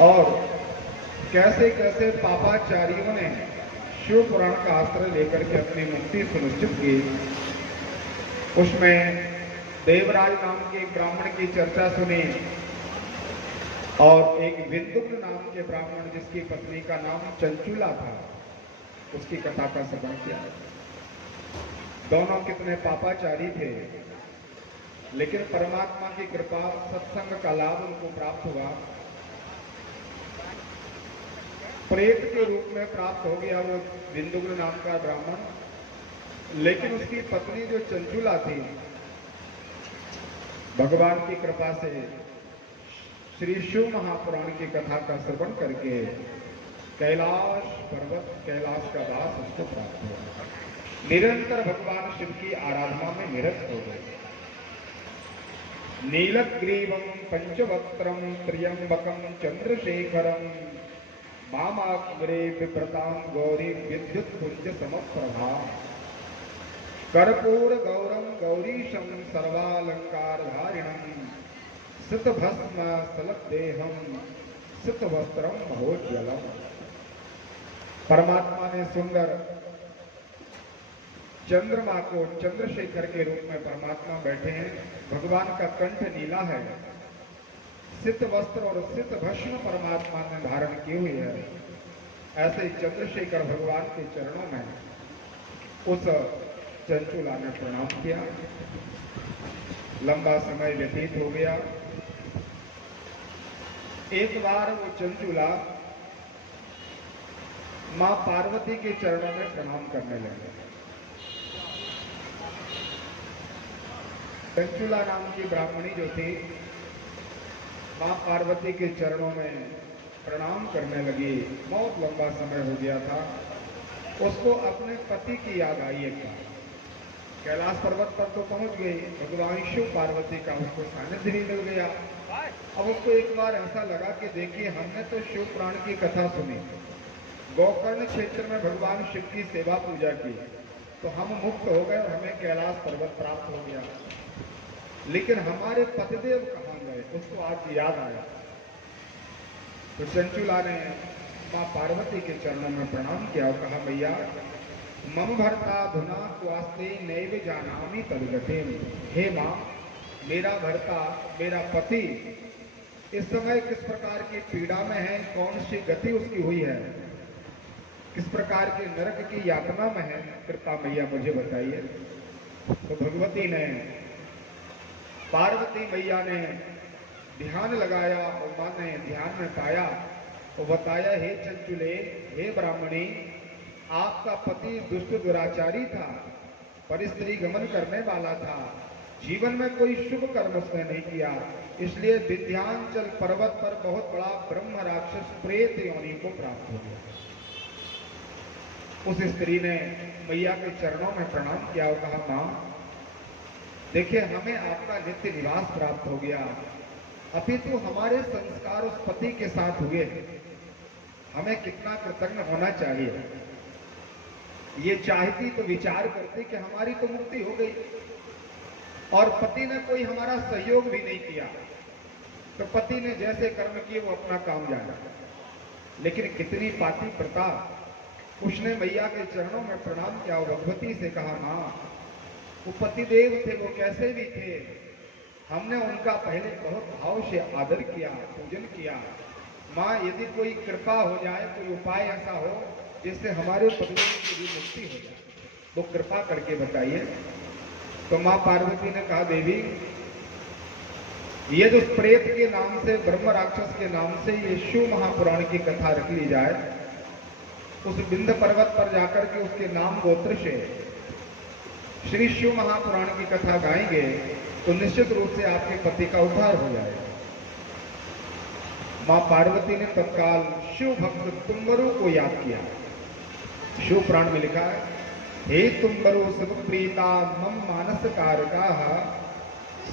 और कैसे कैसे पापाचारियों ने शिव पुराण का आश्रय लेकर के अपनी मुक्ति सुनिश्चित की। उसमें देवराज नाम के एक ब्राह्मण की चर्चा सुनी और एक विंदुक नाम के ब्राह्मण जिसकी पत्नी का नाम चंचुला था, उसकी कथा का श्रवण किया। दोनों कितने पापाचारी थे, लेकिन परमात्मा की कृपा सत्संग का लाभ उनको प्राप्त हुआ। प्रेत के रूप में प्राप्त हो गया वो विंदुक नाम का ब्राह्मण, लेकिन उसकी पत्नी जो चंचुला थी, भगवान की कृपा से श्री शिव महापुराण की कथा का श्रवण करके कैलाश पर्वत, कैलाश का वास उसको प्राप्त हुआ। निरंतर भगवान शिव की आराधना में निरत हो गए। नीलग्रीवं पंचवक्त्रं त्र्यंबकं चंद्रशेखरं मामाग्रे बिभ्रतां गौरी विद्युत पुंज समप्रभा कर्पूर गौरम गौरीशं सर्वालंकारधारिणं सितभस्म सलदेहं सितवस्त्रं महोज्ज्वलम। परमात्मा ने सुंदर चंद्रमा को चंद्रशेखर के रूप में परमात्मा बैठे हैं। भगवान का कंठ नीला है, सित वस्त्र और सित भस्म परमात्मा ने धारण की हुई है। ऐसे चंद्रशेखर भगवान के चरणों में उस चंचुला ने प्रणाम किया। लंबा समय व्यतीत हो गया। एक बार वो चंचुला मां पार्वती के चरणों में प्रणाम करने लगे। चंचुला नाम की ब्राह्मणी जो थी, मां पार्वती के चरणों में प्रणाम करने लगी। बहुत लंबा समय हो गया था। उसको अपने पति की याद आई। एक बार कैलाश पर्वत पर तो पहुंच गई, भगवान शिव पार्वती का उसको सानिध्य भी मिल गया। अब उसको एक बार ऐसा लगा कि देखिए, हमने तो शिव पुराण की कथा सुनी, गोकर्ण क्षेत्र में भगवान शिव की सेवा पूजा की, तो हम मुक्त हो गए और हमें कैलाश पर्वत प्राप्त हो गया। लेकिन हमारे पतिदेव कहाँ गए, उसको आज याद आया। तो चंचुला ने मां पार्वती के चरणों में प्रणाम किया और कहा, मैया मम भर्ता धुना क्वास्ते नैव जानामि तद्गते। हे मां, मेरा भर्ता, मेरा पति इस समय किस प्रकार की पीड़ा में है, कौन सी गति उसकी हुई है, किस प्रकार के नरक की यातना में है, कृपा मैया मुझे बताइए। तो भगवती ने, पार्वती मैया ने ध्यान लगाया और मां ने ध्यान में पाया तो बताया, हे चंचुले, हे ब्राह्मणी, आपका पति दुष्ट दुराचारी था, पर स्त्री गमन करने वाला था, जीवन में कोई शुभ कर्म उसने नहीं किया, इसलिए विंध्याचल पर्वत पर बहुत बड़ा ब्रह्म राक्षस प्रेत योनि को प्राप्त हो गया। उस स्त्री ने मैया के चरणों में प्रणाम किया और कहा, मां देखिए, हमें आपका नित्य निवास प्राप्त हो गया, अपितु हमारे संस्कार उस पति के साथ हुए, हमें कितना कृतज्ञ होना चाहिए। ये चाहती तो विचार करती कि हमारी तो मुक्ति हो गई और पति ने कोई हमारा सहयोग भी नहीं किया, तो पति ने जैसे कर्म किए वो अपना काम जाना। लेकिन कितनी पाती प्रता, उसने मैया के चरणों में प्रणाम किया और भगवती से कहा, मां वो पतिदेव थे, वो कैसे भी थे, हमने उनका पहले बहुत भाव से आदर किया, पूजन किया। मां यदि कोई कृपा हो जाए, कोई उपाय ऐसा हो जिससे हमारे पतिदेव की भी मुक्ति हो जाए, तो कृपा करके बताइए। तो मां पार्वती ने कहा, देवी ये जो प्रेत के नाम से, ब्रह्म राक्षस के नाम से ये शिव महापुराण की कथा रख ली जाए, उस विंध्य पर्वत पर जाकर के उसके नाम गोत्र से श्री शिव महापुराण की कथा गाएंगे तो निश्चित रूप से आपके पति का उद्धार हो जाएगा। मां पार्वती ने तत्काल शिव भक्त तुम्बरु को याद किया। शिव पुराण में लिखा है, हे तुम्बरु सब प्रीता मम मानस कारका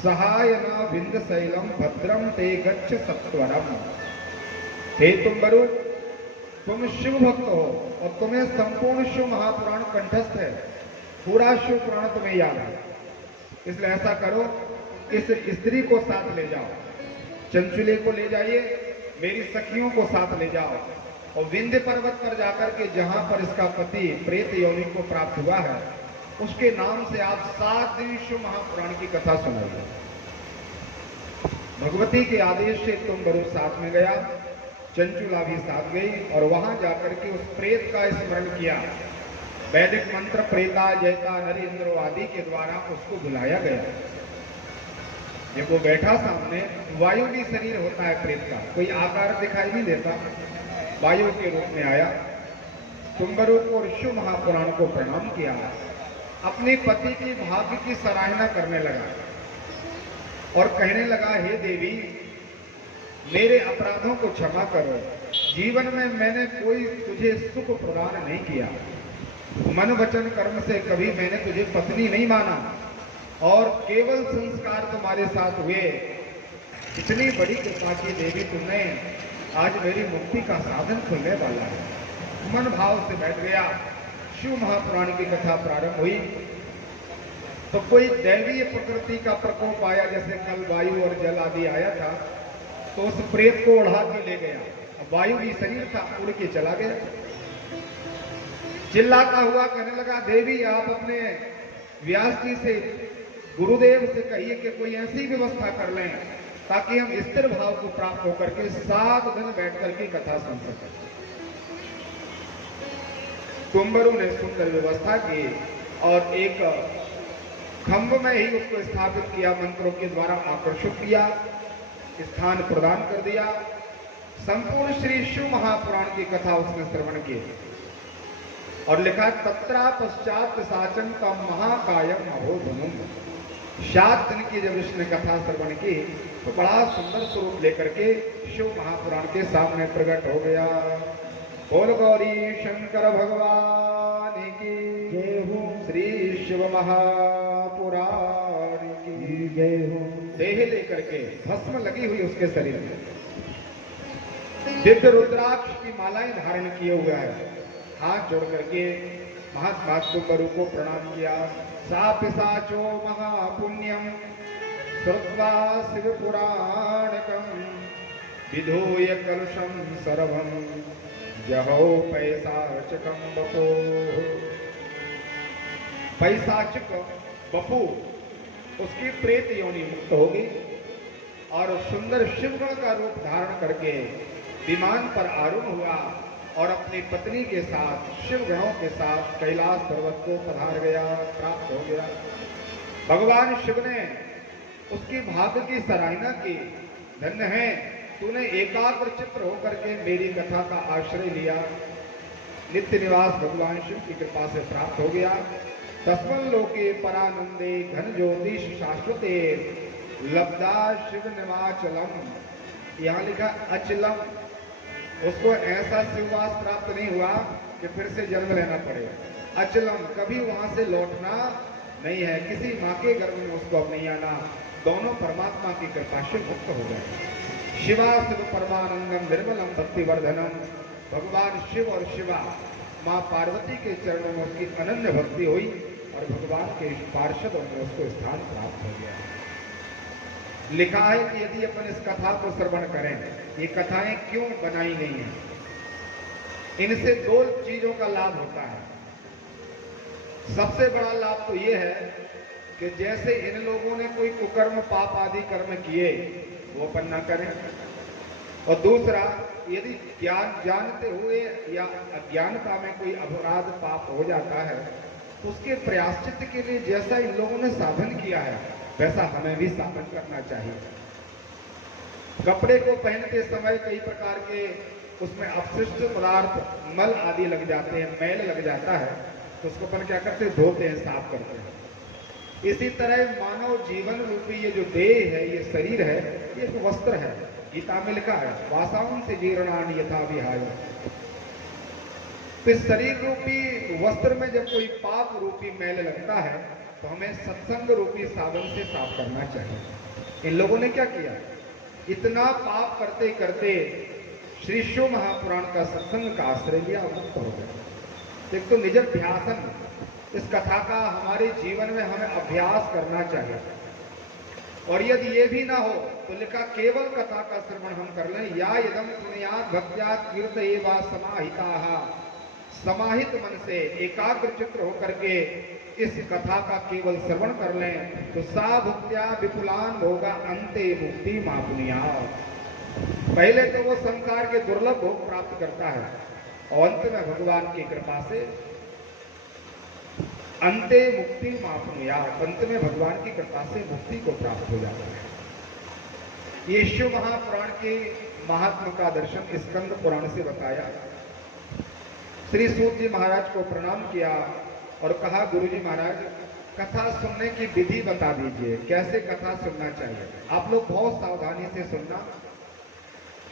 सहायना विंध्य शैलम भद्रम ते गच्छ सत्वरम। हे तुम्बरु, तुम शिव भक्त हो और तुम्हें संपूर्ण शिव महापुराण कंठस्थ है, पूरा शिव पुराण तुम्हें याद है, इसलिए ऐसा करो, इस स्त्री को साथ ले जाओ, चंचुले को ले जाइए, मेरी सखियों को साथ ले जाओ और विंध्य पर्वत पर जाकर के जहां पर इसका पति प्रेत योनि को प्राप्त हुआ है उसके नाम से आप 7 दिन शिव महापुराण की कथा सुनाइए। भगवती के आदेश से तुम्बरु साथ में गया, चंचुला भी साथ गई और वहां जाकर के उस प्रेत का स्मरण किया। वैदिक मंत्र प्रेता जैता नरेंद्र आदि के द्वारा उसको बुलाया गया। जब वो बैठा सामने, वायु भी शरीर होता है प्रेत का, कोई आकार दिखाई नहीं देता, वायु के रूप में आया। तुम्बरु को शिव महापुराण को प्रणाम किया, अपने पति की भाग्य की सराहना करने लगा और कहने लगा, हे देवी, मेरे अपराधों को क्षमा करो। जीवन में मैंने कोई तुझे सुख प्रदान नहीं किया, मन वचन कर्म से कभी मैंने तुझे पत्नी नहीं माना और केवल संस्कार तुम्हारे साथ हुए। इतनी बड़ी कृपा की देवी तुमने आज मेरी मुक्ति का साधन खुलने वाला है। मन भाव से बैठ गया। शिव महापुराण की कथा प्रारंभ हुई तो कोई दैवीय प्रकृति का प्रकोप आया, जैसे कल वायु और जल आदि आया था, तो उस प्रेत को उड़ा के ले गया। वायु भी शरीर था, उड़ के चला गया। चिल्लाता हुआ कहने लगा, देवी आप अपने व्यास जी से, गुरुदेव से कहिए कि कोई ऐसी व्यवस्था कर लें ताकि हम स्थिर भाव को प्राप्त होकर के 7 दिन बैठ करके कथा सुन सकें। तुम्बरु ने सुंदर व्यवस्था की और एक खंभ में ही उसको स्थापित किया, मंत्रों के द्वारा आकर्षित किया, स्थान प्रदान कर दिया। संपूर्ण श्री शिव महापुराण की कथा उसने श्रवण की और लिखा, तत्रा पश्चात साचन का महाकायम अभोधनुम। 7 दिन की जब इसने कथा श्रवण की तो बड़ा सुंदर स्वरूप लेकर के शिव महापुराण के सामने प्रकट हो गया। बोल गौरी शंकर भगवान की जय हो, श्री शिव महापुराण की जय हो। देह लेकर के भस्म लगी हुई उसके शरीर में, दिव्य रुद्राक्ष की मालाएं धारण किए हुआ है, हाथ जोड़ करके महात्मा तुम्बरु को प्रणाम किया। सा पिशाचो महापुण्यम श्रुत्वा शिव पुराणकम विधूय कलुषम सर्वम जहो पैशाचकम बपो। पैशाचक बपू उसकी प्रेत योनि मुक्त होगी और सुंदर शिवगण का रूप धारण करके विमान पर आरूढ़ हुआ और अपनी पत्नी के साथ शिवगणों के साथ कैलाश पर्वत को पधार गया, प्राप्त हो गया। भगवान शिव ने उसकी भाग्य की सराहना की। धन्य है तूने एकाग्र चित्र होकर के मेरी कथा का आश्रय लिया। नित्य निवास भगवान शिव की कृपा से प्राप्त हो गया। तस्मन् लोके परानंदे घन ज्योतिष शाश्वते लब्धा शिव निवाचलम। यहाँ लिखा अचलम, उसको ऐसा शिववास प्राप्त नहीं हुआ कि फिर से जन्म लेना पड़े। अचलम, कभी वहां से लौटना नहीं है, किसी माँ के गर्भ में उसको अब नहीं आना। दोनों परमात्मा की कृपा से मुक्त हो गए। शिवा शिव परमानंदम निर्मलम भक्तिवर्धनम। भगवान शिव और शिवा माँ पार्वती के चरणों में उसकी अनन्य भक्ति हुई और भगवान के पार्षदों में उसको स्थान प्राप्त हो गया। लिखा है कि यदि अपन इस कथा को श्रवण करें, ये कथाएं क्यों बनाई गई हैं, इनसे 2 चीजों का लाभ होता है। सबसे बड़ा लाभ तो ये है कि जैसे इन लोगों ने कोई कुकर्म पाप आदि कर्म किए वो अपन न करें, और दूसरा यदि ज्ञान जानते हुए या अज्ञानता में कोई अपराध पाप हो जाता है तो उसके प्रायश्चित के लिए जैसा इन लोगों ने साधन किया है वैसा हमें भी साधन करना चाहिए। कपड़े को पहनते समय कई प्रकार के उसमें अपशिष्ट पदार्थ मल आदि लग जाते हैं, मैल लग जाता है, तो उसको अपन क्या करते हैं, धोते हैं, साफ करते हैं। इसी तरह मानव जीवन रूपी ये जो देह है, ये शरीर है, ये एक वस्त्र है। गीता में लिखा है, वासांस जीर्णानि यथा विहाय। तो इस शरीर रूपी वस्त्र में जब कोई पाप रूपी मैल लगता है तो हमें सत्संग रूपी साधन से साफ करना चाहिए। इन लोगों ने क्या किया, इतना पाप करते करते श्री शिव महापुराण का सत्संग का आश्रय लिया, मुक्त हो गए। एक तो निजध्यासन, इस कथा का हमारे जीवन में हमें अभ्यास करना चाहिए। और यदि ये भी ना हो तो लिखा केवल कथा का श्रवण हम कर लें। या यदम पुण्यात भक्त्यात कीर्त एवा समाहिताः, समाहित मन से एकाग्र चित्र होकर के इस कथा का केवल श्रवण कर लें तो सा भुक्त्या विपुलान भोगा अंते मुक्ति मापुनियात्। पहले तो वो संसार के दुर्लभ भोग प्राप्त करता है और अंत में भगवान की कृपा से अंते मुक्ति मापुनियात्, अंत में भगवान की कृपा से मुक्ति को प्राप्त हो जाता है। ये शिव महापुराण के महात्मा का दर्शन स्कंद पुराण से बताया। श्री सूत जी महाराज को प्रणाम किया और कहा, गुरुजी महाराज कथा सुनने की विधि बता दीजिए, कैसे कथा सुनना चाहिए। आप लोग बहुत सावधानी से सुनना।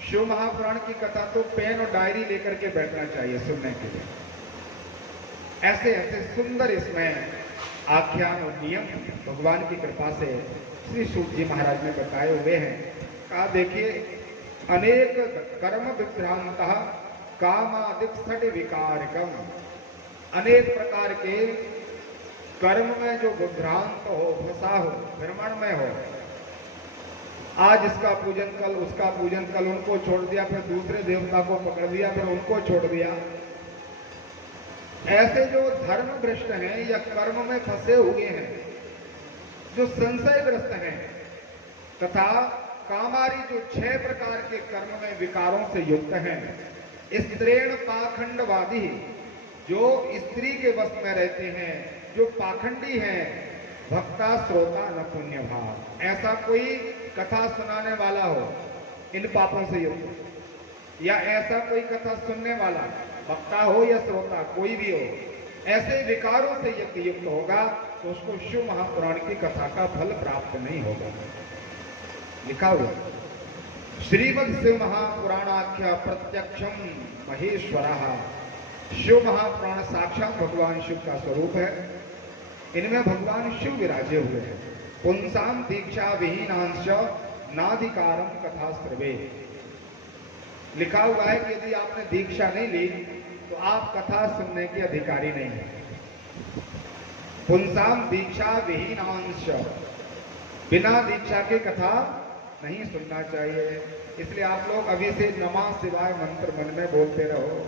शिव महापुराण की कथा तो पेन और डायरी लेकर के बैठना चाहिए सुनने के लिए। ऐसे ऐसे सुंदर इसमें आख्यान और नियम भगवान की कृपा से श्री सूत जी महाराज ने बताए हुए हैं। कहा देखिए, अनेक कर्म विभ्रांत कामादिक विकारकम, अनेक प्रकार के कर्म में जो विभ्रांत हो, फंसा हो, भ्रमण में हो, आज इसका पूजन कल उसका पूजन, कल उनको छोड़ दिया, फिर दूसरे देवता को पकड़ लिया, फिर उनको छोड़ दिया। ऐसे जो धर्म भ्रष्ट हैं या कर्म में फंसे हुए हैं, जो संशयग्रस्त हैं, तथा कामारी जो 6 प्रकार के कर्म में विकारों से युक्त हैं, स्त्रीण पाखंडवादी, जो स्त्री के वश में रहते हैं, जो पाखंडी हैं, भक्ता श्रोता न पुण्य भाव, ऐसा कोई कथा सुनाने वाला हो इन पापों से युक्त, या ऐसा कोई कथा सुनने वाला वक्ता हो या श्रोता कोई भी हो, ऐसे विकारों से युक्त होगा तो उसको शिव महापुराण की कथा का फल प्राप्त नहीं होगा। लिखा हुआ श्रीमद् शिव महापुराणाख्या प्रत्यक्षम महेश्वरः, शिव महापुराण साक्षात भगवान शिव का स्वरूप है। इनमें भगवान शिव विराजे हुए हैं। पुंसाम दीक्षा विहीनांश नाधिकारम कथा श्रवे, लिखा हुआ है कि यदि आपने दीक्षा नहीं ली तो आप कथा सुनने के अधिकारी नहीं हैं। पुंसाम दीक्षा विहीनांश, बिना दीक्षा के कथा नहीं सुनना चाहिए। इसलिए आप लोग अभी से नमः शिवाय मंत्र मन में बोलते रहो।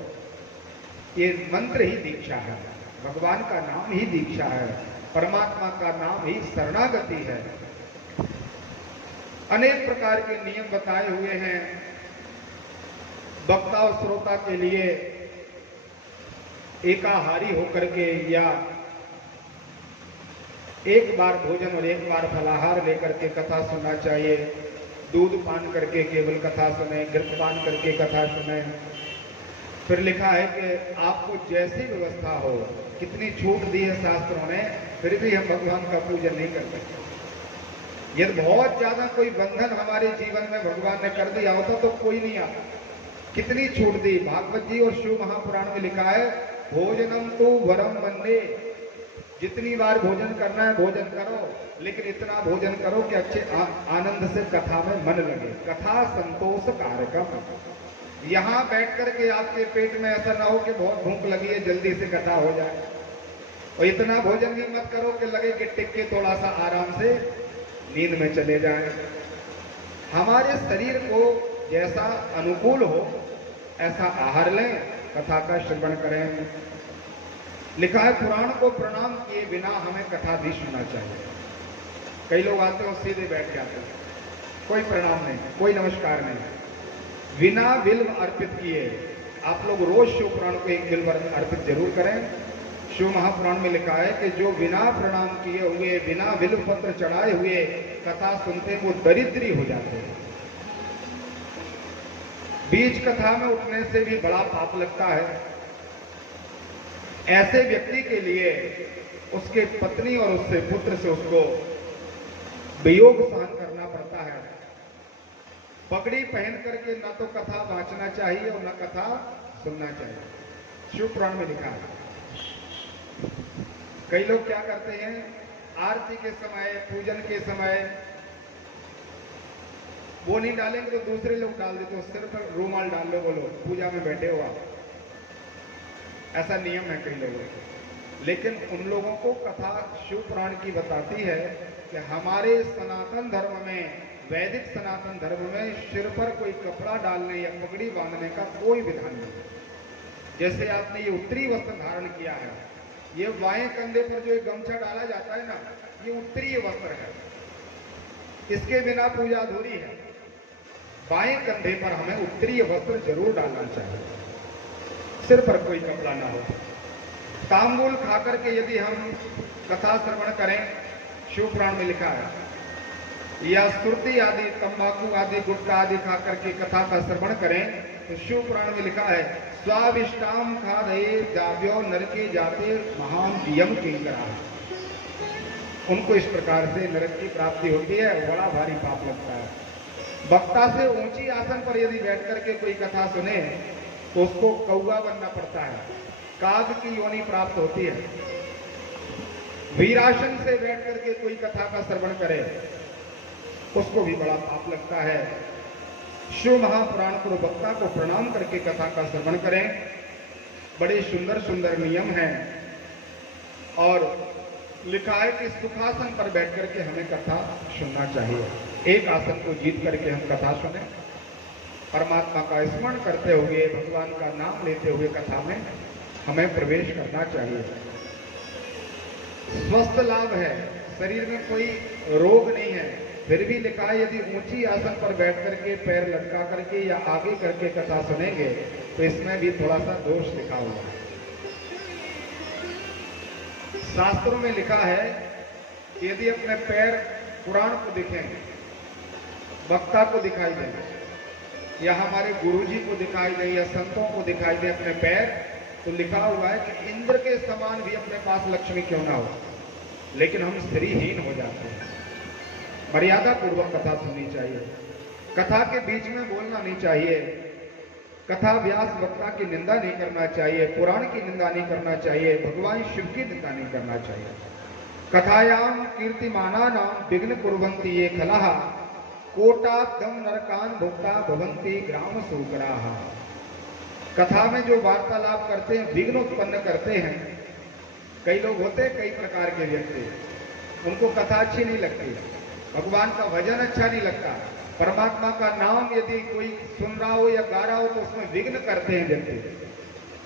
ये मंत्र ही दीक्षा है, भगवान का नाम ही दीक्षा है, परमात्मा का नाम ही शरणागति है। अनेक प्रकार के नियम बताए हुए हैं वक्ता और श्रोता के लिए। एकाहारी होकर के या एक बार भोजन और एक बार फलाहार लेकर के कथा सुनना चाहिए। दूध पान करके केवल कथा सुने, घृत पान करके कथा सुने। फिर लिखा है कि आपको जैसी व्यवस्था हो, कितनी छूट दी है शास्त्रों ने, फिर भी हम भगवान का पूजन नहीं कर सकते। यदि बहुत ज्यादा कोई बंधन हमारे जीवन में भगवान ने कर दिया होता तो कोई नहीं आता। कितनी छूट दी। भागवत जी और शिव महापुराण में लिखा है, भोजनम तो वरम वंदे, जितनी बार भोजन करना है भोजन करो, लेकिन इतना भोजन करो कि अच्छे आनंद से कथा में मन लगे। कथा संतोष कारकम, यहाँ बैठ करके आपके पेट में ऐसा ना हो कि बहुत भूख लगी है जल्दी से कथा हो जाए, और इतना भोजन भी मत करो कि लगे कि टिक के थोड़ा सा आराम से नींद में चले जाए। हमारे शरीर को जैसा अनुकूल हो ऐसा आहार लें, कथा का श्रवण करें। लिखा है, पुराण को प्रणाम किए बिना हमें कथा भी सुनना चाहिए। कई लोग आते हैं सीधे बैठ जाते हैं, कोई प्रणाम नहीं, कोई नमस्कार नहीं, बिना बिल्व अर्पित किए। आप लोग रोज शिव पुराण को एक बिल्व अर्पित जरूर करें। शिव महापुराण में लिखा है कि जो बिना प्रणाम किए हुए, बिना बिल्व पत्र चढ़ाए हुए कथा सुनते वो दरिद्री हो जाते हैं। बीच कथा में उठने से भी बड़ा पाप लगता है। ऐसे व्यक्ति के लिए उसके पत्नी और उससे पुत्र से उसको वियोग सहन करना पड़ता है। पगड़ी पहन करके न तो कथा वांचना चाहिए और न कथा सुनना चाहिए। शिव पुराण में लिखा है। कई लोग क्या करते हैं, आरती के समय, पूजन के समय वो नहीं डालेंगे तो दूसरे लोग डाल देते हो, सिर पर रूमाल डाल लो, बोलो पूजा में बैठे हो आप। ऐसा नियम है कई लोगों का। लेकिन उन लोगों को कथा शिव पुराण की बताती है कि हमारे सनातन धर्म में वैदिक सनातन धर्म में सिर पर कोई कपड़ा डालने या पगड़ी बांधने का कोई विधान नहीं। जैसे आपने ये उत्तरी वस्त्र धारण किया है, ये बाएं कंधे पर जो एक गमछा डाला जाता है ना, ये उत्तरीय वस्त्र है, इसके बिना पूजा अधूरी है। बाएं कंधे पर हमें उत्तरीय वस्त्र जरूर डालना चाहिए, सिर पर कोई कपड़ा ना हो। तांबूल खाकर के यदि हम कथा श्रवण करें, शिव पुराण में लिखा है, या सुरती आदि, तंबाकू आदि, गुटखा आदि खाकर के कथा का श्रवण करें, तो शिव पुराण में लिखा है, स्वाविष्टाम खादये जाव्यो नरके जाते महान यम किंकरा। उनको इस प्रकार से नरक की प्राप्ति होती है, बड़ा भारी पाप लगता है। वक्ता से ऊंची आसन पर यदि बैठ करके कोई कथा सुने तो उसको कौवा बनना पड़ता है, काग की योनि प्राप्त होती है। वीरासन से बैठ करके कोई कथा का श्रवण करे उसको भी बड़ा पाप लगता है। शिव महापुराण को वक्ता को प्रणाम करके कथा का श्रवण करें। बड़े सुंदर सुंदर नियम हैं और लिखा है कि सुखासन पर बैठ करके हमें कथा सुनना चाहिए। एक आसन को जीत करके हम कथा सुने, परमात्मा का स्मरण करते हुए, भगवान का नाम लेते हुए कथा में हमें प्रवेश करना चाहिए। स्वस्थ लाभ है, शरीर में कोई रोग नहीं है, फिर भी लिखा है यदि ऊंची आसन पर बैठ करके पैर लटका करके या आगे करके कथा सुनेंगे तो इसमें भी थोड़ा सा दोष लिखा हुआ है। शास्त्रों में लिखा है कि यदि अपने पैर पुराण को दिखें, वक्ता को दिखाई दे, या हमारे गुरुजी को दिखाई दे, या संतों को दिखाई दे अपने पैर, तो लिखा हुआ है कि इंद्र के समान भी अपने पास लक्ष्मी क्यों ना हो, लेकिन हम स्त्रीहीन हो जाते हैं। मर्यादा पूर्वक कथा सुननी चाहिए, कथा के बीच में बोलना नहीं चाहिए, कथा व्यास वक्ता की निंदा नहीं करना चाहिए, पुराण की निंदा नहीं करना चाहिए, भगवान शिव की निंदा नहीं करना चाहिए। कथायाम कीर्तिमाना नाम विघ्न कुर्वन्ति ये खलाः कोटाब्दम नरकान भुक्ता भवन्ति ग्राम सूकराः। कथा में जो वार्तालाप करते हैं विघ्न उत्पन्न करते हैं। कई लोग होते हैं, कई प्रकार के व्यक्ति, उनको कथा अच्छी नहीं लगती, भगवान का भजन अच्छा नहीं लगता, परमात्मा का नाम यदि कोई सुन रहा हो या गा रहा हो तो उसमें विघ्न करते हैं व्यक्ति,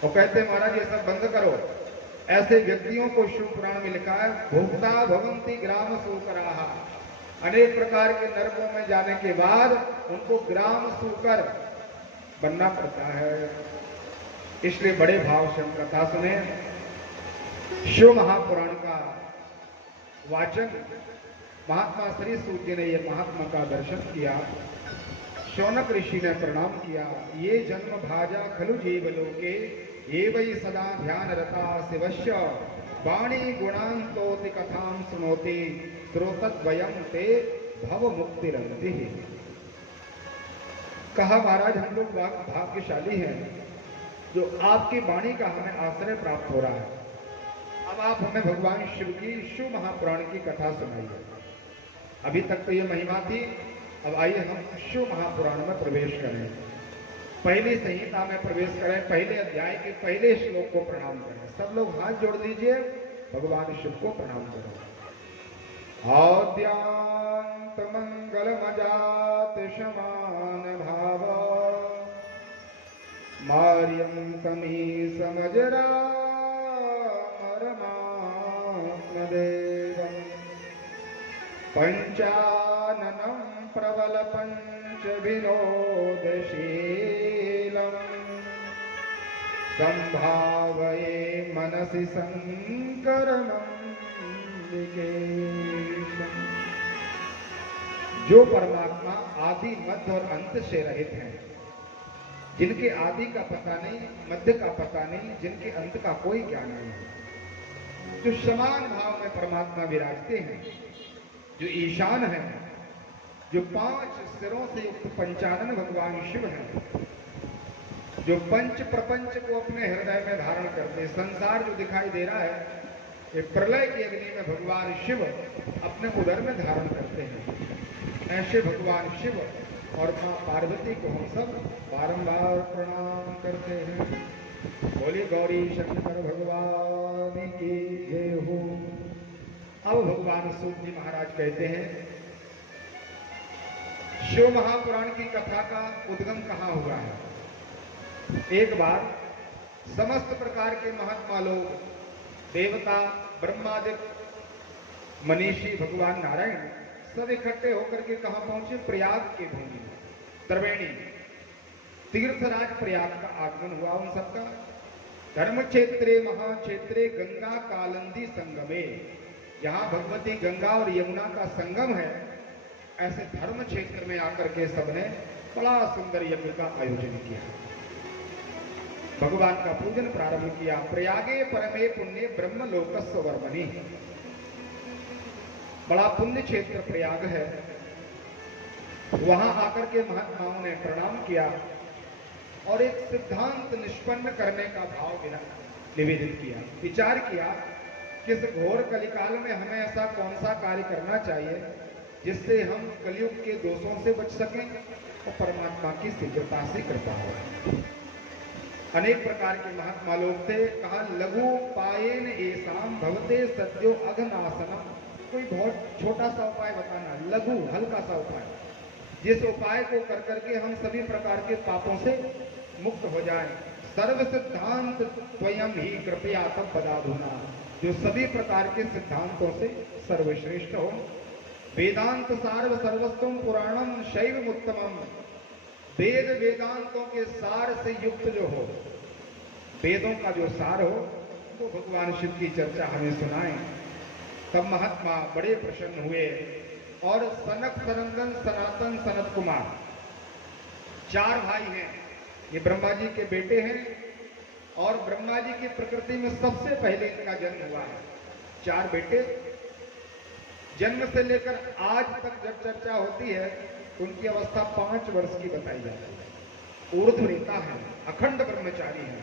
और कहते हैं महाराज ये सब बंद करो। ऐसे व्यक्तियों को शिव पुराण में लिखा है भोक्ता भवन्ति ग्राम सूकराः। अनेक प्रकार के नरकों में जाने के बाद उनको ग्राम सूकर बनना पड़ता है। इसलिए बड़े भाव से हम कथा सुने। शिव महापुराण का वाचन महात्मा श्री सूत जी ने ये महात्मा का दर्शन किया। शौनक ऋषि ने प्रणाम किया। ये जन्म भाजा खलु जीव लोके ये वही सदा ध्यान रता शिवस्य वाणी गुणांतोति कथां सुनोति श्रोतद्वयं ते भव मुक्तिरन्ति। कहा महाराज हम लोग भाग्यशाली हैं जो आपकी वाणी का हमें आश्रय प्राप्त हो रहा है। अब आप हमें भगवान शिव की शिव महापुराण की कथा सुनाइए। अभी तक तो ये महिमा थी, अब आइए हम शिव महापुराण में प्रवेश करें। पहली संहिता में प्रवेश करें, पहले अध्याय के पहले श्लोक को प्रणाम करें। सब लोग हाथ जोड़ दीजिए, भगवान शिव को प्रणाम करें। आद्यांत मंगल मजात समान भाव मार्यम कमी समजरा मरमात्मदेवम् पंचाननं प्रबल पंच विनोदशीलम् संभावये मनसि संकरमं विकेशम्। जो परमात्मा आदि मध्य और अंत से रहित हैं, जिनके आदि का पता नहीं, मध्य का पता नहीं, जिनके अंत का कोई ज्ञान नहीं है, जो समान भाव में परमात्मा विराजते हैं, जो ईशान है, जो 5 सिरों से युक्त पंचानन भगवान शिव हैं, जो पंच प्रपंच को अपने हृदय में धारण करते। संसार जो दिखाई दे रहा है ये प्रलय की अग्नि में भगवान शिव अपने उदर में धारण करते हैं। ऐसे भगवान शिव और मां पार्वती को हम सब बारंबार प्रणाम करते हैं। बोली गौरी शंकर भगवान की जय हो। अब भगवान सूत जी महाराज कहते हैं शिव महापुराण की कथा का उद्गम कहाँ हुआ है? एक बार समस्त प्रकार के महात्मा लोग, देवता, ब्रह्मादिक, मनीषी, भगवान नारायण सब इकट्ठे होकर के कहां पहुंचे? प्रयाग के भूमि में, त्रिवेणी तीर्थराज प्रयाग का आगमन हुआ उन सबका। धर्म क्षेत्रे महाक्षेत्रे गंगा कालंदी संगमे, जहां भगवती गंगा और यमुना का संगम है, ऐसे धर्म क्षेत्र में आकर के सबने बड़ा सुंदर यज्ञ का आयोजन किया, भगवान का पूजन प्रारंभ किया। प्रयागे परमे पुण्य ब्रह्म लोकस्व वर्मणि, बड़ा पुण्य क्षेत्र प्रयाग है। वहां आकर के महात्माओं ने प्रणाम किया और एक सिद्धांत निष्पन्न करने का भाव निवेदित किया, विचार किया कि इस घोर कलिकाल में हमें ऐसा कौन सा कार्य करना चाहिए जिससे हम कलयुग के दोषों से बच सकें और परमात्मा की शीघ्रता से कृपा हो। अनेक प्रकार के महात्मा लोग थे। कहा लघु पायेन एसाम भवते सद्यो अघनासनम, कोई बहुत छोटा सा उपाय बताना, लघु हल्का सा उपाय, जिस उपाय को कर करके हम सभी प्रकार के पापों से मुक्त हो जाएं। सर्व सिद्धांत स्वयं ही कृपया तब बदाधुना, जो सभी प्रकार के सिद्धांतों से सर्वश्रेष्ठ हो। वेदांत सार्व सर्वस्वम पुराणम शैव उत्तमम, वेद वेदांतों के सार से युक्त जो हो, वेदों का जो सार हो, तो भगवान शिव की चर्चा हमें सुनाएं। तब महात्मा बड़े प्रसन्न हुए और सनक सनंदन सनातन सनत कुमार, चार भाई हैं, ये ब्रह्मा जी के बेटे हैं और ब्रह्मा जी की प्रकृति में सबसे पहले इनका जन्म हुआ है। चार बेटे, जन्म से लेकर आज तक जब चर्चा होती है उनकी अवस्था 5 वर्ष की बताई जाती है। ऊर्ध्वरेता है, अखंड ब्रह्मचारी है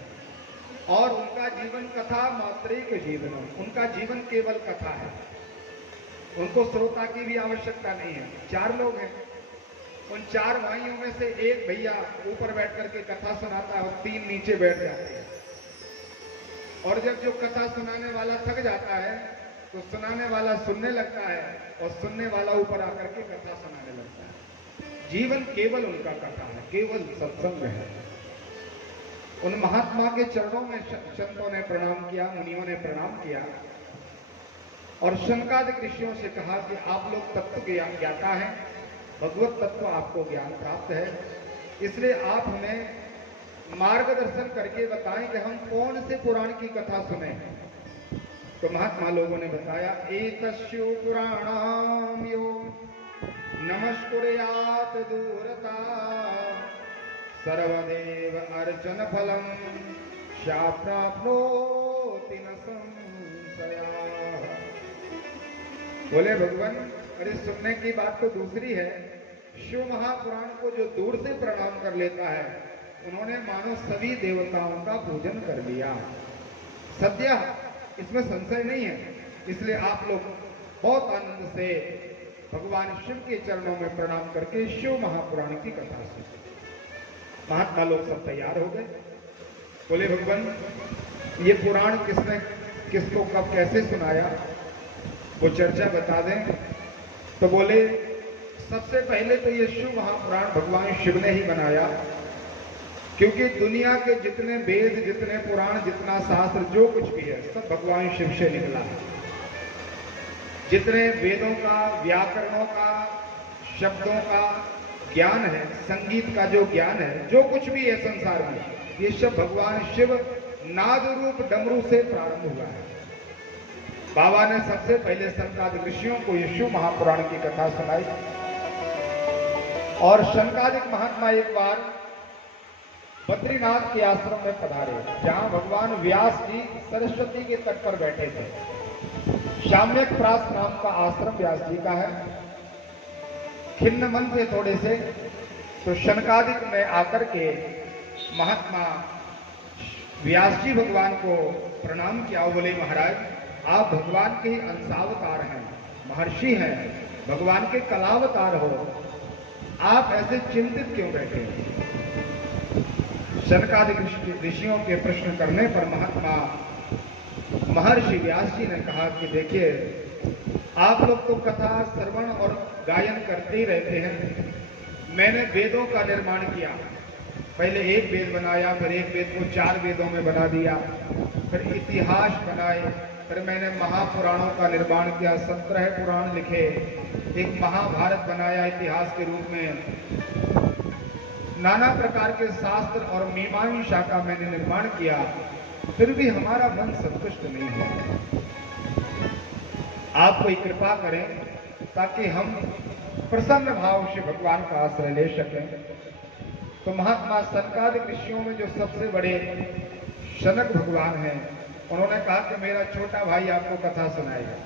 और उनका जीवन कथा मात्रेक जीवनम, उनका जीवन केवल कथा है, उनको श्रोता की भी आवश्यकता नहीं है। 4 लोग हैं, उन 4 भाइयों में से एक भैया ऊपर बैठ करके कथा सुनाता है और 3 नीचे बैठ जाते हैं। और जब जो कथा सुनाने वाला थक जाता है तो सुनाने वाला सुनने लगता है और सुनने वाला ऊपर आकर के कथा सुनाने लगता है। जीवन केवल उनका कथा है, केवल सत्संग है। उन महात्मा के चरणों में संतों ने प्रणाम किया, मुनियों ने प्रणाम किया और शंकादिक ऋषियों से कहा कि आप लोग तत्व ज्ञाता हैं, भगवत तत्व आपको ज्ञान प्राप्त है, इसलिए आप हमें मार्गदर्शन करके बताएं कि हम कौन से पुराण की कथा सुने। तो महात्मा लोगों ने बताया, एतस्यो पुराणाम यो नमस्कुर्यात दूरता सर्वदेव अर्चन फलम शाप्राप्नोति न संशया। बोले भगवान, अरे सुनने की बात तो दूसरी है, शिव महापुराण को जो दूर से प्रणाम कर लेता है, उन्होंने मानो सभी देवताओं का पूजन कर लिया। सद्य इसमें संशय नहीं है, इसलिए आप लोग बहुत आनंद से भगवान शिव के चरणों में प्रणाम करके शिव महापुराण की कथा सुने। महात्मा लोग सब तैयार हो गए। बोले भगवान, ये पुराण किसने किसको कब कैसे सुनाया, वो चर्चा बता दें। तो बोले सबसे पहले तो ये शिव महापुराण भगवान शिव ने ही बनाया, क्योंकि दुनिया के जितने वेद, जितने पुराण, जितना शास्त्र, जो कुछ भी है, सब भगवान शिव से निकला है। जितने वेदों का, व्याकरणों का, शब्दों का ज्ञान है, संगीत का जो ज्ञान है, जो कुछ भी है संसार में, ये सब भगवान शिव नाद रूप डमरू से प्रारंभ हुआ है। बाबा ने सबसे पहले शंकादिक ऋषियों को ये शिव महापुराण की कथा सुनाई और शंकादिक महात्मा एक बार बद्रीनाथ के आश्रम में पधारे, जहां भगवान व्यास जी सरस्वती के तट पर बैठे थे। शाम्यक प्रास नाम का आश्रम व्यास जी का है। खिन्न मन थे थोड़े से, तो शनकादिक में आकर के महात्मा व्यास जी भगवान को प्रणाम किया। बोले महाराज, आप भगवान के ही अंशावतार हैं, महर्षि हैं, भगवान के कलावतार हो, आप ऐसे चिंतित क्यों बैठे हैं? शनकादिक ऋषियों के प्रश्न करने पर महात्मा महर्षि व्यास जी ने कहा कि देखिए, आप लोग तो कथा श्रवण और गायन करते ही रहते हैं, मैंने वेदों का निर्माण किया। पहले एक वेद बनाया, फिर एक वेद को 4 वेदों में बना दिया, फिर इतिहास बनाए, फिर मैंने महापुराणों का निर्माण किया, 17 पुराण लिखे, एक महाभारत बनाया इतिहास के रूप में, नाना प्रकार के शास्त्र और मीमांसा का मैंने निर्माण किया, फिर भी हमारा मन संतुष्ट नहीं है। आप कोई कृपा करें ताकि हम प्रसन्न भाव से भगवान का आश्रय ले सकें। तो महात्मा सनकादिक ऋषियों में जो सबसे बड़े सनक भगवान हैं, उन्होंने कहा कि मेरा छोटा भाई आपको कथा सुनाएगा।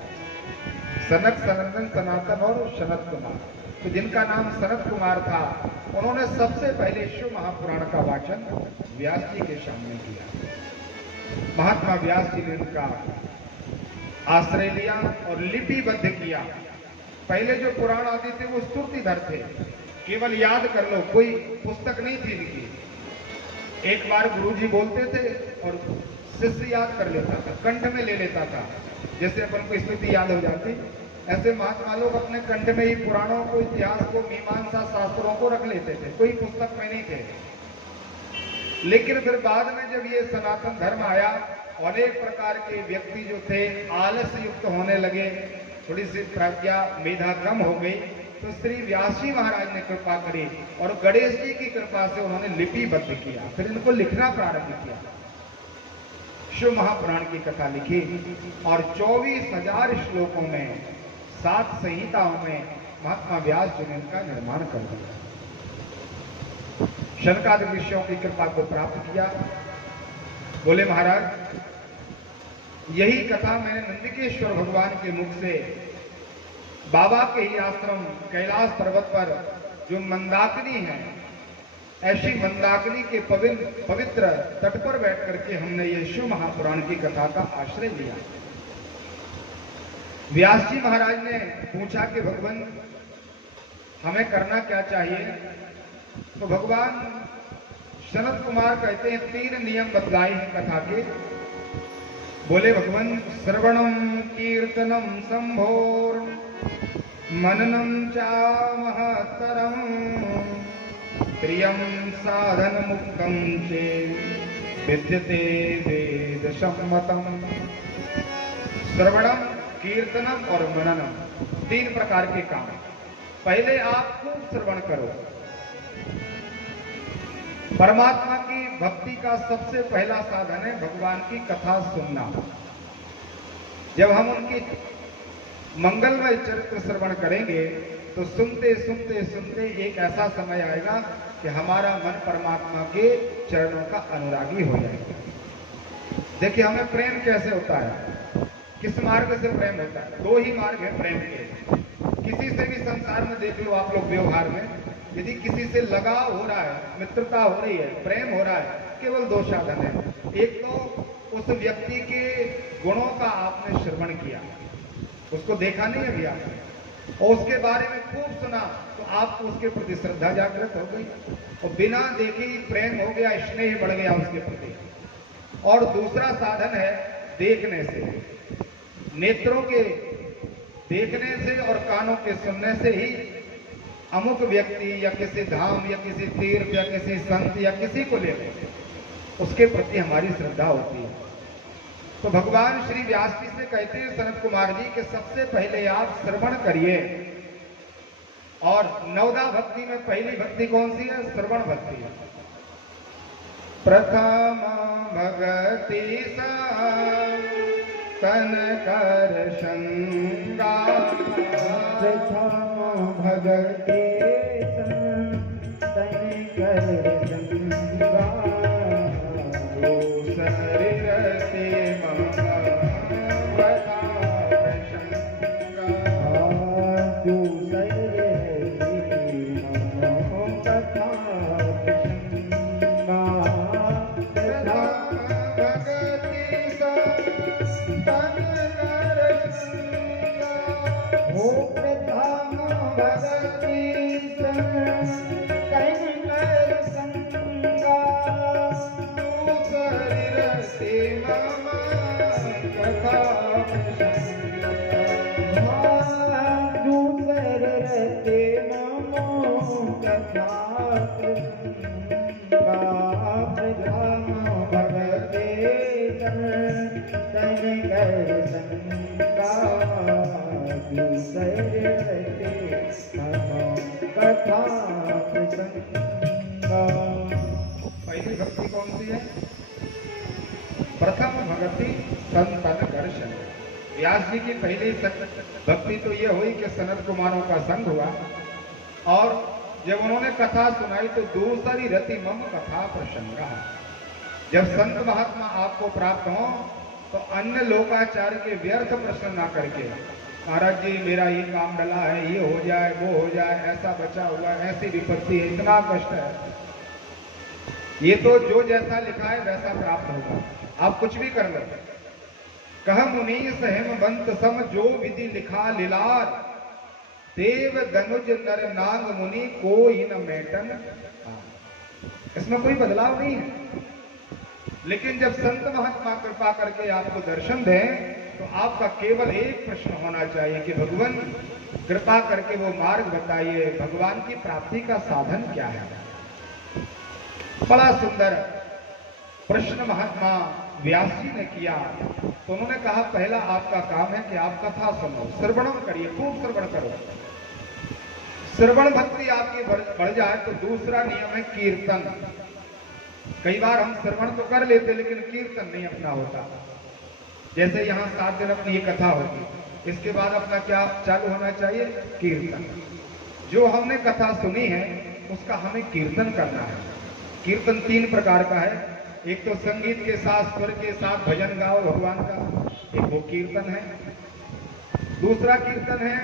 सनक, सनंदन, सनातन और सनत कुमार, तो जिनका नाम सनत कुमार था, उन्होंने सबसे पहले शिव महापुराण का वाचन व्यास जी के सामने किया। महात्मा व्यास जी ने उनका आश्रय लिया और लिपिबद्ध किया। पहले जो पुराण आदि थे वो स्तुतिधर थे, केवल याद कर लो, कोई पुस्तक नहीं थी इनकी। एक बार गुरुजी बोलते थे और शिष्य याद कर लेता था, कंठ में ले लेता था, जैसे अपन को स्मृति याद हो जाती, ऐसे महात्मा लोग अपने कंठ में ही पुराणों को, इतिहास को, मीमांसा शास्त्रों को रख लेते थे, कोई पुस्तक में नहीं थे। लेकिन फिर बाद में जब ये सनातन धर्म आया, अनेक प्रकार के व्यक्ति जो थे आलस्य युक्त होने लगे, थोड़ी सी प्रज्ञा मेधा कम हो गई, तो श्री व्यास जी महाराज ने कृपा करी और गणेश जी की कृपा से उन्होंने लिपिबद्ध किया, फिर इनको लिखना प्रारंभ किया। शिव महापुराण की कथा लिखी और 24,000 श्लोकों में, 7 संहिताओं में महात्मा व्यास जी ने इनका निर्माण कर दिया। शनकादिक ऋषियों की कृपा को प्राप्त किया। बोले महाराज, यही कथा मैंने नंदिकेश्वर भगवान के मुख से बाबा के ही आश्रम कैलाश पर्वत पर जो मंदाकिनी है, ऐसी मंदाकिनी के पवित्र तट पर बैठ करके हमने ये शिव महापुराण की कथा का आश्रय लिया। व्यास जी महाराज ने पूछा कि भगवान हमें करना क्या चाहिए? तो भगवान सनत कुमार कहते हैं 3 नियम बतलाए हैं कथा के। बोले भगवान, श्रवणम कीर्तनम संभोर मननम चा महतरम प्रियम साधन मुक्तम चे विद्यते वेद सम्मतम। श्रवणम, कीर्तनम और मननम, 3 प्रकार के काम। पहले आप खूब श्रवण करो। परमात्मा की भक्ति का सबसे पहला साधन है भगवान की कथा सुनना। जब हम उनकी मंगलमय चरित्र श्रवण करेंगे तो सुनते सुनते सुनते एक ऐसा समय आएगा कि हमारा मन परमात्मा के चरणों का अनुरागी हो जाएगा। देखिए, हमें प्रेम कैसे होता है, किस मार्ग से प्रेम होता है? 2 ही मार्ग है प्रेम के। किसी से भी संसार में देख लो आप लोग व्यवहार में, यदि किसी से लगाव हो रहा है, मित्रता हो रही है, प्रेम हो रहा है, केवल 2 साधन है। एक तो उस व्यक्ति के गुणों का आपने श्रवण किया, उसको देखा नहीं अभी आपने, और उसके बारे में खूब सुना, तो आपको उसके प्रति श्रद्धा जागृत हो गई और बिना देखे ही प्रेम हो गया, स्नेह बढ़ गया उसके प्रति। और दूसरा साधन है देखने से, नेत्रों के देखने से और कानों के सुनने से ही अमुक व्यक्ति या किसी धाम या किसी तीर्थ या किसी संत या किसी को लेकर उसके प्रति हमारी श्रद्धा होती है। तो भगवान श्री व्यास जी से कहते हैं सनत कुमार जी कि सबसे पहले आप श्रवण करिए। और 9दा भक्ति में पहली भक्ति कौन सी है? श्रवण भक्ति है। प्रथम भगति सा तन कर संगा, प्रथम भगति तन कर संगा, शरीर से कथा भक्ति कौन सी है? प्रथम भक्ति संतन दर्शन। व्यास जी की पहली भक्ति तो ये हुई कि सनत कुमारों का संग हुआ, और जब उन्होंने कथा सुनाई तो दूसरी रति मम कथा प्रसंगा। जब संत महात्मा आपको प्राप्त हो तो अन्य लोकाचार्य के व्यर्थ प्रश्न ना करके, महाराज जी मेरा ये काम डला है, ये हो जाए, वो हो जाए, ऐसा बचा हुआ, ऐसी विपत्ति है, इतना कष्ट है, ये तो जो जैसा लिखा है वैसा प्राप्त होगा, आप कुछ भी कर लो। कह मुनि सहम बंत सम जो विधि लिखा लीलार, देव दनुज नर नाग मुनि कोई न मेटन। इसमें कोई बदलाव नहीं है। लेकिन जब संत महात्मा कृपा करके आपको दर्शन दें तो आपका केवल एक प्रश्न होना चाहिए कि भगवान कृपा करके वो मार्ग बताइए, भगवान की प्राप्ति का साधन क्या है। बड़ा सुंदर प्रश्न महात्मा व्यास जी ने किया। तो उन्होंने कहा पहला आपका काम है कि आप कथा सुनो, श्रवणम करिए, खूब श्रवण करो। श्रवण भक्ति आपकी बढ़ जाए तो दूसरा नियम है कीर्तन। कई बार हम श्रवण तो कर लेते लेकिन कीर्तन नहीं अपना होता। जैसे यहाँ 7 दिन अपनी ये कथा होगी, इसके बाद अपना क्या चालू होना चाहिए? कीर्तन। जो हमने कथा सुनी है उसका हमें कीर्तन करना है। कीर्तन 3 प्रकार का है। एक तो संगीत के साथ, स्वर के साथ भजन गाओ भगवान का, एक वो कीर्तन है। दूसरा कीर्तन है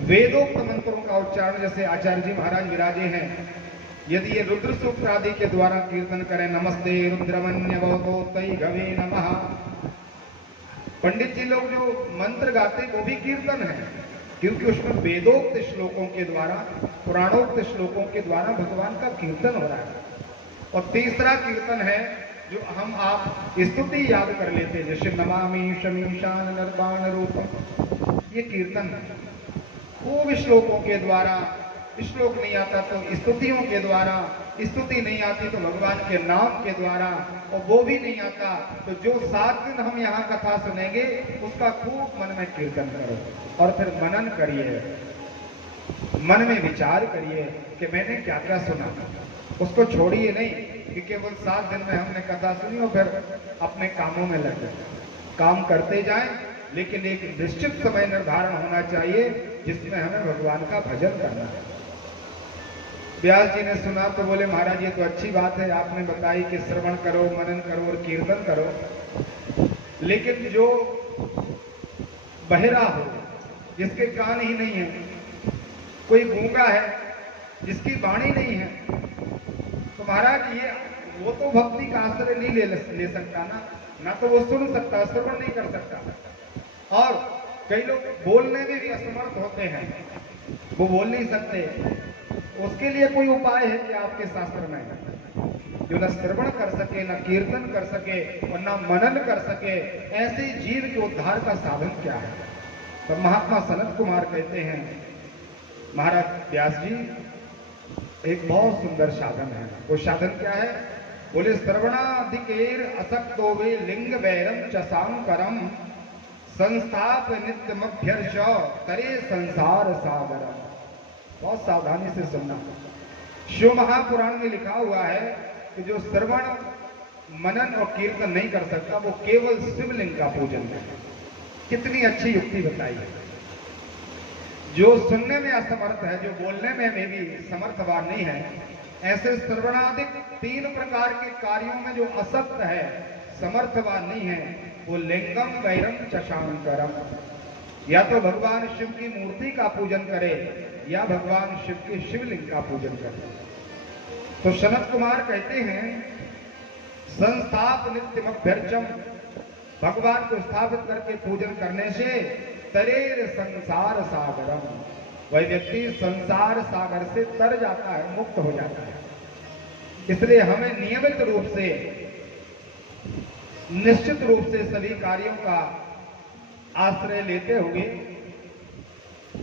वेदोक्त मंत्रों का उच्चारण, जैसे आचार्य जी महाराज विराजे हैं, यदि ये रुद्र सूक्त आदि के द्वारा कीर्तन करें, नमस्ते रुद्रमन्य भवतोत्तै गवे नमः। पंडित जी लोग जो मंत्र गाते वो भी कीर्तन है, क्योंकि उसमें वेदोक्त श्लोकों के द्वारा, पुराणोक्त श्लोकों के द्वारा भगवान का कीर्तन हो रहा है। और तीसरा कीर्तन है जो हम आप स्तुति याद कर लेते, जैसे नमामि शमीशान निर्वाण रूपम, ये कीर्तन है। खूब श्लोकों के द्वारा, श्लोक नहीं आता तो स्तुतियों के द्वारा, स्तुति नहीं आती तो भगवान के नाम के द्वारा, और वो भी नहीं आता तो जो 7 दिन हम यहाँ कथा सुनेंगे उसका खूब मन में कीर्तन करो, और फिर मनन करिए, मन में विचार करिए कि मैंने क्या क्या सुना। उसको छोड़िए नहीं कि केवल 7 दिन में हमने कथा सुनी और फिर अपने कामों में लग गए। काम करते जाएं, लेकिन एक निश्चित समय निर्धारण होना चाहिए जिसमें हमें भगवान का भजन करना है। व्यास जी ने सुना तो बोले महाराज ये तो अच्छी बात है, आपने बताई कि श्रवण करो, मनन करो और कीर्तन करो, लेकिन जो बहरा हो, जिसके कान ही नहीं है, कोई गूंगा है जिसकी वाणी नहीं है, तो महाराज ये वो तो भक्ति का आश्रय नहीं ले सकता ना तो वो सुन सकता, श्रवण नहीं कर सकता। और कई लोग बोलने में भी असमर्थ होते हैं, वो बोल नहीं सकते। उसके लिए कोई उपाय है कि आपके शास्त्र में, जो न श्रवण कर सके, न कीर्तन कर सके और न मनन कर सके, ऐसे जीव के उद्धार का साधन क्या है? तो महात्मा सनत कुमार कहते हैं महाराज व्यास जी एक बहुत सुंदर साधन है। वो साधन क्या है? बोले श्रवणाधिकेर असक्तो वे लिंग वैरम चसांकरम संस्थाप नित्यमभ्यर्ष करे संसार सागरम। बहुत सावधानी से सुनना। शिव महापुराण में लिखा हुआ है कि जो श्रवण मनन और कीर्तन नहीं कर सकता वो केवल शिवलिंग का पूजन है। कितनी अच्छी युक्ति बताई है। जो सुनने में असमर्थ है, जो बोलने में भी समर्थवान नहीं है, ऐसे श्रवणादिक 3 प्रकार के कार्यों में जो असक्त है, समर्थवान नहीं है, वो लिंगम वैरम चशांकरम, या तो भगवान शिव की मूर्ति का पूजन करे या भगवान शिव के शिवलिंग का पूजन करे। तो सनत कुमार कहते हैं संस्थाप नित्यमभ्यर्चम, भगवान को स्थापित करके पूजन करने से तरेर संसार सागरम, वह व्यक्ति संसार सागर से तर जाता है, मुक्त हो जाता है। इसलिए हमें नियमित रूप से, निश्चित रूप से सभी कार्यों का आश्रय लेते हुए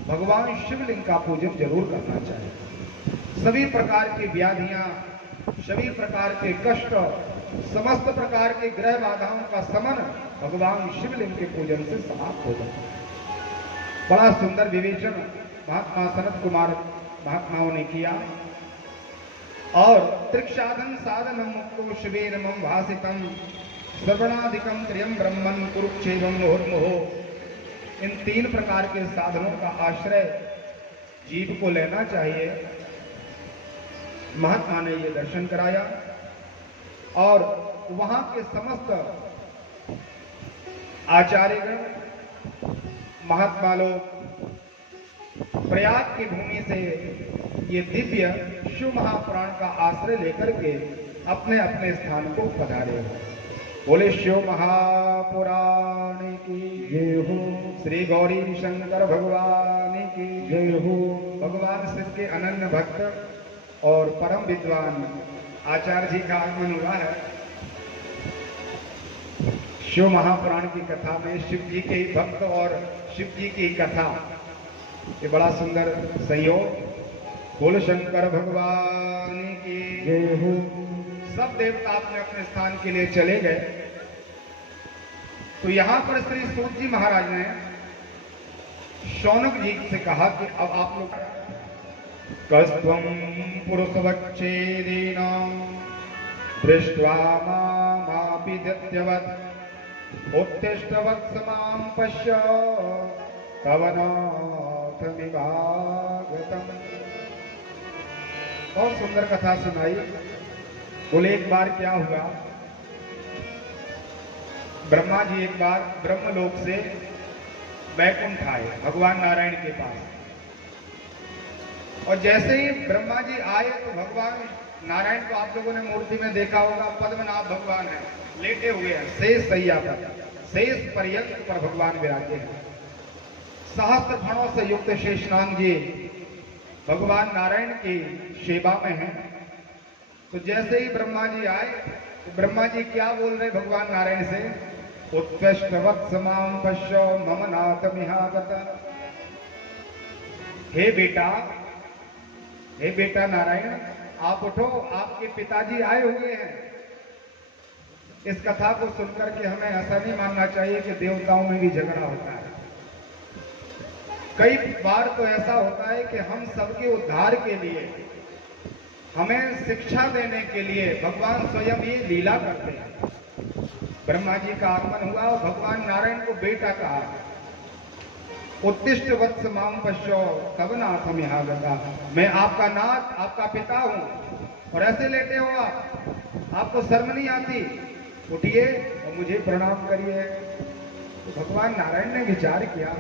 भगवान शिवलिंग का पूजन जरूर करना चाहिए। सभी प्रकार की व्याधियां, सभी प्रकार के कष्ट, समस्त प्रकार के ग्रह बाधाओं का समन भगवान शिवलिंग के पूजन से समाप्त हो जाता है। बड़ा सुंदर विवेचन महात्मा सनत कुमार महात्माओं ने किया। और त्रिक्षाधन साधन मुक्तो शिवेन मम भासितम श्रवणादिकम त्रियम ब्रह्मन कुरुक्षेत्रम मुहुर्मुहो। इन 3 प्रकार के साधनों का आश्रय जीव को लेना चाहिए। महात्मा ने ये दर्शन कराया और वहां के समस्त आचार्यगण महात्मा लोग प्रयाग की भूमि से ये दिव्य शिव महापुराण का आश्रय लेकर के अपने अपने स्थान को पधारे। बोले शिव महापुराण की जय हो। श्री गौरी शंकर भगवान की जय हो। भगवान शिव के अनन्य भक्त और परम विद्वान आचार्य जी का आगमन हुआ है। शिव महापुराण की कथा में शिव जी के ही भक्त और शिव जी की कथा, ये बड़ा सुंदर संयोग। बोल शंकर भगवान की जय हो। सब देवता अपने अपने स्थान के लिए चले गए। तो यहां पर श्री सूत जी महाराज ने शौनक जी से कहा कि अब आप लोग कस्त्वं पुरुषवच्छेदेन दृष्ट्वा मामापि दैत्यवत् उत्तिष्ठवत्समां पश्य तव नाथमिवागतम्। और सुंदर कथा सुनाई। बोले एक बार क्या हुआ, ब्रह्मा जी एक बार ब्रह्मलोक से वैकुंठ आए भगवान नारायण के पास। और जैसे ही ब्रह्मा जी आए तो भगवान नारायण को आप लोगों ने मूर्ति में देखा होगा, पद्मनाभ भगवान है, लेटे हुए हैं शेष सैया पर, शेष पर्यंत पर भगवान विराजे हैं। सहस्त्र फणों से युक्त शेषनाग जी भगवान नारायण की सेवा में हैं। तो जैसे ही ब्रह्मा जी आए तो ब्रह्मा जी क्या बोल रहे भगवान नारायण से, उत्तिष्ठवत्समां पश्यो मम नाथमिहागत। हे बेटा नारायण, आप उठो, आपके पिताजी आए हुए हैं। इस कथा को सुनकर के हमें ऐसा नहीं मानना चाहिए कि देवताओं में भी झगड़ा होता है। कई बार तो ऐसा होता है कि हम सबके उद्धार के लिए, हमें शिक्षा देने के लिए भगवान स्वयं ये लीला करते हैं। ब्रह्मा जी का आगमन हुआ और भगवान नारायण को बेटा कहा, उत्तिष्ठ वत्स माम पश्यो तब नाथम यहाँ गता। मैं आपका नाथ, आपका पिता हूं और ऐसे लेटे हो आपको शर्म नहीं आती? उठिए और मुझे प्रणाम करिए। तो भगवान नारायण ने विचार किया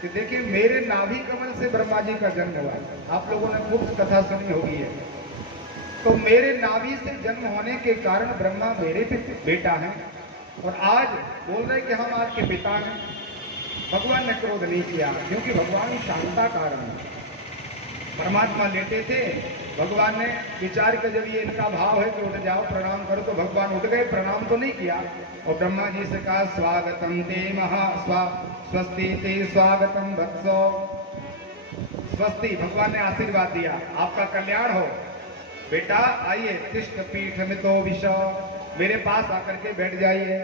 कि देखिए, मेरे नाभि कमल से ब्रह्मा जी का जन्म हुआ। आप लोगों ने खूब कथा सुनी होगी है। तो मेरे नाभि से जन्म होने के कारण ब्रह्मा मेरे बेटा हैं और आज बोल रहे कि हम आपके पिता हैं। भगवान ने क्रोध नहीं किया क्योंकि भगवान शांता कारण है। परमात्मा लेटे थे, भगवान ने विचार किया जब ये इनका भाव है कि उठ जाओ प्रणाम करो, तो भगवान उठ गए, प्रणाम तो नहीं किया। और ब्रह्मा जी से कहा, स्वागतम ते स्वस्ति ते स्वागतम वत्सो। स्वस्ति, भगवान ने आशीर्वाद दिया, आपका कल्याण हो। बेटा आइए, तिष्ठ पीठ मितो विशो, मेरे पास आकर के बैठ जाइए।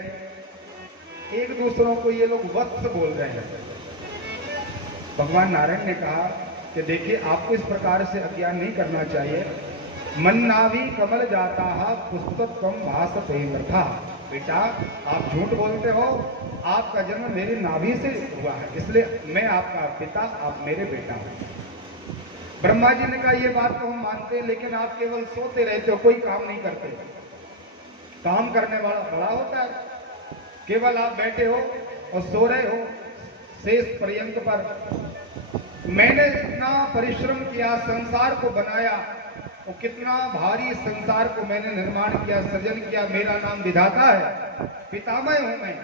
एक दूसरों को ये लोग वत्स बोल रहे हैं। भगवान नारायण ने कहा कि देखिए, आपको इस प्रकार से अज्ञान नहीं करना चाहिए। मन नाभि कमल जाता पुस्तक कम भाषत था। बेटा आप झूठ बोलते हो, आपका जन्म मेरी नाभि से हुआ है, इसलिए मैं आपका पिता, आप मेरे बेटा हो। ब्रह्मा जी ने कहा, ये बात तो हम मानते हैं, लेकिन आप केवल सोते रहते हो, कोई काम नहीं करते। काम करने वाला बड़ा होता है, केवल आप बैठे हो और सो रहे हो शेष पर्यंत पर। मैंने इतना परिश्रम किया, संसार को बनाया, और कितना भारी संसार को मैंने निर्माण किया, सृजन किया। मेरा नाम विधाता है, पितामह हूं मैं,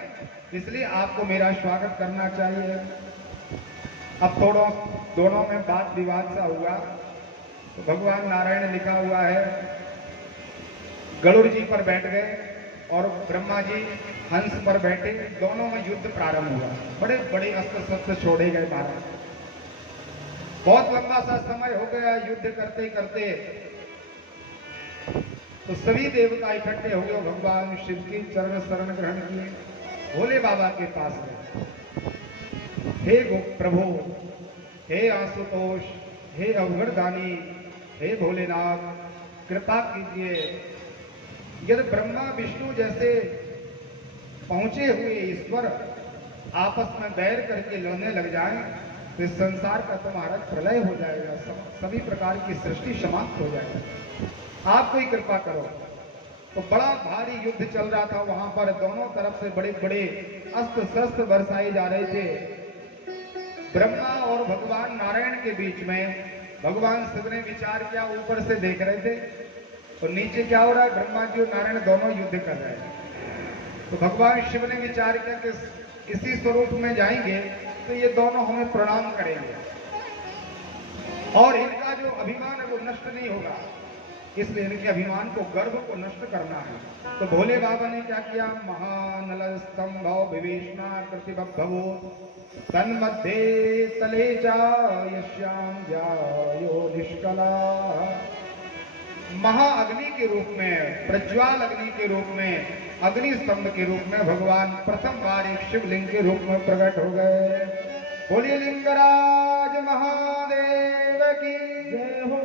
इसलिए आपको मेरा स्वागत करना चाहिए। अब दोनों में बात विवाद सा हुआ। तो भगवान नारायण ने लिखा हुआ है, गरुड़ जी पर बैठ गए और ब्रह्मा जी हंस पर बैठे, दोनों में युद्ध प्रारंभ हुआ। बड़े बड़े अस्त्र शस्त्र छोड़े गए महाराज। बहुत लंबा सा समय हो गया युद्ध करते करते। तो सभी देवता इकट्ठे हो गए, भगवान शिव की चरण शरण ग्रहण किए, भोले बाबा के पास गए। हे प्रभु, हे आशुतोष, हे अवघड़दानी, हे भोलेनाथ, कृपा कीजिए, यदि ब्रह्मा विष्णु जैसे पहुंचे हुए ईश्वर आपस में बैर करके लड़ने लग जाएं तो इस संसार का तुम्हारा प्रलय हो जाएगा, सभी प्रकार की सृष्टि समाप्त हो जाएगी। आप कोई कृपा करो। तो बड़ा भारी युद्ध चल रहा था वहां पर, दोनों तरफ से बड़े बड़े अस्त्र शस्त्र बरसाए जा रहे थे। ब्रह्मा और भगवान नारायण के बीच में भगवान शिव ने विचार किया, ऊपर से देख रहे थे तो नीचे क्या हो रहा है, ब्रह्मा जी और नारायण दोनों युद्ध कर रहे हैं। तो भगवान शिव ने विचार किया कि इसी स्वरूप में जाएंगे तो ये दोनों हमें प्रणाम करेंगे और इनका जो अभिमान है वो नष्ट नहीं होगा, इसलिए इनके अभिमान को, गर्व को नष्ट करना है। तो भोले बाबा ने क्या किया, महानल स्तंभ विभीषणा कृतिबद्धवो तन्मध्ये तले यश्याम जायो निष्कला। महाअग्नि के रूप में, प्रज्वाल अग्नि के रूप में, अग्नि स्तंभ के रूप में भगवान प्रथम बार एक शिवलिंग के रूप में प्रकट हो गए। बोलिए लिंगराज महादेव की जय हो।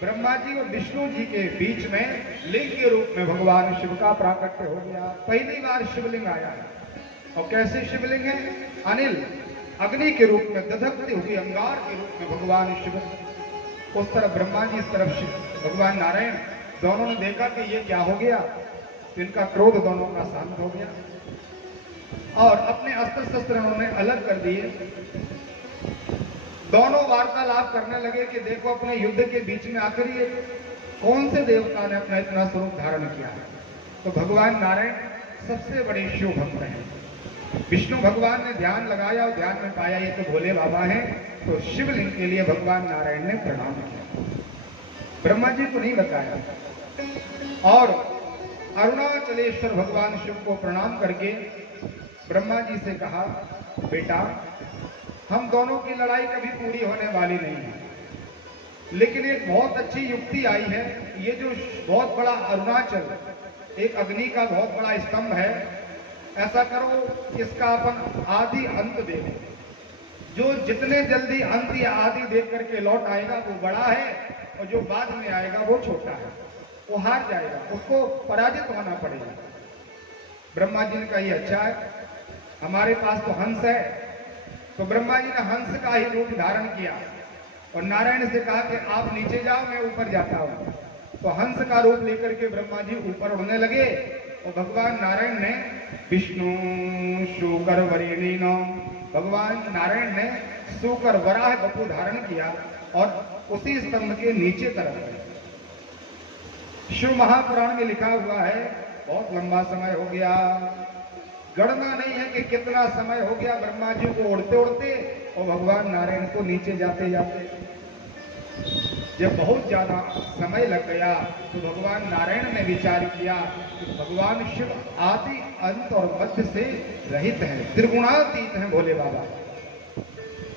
ब्रह्मा जी और विष्णु जी के बीच में लिंग के रूप में भगवान शिव का प्राकट्य हो गया। पहली बार शिवलिंग आया है। और कैसे शिवलिंग है, अनिल अग्नि के रूप में, दधकती हुई अंगार के रूप में भगवान शिव। उस तरफ ब्रह्मा जी, इस तरफ शिव, भगवान नारायण। दोनों ने देखा कि ये क्या हो गया, तो इनका क्रोध दोनों का शांत हो गया और अपने अस्त्र शस्त्र उन्होंने अलग कर दिए। दोनों वार्तालाप करने लगे कि देखो अपने युद्ध के बीच में आखिर ये कौन से देवता ने अपना इतना स्वरूप धारण किया। तो भगवान नारायण सबसे बड़े शिव भक्त हैं। विष्णु भगवान ने ध्यान लगाया और ध्यान में पाया ये तो भोले बाबा हैं, तो शिवलिंग के लिए भगवान नारायण ने प्रणाम किया। ब्रह्मा जी को नहीं बताया और अरुणाचलेश्वर भगवान शिव को प्रणाम करके ब्रह्मा जी से कहा, बेटा हम दोनों की लड़ाई कभी पूरी होने वाली नहीं है, लेकिन एक बहुत अच्छी युक्ति आई है। ये जो बहुत बड़ा अरुणाचल, एक अग्नि का बहुत बड़ा स्तंभ है, ऐसा करो इसका अपन आदि अंत देखो। जो जितने जल्दी अंत या आदि देख करके लौट आएगा वो बड़ा है और जो बाद में आएगा वो छोटा है, वो हार जाएगा, उसको पराजित होना पड़ेगा। ब्रह्मा जी ने कहा ये अच्छा है, हमारे पास तो हंस है। तो ब्रह्मा जी ने हंस का ही रूप धारण किया और नारायण से कहा कि आप नीचे जाओ, मैं ऊपर जाता हूं। तो हंस का रूप लेकर के ब्रह्मा जी ऊपर उड़ने लगे और भगवान नारायण ने विष्णु शुकर वरेणी नाम, भगवान नारायण ने शुकर वराह बपू धारण किया और उसी स्तंभ के नीचे तरफ गए। शिव महापुराण में लिखा हुआ है, बहुत लंबा समय हो गया, गणना नहीं है कि कितना समय हो गया ब्रह्मा जी को उड़ते उड़ते और भगवान नारायण को नीचे जाते जाते। जब बहुत ज्यादा समय लग गया तो भगवान नारायण ने विचार किया कि भगवान शिव आदि अंत और मध्य से रहित हैं, त्रिगुणातीत हैं भोले बाबा,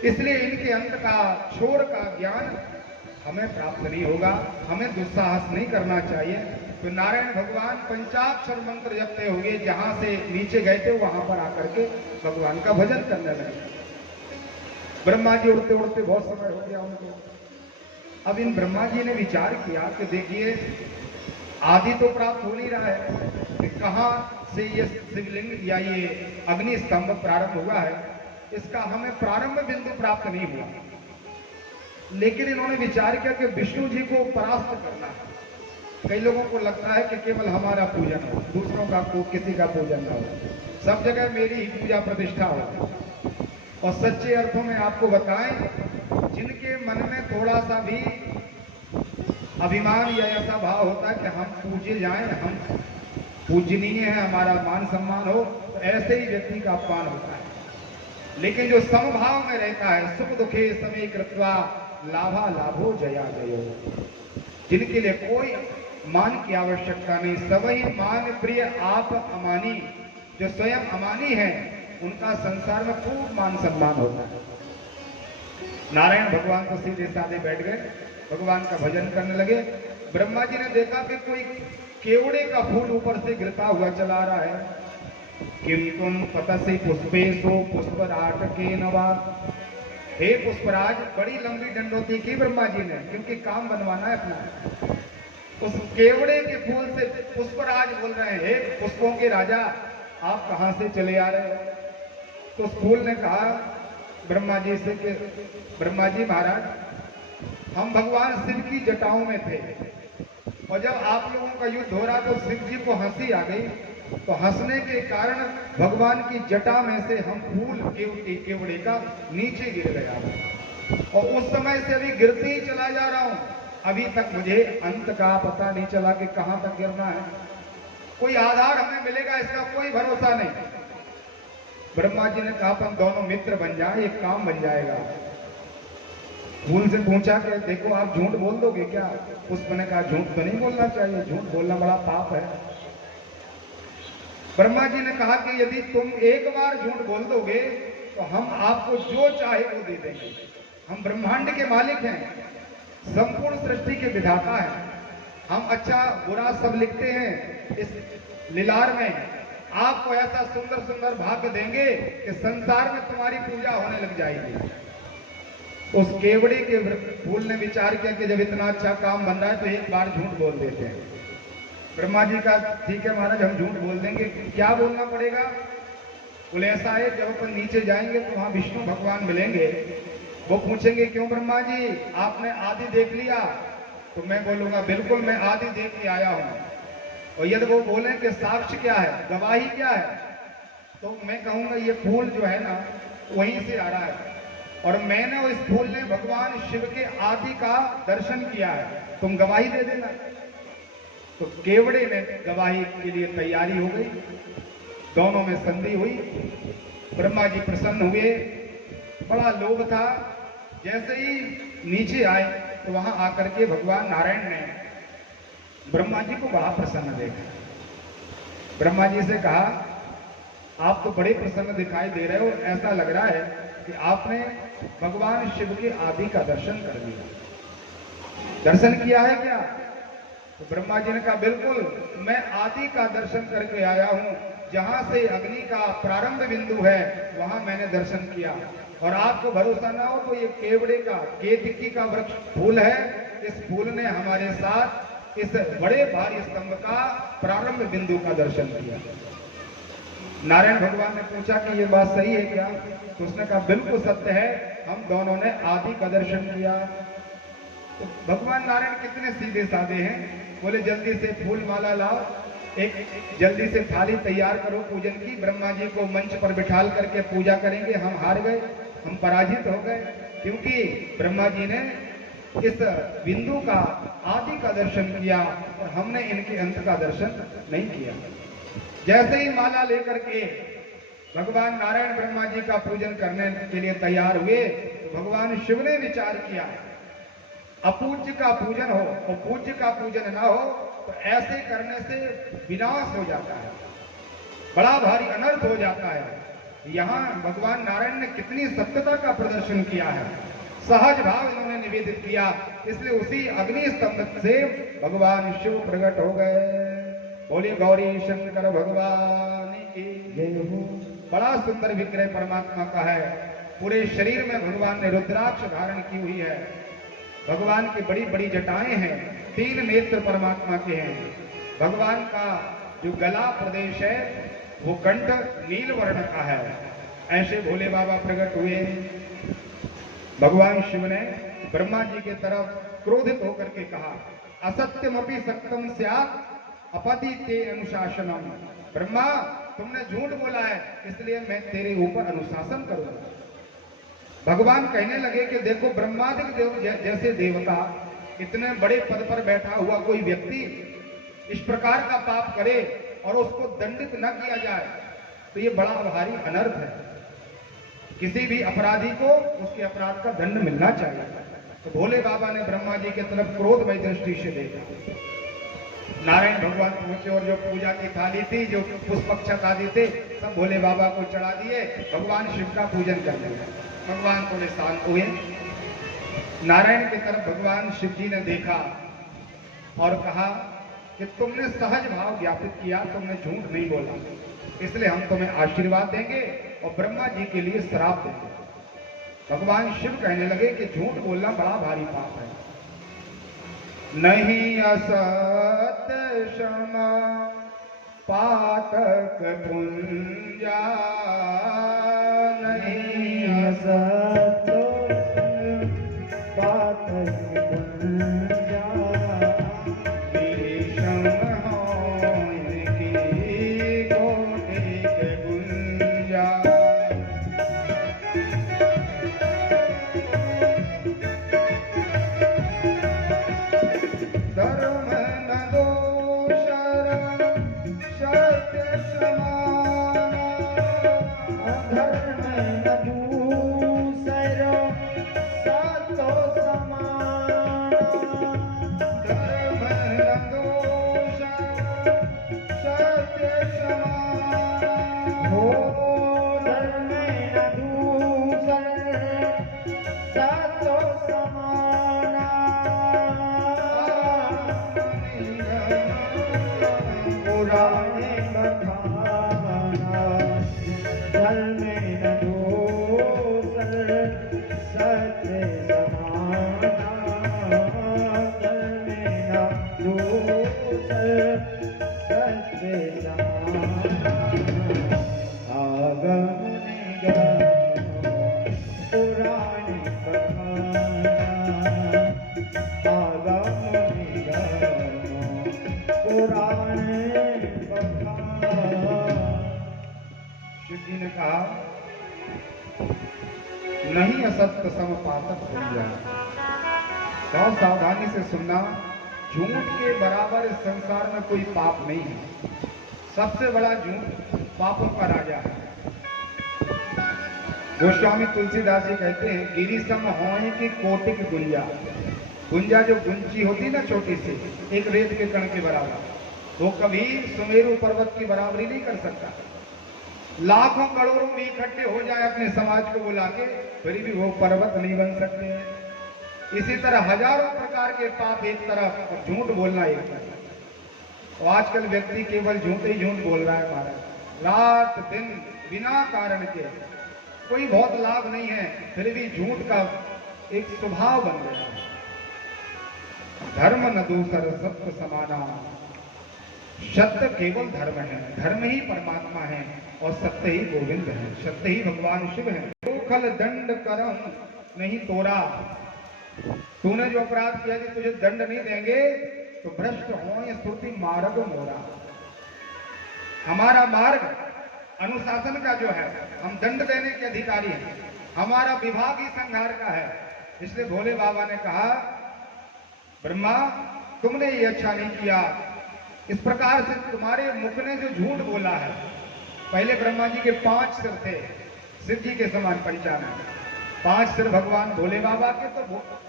इसलिए इनके अंत का, छोर का ज्ञान हमें प्राप्त नहीं होगा, हमें दुस्साहस नहीं करना चाहिए। तो नारायण भगवान पंचाक्षर मंत्र जपते हुए जहां से नीचे गए थे वहां पर आकर के भगवान का भजन करने लगे। ब्रह्मा जी उड़ते उड़ते बहुत समय हो गया उनको। अब इन ब्रह्मा जी ने विचार किया कि देखिए आदि तो प्राप्त हो नहीं रहा है, कि कहां से ये शिवलिंग या ये अग्नि स्तंभ प्रारंभ हुआ है, इसका हमें प्रारंभ बिंदु प्राप्त नहीं हुआ। लेकिन इन्होंने विचार किया कि विष्णु जी को परास्त करना है। कई लोगों को लगता है कि केवल हमारा पूजन हो, दूसरों का किसी का पूजन ना हो, सब जगह मेरी ही पूजा प्रतिष्ठा हो। और सच्चे अर्थों में आपको बताएं, जिनके मन में थोड़ा सा भी अभिमान या ऐसा भाव होता है कि हम पूजे जाएं, हम पूजनीय हैं, हमारा मान सम्मान हो, तो ऐसे ही व्यक्ति का अपमान होता है। लेकिन जो समभाव में रहता है, सुख दुखे समय कृत्वा लाभा लाभो जया जयो, जिनके लिए कोई मान की आवश्यकता नहीं, सबही मान प्रिय आप अमानी, जो स्वयं अमानी है उनका संसार में खूब मान सम्मान होता है। नारायण भगवान तो सीधे साधे बैठ गए, भगवान का भजन करने लगे। ब्रह्मा जी ने देखा कि कोई केवड़े का फूल ऊपर से गिरता हुआ चला रहा है। किम तुम पतसी पुष्पेशो पुष्पराट के नवा, हे पुष्पराज, बड़ी लंबी दंडोती की ब्रह्मा जी ने, क्योंकि काम बनवाना है अपना। उस केवड़े के फूल से पुष्पराज बोल रहे हैं, हे पुष्पों के राजा, आप कहां से चले आ रहे हो? तो उस फूल ने कहा ब्रह्मा जी से कि ब्रह्मा जी महाराज, हम भगवान शिव की जटाओं में थे, और जब आप लोगों का युद्ध हो रहा तो शिव जी को हंसी आ गई, तो हंसने के कारण भगवान की जटा में से हम फूल केवड़े का नीचे गिर गया, और उस समय से अभी गिरते ही चला जा रहा हूं। अभी तक मुझे अंत का पता नहीं चला कि कहां तक गिरना है। कोई आधार हमें मिलेगा इसका कोई भरोसा नहीं। ब्रह्मा जी ने कहा अपन दोनों मित्र बन जाए, एक काम बन जाएगा। फूल से पूछा कि देखो आप झूठ बोल दोगे क्या? पुष्प ने कहा झूठ तो नहीं बोलना चाहिए, झूठ बोलना बड़ा पाप है। ब्रह्मा जी ने कहा कि यदि तुम एक बार झूठ बोल दोगे तो हम आपको जो चाहे वो दे देंगे। हम ब्रह्मांड के मालिक हैं, संपूर्ण सृष्टि के विधाता हैं। हम अच्छा बुरा सब लिखते हैं इस लीलार में। आपको ऐसा सुंदर सुंदर भाग्य देंगे कि संसार में तुम्हारी पूजा होने लग जाएगी। उस केवड़े के फूल ने विचार किया कि जब इतना अच्छा काम बन रहा है तो एक बार झूठ बोल देते हैं। ब्रह्मा जी का ठीक है महाराज, हम झूठ बोल देंगे। क्या बोलना पड़ेगा? बोले ऐसा है, जब अपन नीचे जाएंगे तो वहां विष्णु भगवान मिलेंगे। वो पूछेंगे क्यों ब्रह्मा जी, आपने आदि देख लिया? तो मैं बोलूंगा बिल्कुल, मैं आदि देख के आया हूं। और यदि वो बोले कि साक्ष्य क्या है, गवाही क्या है, तो मैं कहूंगा ये फूल जो है ना वहीं से आ रहा है, और मैंने इस फूल ने भगवान शिव के आदि का दर्शन किया है, तुम गवाही दे देना। तो केवड़े ने गवाही के लिए तैयारी हो गई, दोनों में संधि हुई। ब्रह्मा जी प्रसन्न हुए, बड़ा लोभ था। जैसे ही नीचे आए तो वहां आकर के भगवान नारायण ने ब्रह्मा जी को बड़ा प्रसन्न देखा। ब्रह्मा जी से कहा आप तो बड़े प्रसन्न दिखाई दे रहे हो, ऐसा लग रहा है कि आपने भगवान शिव के आदि का दर्शन कर लिया। दर्शन किया है क्या? तो ब्रह्मा जी ने कहा बिल्कुल, मैं आदि का दर्शन करके आया हूं। जहां से अग्नि का प्रारंभ बिंदु है वहां मैंने दर्शन किया। और आपको भरोसा ना हो तो ये केवड़े का केतकी का वृक्ष फूल है, इस फूल ने हमारे साथ इस बड़े भारी स्तंभ का प्रारंभ बिंदु का दर्शन किया। नारायण भगवान ने पूछा कि ये बात सही है क्या? तो उसने कहा बिल्कुल सत्य है, हम दोनों ने आदि का दर्शन किया। तो भगवान नारायण कितने सीधे साधे हैं। बोले जल्दी से फूल माला लाओ, एक जल्दी से थाली तैयार करो पूजन की, ब्रह्मा जी को मंच पर बिठाल करके पूजा करेंगे। हम हार गए, हम पराजित हो गए, क्योंकि ब्रह्मा जी ने इस बिंदु का आदि का दर्शन किया और हमने इनके अंत का दर्शन नहीं किया। जैसे ही माला लेकर के भगवान नारायण ब्रह्मा जी का पूजन करने के लिए तैयार हुए तो भगवान शिव ने विचार किया अपूज्य का पूजन हो और पूज्य का पूजन ना हो तो ऐसे करने से विनाश हो जाता है, बड़ा भारी अनर्थ हो जाता है। यहाँ भगवान नारायण ने कितनी सत्यता का प्रदर्शन किया है, सहज भाव इन्होंने निवेदित किया, इसलिए उसी अग्नि स्तंभ से भगवान शिव प्रकट हो गए। बोले गौरी शंकर भगवान की जय हो। बड़ा सुंदर विग्रह परमात्मा का है, पूरे शरीर में भगवान ने रुद्राक्ष धारण की हुई है। भगवान की बड़ी बड़ी जटाएं हैं, 3 नेत्र परमात्मा के हैं। भगवान का जो गला प्रदेश है वो कंठ नील वर्ण का है। ऐसे भोले बाबा प्रकट हुए। भगवान शिव ने ब्रह्मा जी के तरफ क्रोधित होकर के कहा असत्यमपि सत्यम स्यात् अपति ते अनुशासनम। ब्रह्मा तुमने झूठ बोला है, इसलिए मैं तेरे ऊपर अनुशासन करूंगा। भगवान कहने लगे कि देखो ब्रह्मादिक देव जैसे देवता, इतने बड़े पद पर बैठा हुआ कोई व्यक्ति इस प्रकार का पाप करे और उसको दंडित न किया जाए तो ये बड़ा भारी अनर्थ है। किसी भी अपराधी को उसके अपराध का दंड मिलना चाहिए। तो भोले बाबा ने ब्रह्मा जी की तरफ क्रोधमय दृष्टि से देखा। नारायण भगवान पहुंचे और जो पूजा की थाली थी, जो पुष्पक्षत आदि थे, सब भोले बाबा को चढ़ा दिए। भगवान शिव का पूजन करने लगे। भगवान थोड़े शांत हुए। नारायण की तरफ भगवान शिव जी ने देखा और कहा कि तुमने सहज भाव ज्ञापित किया, तुमने झूठ नहीं बोला, इसलिए हम तुम्हें आशीर्वाद देंगे और ब्रह्मा जी के लिए श्राप देंगे। भगवान शिव कहने लगे कि झूठ बोलना बड़ा भारी पाप है। नहीं असत्य क्षमा पातक पुंजा, नहीं असत्य पातक पुंजा, विषम होय की कोटि गुंजा। धर्म न दोषर सत्य समाना, अधर्म न दूसर सातो समान, धर्म न दोषर सत्य समाना, हो धर्म न दूसर सातो समाना, पुराणे बखाना, धर्म न दूसर सत्य समाना, धर्म न दूसर सत्य समाना, आगम निगम पुराणे बखाना, आगम निगम पुराणे बखाना। शिव जी ने कहा नहीं असत्य सम पातक पुंजा। बहुत सावधानी से सुनना, झूठ के बराबर इस संसार में कोई पाप नहीं है। सबसे बड़ा झूठ पापों का राजा है। गोस्वामी तुलसीदास जी कहते हैं गिरी सम होय की कोटिक गुंजा। गुंजा जो गुंची होती ना छोटी सी, एक रेत के कण के बराबर, वो कभी सुमेरु पर्वत की बराबरी नहीं कर सकता। लाखों करोड़ों भी इकट्ठे हो जाए अपने समाज को बुला के, फिर भी वो पर्वत नहीं बन सकते हैं। इसी तरह हजारों प्रकार के पाप एक तरफ और झूठ बोलना एक तरफ। और आजकल व्यक्ति केवल झूठ ही झूठ बोल रहा है महाराज, रात दिन बिना कारण के। कोई बहुत लाभ नहीं है, फिर भी झूठ का एक स्वभाव बन गया है। धर्म न दूसर सत्य समाना। सत्य केवल धर्म है, धर्म ही परमात्मा है और सत्य ही गोविंद है, सत्य ही भगवान शिव है। खल दंड करम नहीं तोरा। तूने जो अपराध किया कि तुझे दंड नहीं देंगे तो भ्रष्ट हो या स्तुति मार्ग मोरा। हमारा मार्ग अनुशासन का जो है, हम दंड देने के अधिकारी हैं। हमारा विभाग ही संहार का है। इसलिए भोले बाबा ने कहा ब्रह्मा तुमने ये अच्छा नहीं किया। इस प्रकार से तुम्हारे मुख ने जो झूठ बोला है, पहले ब्रह्मा जी के 5 सिर थे, शिव जी के समान पंचानन। 5 सिर भगवान भोले बाबा के, तो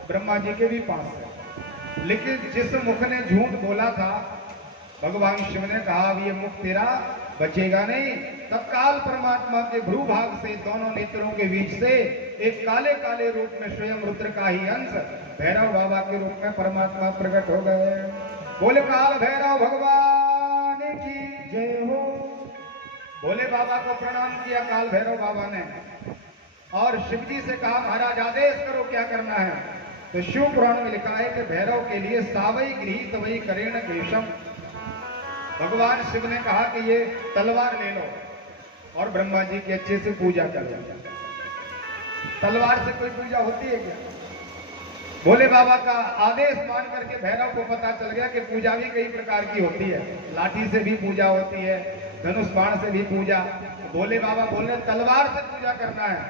ब्रह्मा जी के भी 5 सिर। लेकिन जिस मुख ने झूठ बोला था, भगवान शिव ने कहा अब ये मुख तेरा बचेगा नहीं। तत्काल परमात्मा के भ्रूभाग से दोनों नेत्रों के बीच से एक काले काले रूप में स्वयं रुद्र का ही अंश भैरव बाबा के रूप में परमात्मा प्रकट हो गए। बोले काल भैरव भगवान की जय हो। भोले बाबा को प्रणाम किया काल भैरव बाबा ने और शिव जी से कहा महाराज आदेश करो क्या करना है। तो शिव पुराण में लिखा है कि भैरव के लिए सावई गृही तवई करेण केशम। भगवान शिव ने कहा कि ये तलवार ले लो और ब्रह्मा जी की अच्छे से पूजा कर लो। तलवार से कोई पूजा होती है क्या? भोले बाबा का आदेश मान करके भैरव को पता चल गया कि पूजा भी कई प्रकार की होती है। लाठी से भी पूजा होती है, धनुष बाण से भी पूजा। भोले बाबा बोल रहे तलवार से पूजा करना है।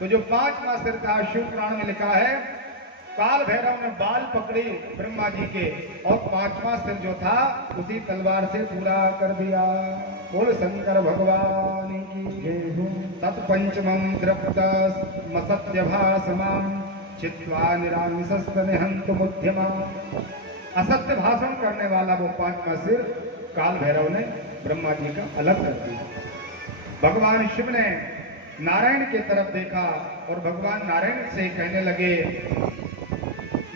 तो जो 5वां सिर था, शिव पुराण में लिखा है काल भैरव ने बाल पकड़ी ब्रह्मा जी के और 5वां सिर जो था उसी तलवार से पूरा कर दिया। बोल शंकर भगवान की जय हो। तत्पंचमं द्रप्त मसत्य भासमान चित्वा निरांशस्त निहंत मुध्यमा। असत्य भाषण करने वाला वो 5वां सिर काल भैरव ने ब्रह्मा जी का अलग कर दिया। भगवान शिव ने नारायण की तरफ देखा और भगवान नारायण से कहने लगे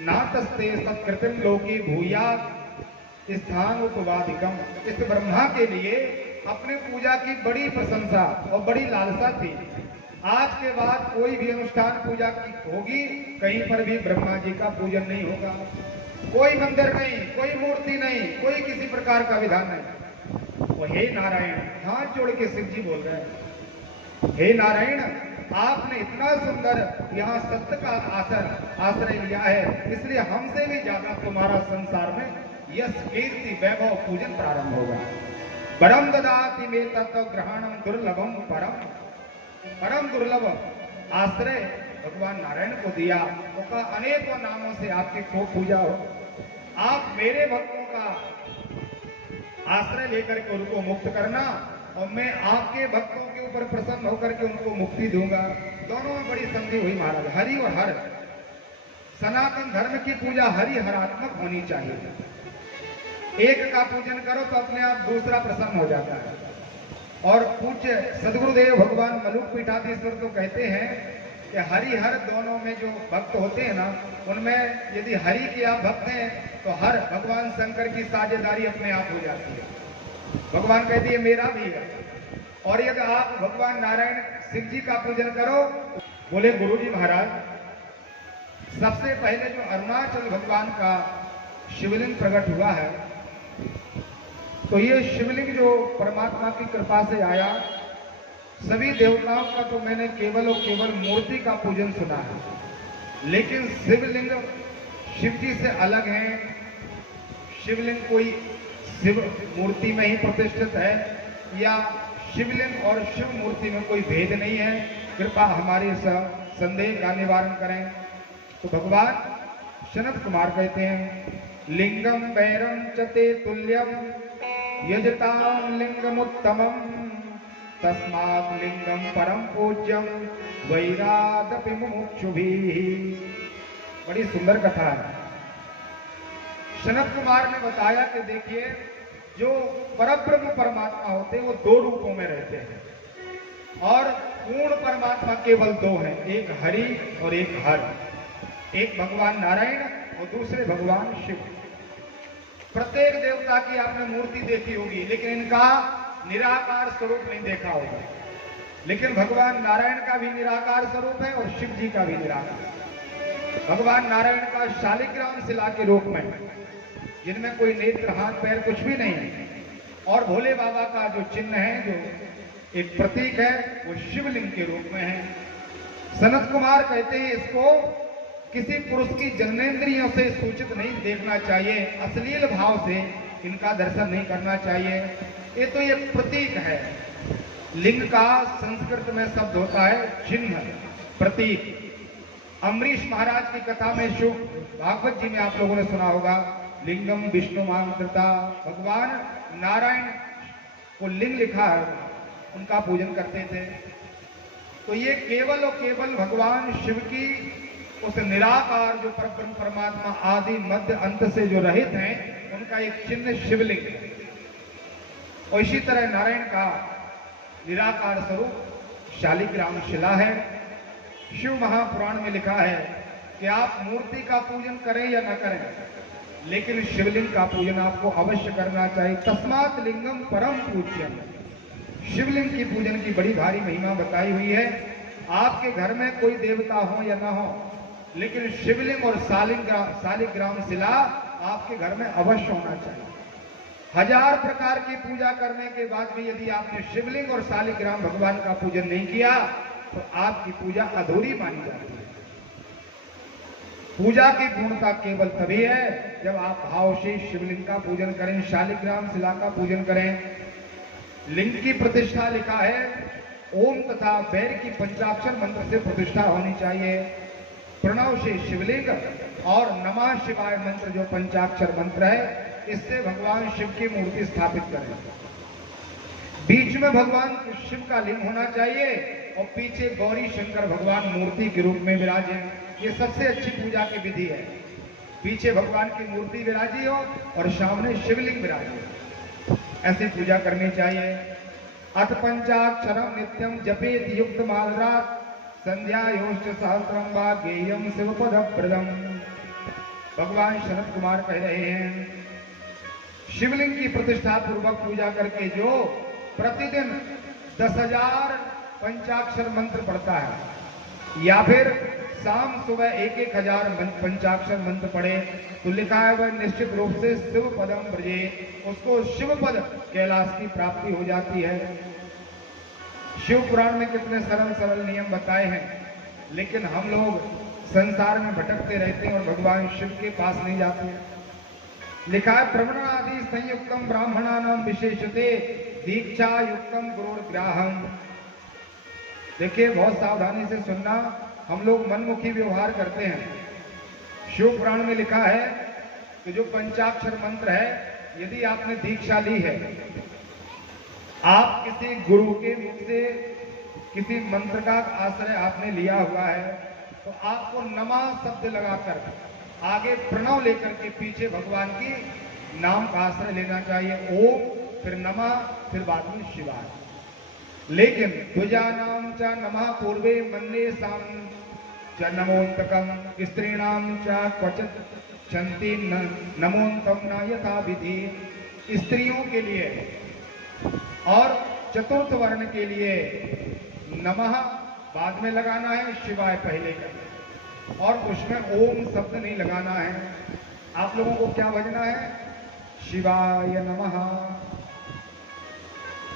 नातस्ते सत्कृतिम लोकी भूयात् स्थान उपवादिकम। इस ब्रह्मा के लिए अपने पूजा की बड़ी प्रशंसा और बड़ी लालसा थी। आज के बाद कोई भी अनुष्ठान पूजा की होगी, कहीं पर भी ब्रह्मा जी का पूजन नहीं होगा। कोई मंदिर नहीं, कोई मूर्ति नहीं, कोई किसी प्रकार का विधान नहीं। वो हे नारायण, हाथ जोड़ के शिव जी बोल रहे हैं, हे नारायण, आपने इतना सुंदर यहाँ सत्य का आश्रय लिया है, इसलिए हमसे भी ज्यादा तुम्हारा संसार में यश कीर्ति वैभव पूजन प्रारंभ होगा। परम ददाति मे तत्व ग्रहणम दुर्लभम परम, परम दुर्लभ आश्रय भगवान नारायण को दिया। उसका अनेकों नामों से आपकी खूब पूजा हो। आप मेरे भक्तों का आश्रय लेकर के उनको मुक्त करना, और मैं आपके भक्तों के ऊपर प्रसन्न होकर के उनको मुक्ति दूंगा। दोनों में बड़ी संधि हुई महाराज, हरि और हर। सनातन धर्म की पूजा हरि हरात्मक होनी चाहिए। एक का पूजन करो तो अपने आप दूसरा प्रसन्न हो जाता है। और पूज्य सदगुरुदेव भगवान मलुक पीठाधीश्वर तो कहते हैं कि हरि हर दोनों में जो भक्त होते हैं ना, उनमें यदि हरि के आप भक्त हैं तो हर भगवान शंकर की साझेदारी अपने आप हो जाती है। भगवान कहती है मेरा भी है। और यदि आप भगवान नारायण शिव जी का पूजन करो, बोले गुरु जी महाराज, सबसे पहले जो अरुणाचल भगवान का शिवलिंग प्रकट हुआ है, तो ये शिवलिंग जो परमात्मा की कृपा से आया, सभी देवताओं का तो मैंने केवल और केवल मूर्ति का पूजन सुना है, लेकिन शिवलिंग शिव जी से अलग है। शिवलिंग कोई शिव मूर्ति में ही प्रतिष्ठित है, या शिवलिंग और शिव मूर्ति में कोई भेद नहीं है। कृपा हमारे संदेह का निवारण करें। तो भगवान सनत कुमार कहते हैं, लिंगम वैरम चते तुल्यम यजताम लिंगमुत्तमम तस्मात् लिंगम परम पूज्यम वैरादपि मुमुक्षुभिः। बड़ी सुंदर कथा है। सनत कुमार ने बताया कि देखिए, जो परब्रह्म परमात्मा होते हैं वो दो रूपों में रहते हैं, और पूर्ण परमात्मा केवल दो हैं, एक हरि और एक हर। एक भगवान नारायण और दूसरे भगवान शिव। प्रत्येक देवता की आपने मूर्ति देखी होगी, लेकिन इनका निराकार स्वरूप नहीं देखा होगा। लेकिन भगवान नारायण का भी निराकार स्वरूप है और शिव जी का भी निराकार। भगवान नारायण का शालिग्राम शिला के रूप में, जिनमें कोई नेत्र हाथ पैर कुछ भी नहीं है, और भोले बाबा का जो चिन्ह है, जो एक प्रतीक है, वो शिवलिंग के रूप में है। सनत कुमार कहते हैं इसको किसी पुरुष की जन्मेंद्रियों से सूचित नहीं देखना चाहिए, अश्लील भाव से इनका दर्शन नहीं करना चाहिए। ये तो एक प्रतीक है। लिंग का संस्कृत में शब्द होता है चिन्ह, प्रतीक। अम्बरीश महाराज की कथा में शिव भागवत जी में आप लोगों ने सुना होगा, लिंगम विष्णु मांकृता। भगवान नारायण को लिंग लिखा है, उनका पूजन करते थे। तो ये केवल और केवल भगवान शिव की उस निराकार जो परब्रह्म परमात्मा आदि मध्य अंत से जो रहित हैं, उनका एक चिन्ह शिवलिंग है। और इसी तरह नारायण का निराकार स्वरूप शालिग्राम शिला है। शिव महापुराण में लिखा है कि आप मूर्ति का पूजन करें या न करें, लेकिन शिवलिंग का पूजन आपको अवश्य करना चाहिए। तस्मात् लिंगम परम पूज्यम। शिवलिंग की पूजन की बड़ी भारी महिमा बताई हुई है। आपके घर में कोई देवता हो या ना हो, लेकिन शिवलिंग और शालिग्राम शिला आपके घर में अवश्य होना चाहिए। 1000 प्रकार की पूजा करने के बाद भी यदि आपने शिवलिंग और शालिग्राम भगवान का पूजन नहीं किया, तो आपकी पूजा अधूरी मानी जाती है। पूजा की पूर्णता केवल तभी है जब आप भाव से शिवलिंग का पूजन करें, शालिग्राम शिला का पूजन करें। लिंग की प्रतिष्ठा लिखा है, ओम तथा वैर की पंचाक्षर मंत्र से प्रतिष्ठा होनी चाहिए। प्रणव से शिवलिंग और नमः शिवाय मंत्र जो पंचाक्षर मंत्र है, इससे भगवान शिव की मूर्ति स्थापित करें। बीच में भगवान शिव का लिंग होना चाहिए और पीछे गौरी शंकर भगवान मूर्ति के रूप में विराजे। ये सबसे अच्छी पूजा की विधि है। पीछे भगवान की मूर्ति विराजी हो और सामने शिवलिंग विराजी हो, ऐसी पूजा करनी चाहिए। अथ पंचाक्षरम नित्यम जपेत युक्त मालरात संध्या योष्ट सहस्रम वा गेयम शिवपद प्रदम। भगवान सनत कुमार कह रहे हैं, शिवलिंग की प्रतिष्ठा पूर्वक पूजा करके जो प्रतिदिन 10,000 पंचाक्षर मंत्र पढ़ता है या फिर शाम सुबह 1,000 पंचाक्षर मंत्र पढ़े तो लिखा है वह निश्चित रूप से शिव पदम ब्रजे, उसको शिव पद कैलाश की प्राप्ति हो जाती है। शिव पुराण में कितने सरल सरल नियम बताए हैं, लेकिन हम लोग संसार में भटकते रहते हैं और भगवान शिव के पास नहीं जाते हैं। लिखा है प्रवणादि संयुक्तम ब्राह्मणानाम विशेषते दीक्षा युक्तम गुरुर्ग्राहम। देखिए बहुत सावधानी से सुनना, हम लोग मनमुखी व्यवहार करते हैं। शिव पुराण में लिखा है कि जो पंचाक्षर मंत्र है, यदि आपने दीक्षा ली है, आप किसी गुरु के मुख से किसी मंत्र का आश्रय आपने लिया हुआ है, तो आपको नमः शब्द लगाकर आगे प्रणव लेकर के पीछे भगवान की नाम का आश्रय लेना चाहिए। ओम, फिर नमः, फिर बाद में शिवाय। लेकिन द्विजानाम च नमः पूर्वे मन्ये साम च नमोन्तकम, स्त्रीणाम च क्वचित छन्ति नमोन्तम न यथा विधि। स्त्रियों के लिए और चतुर्थ वर्ण के लिए नमः बाद में लगाना है, शिवाय पहले करना, और उसमें ओम शब्द नहीं लगाना है। आप लोगों को क्या भजना है? शिवाय नमः।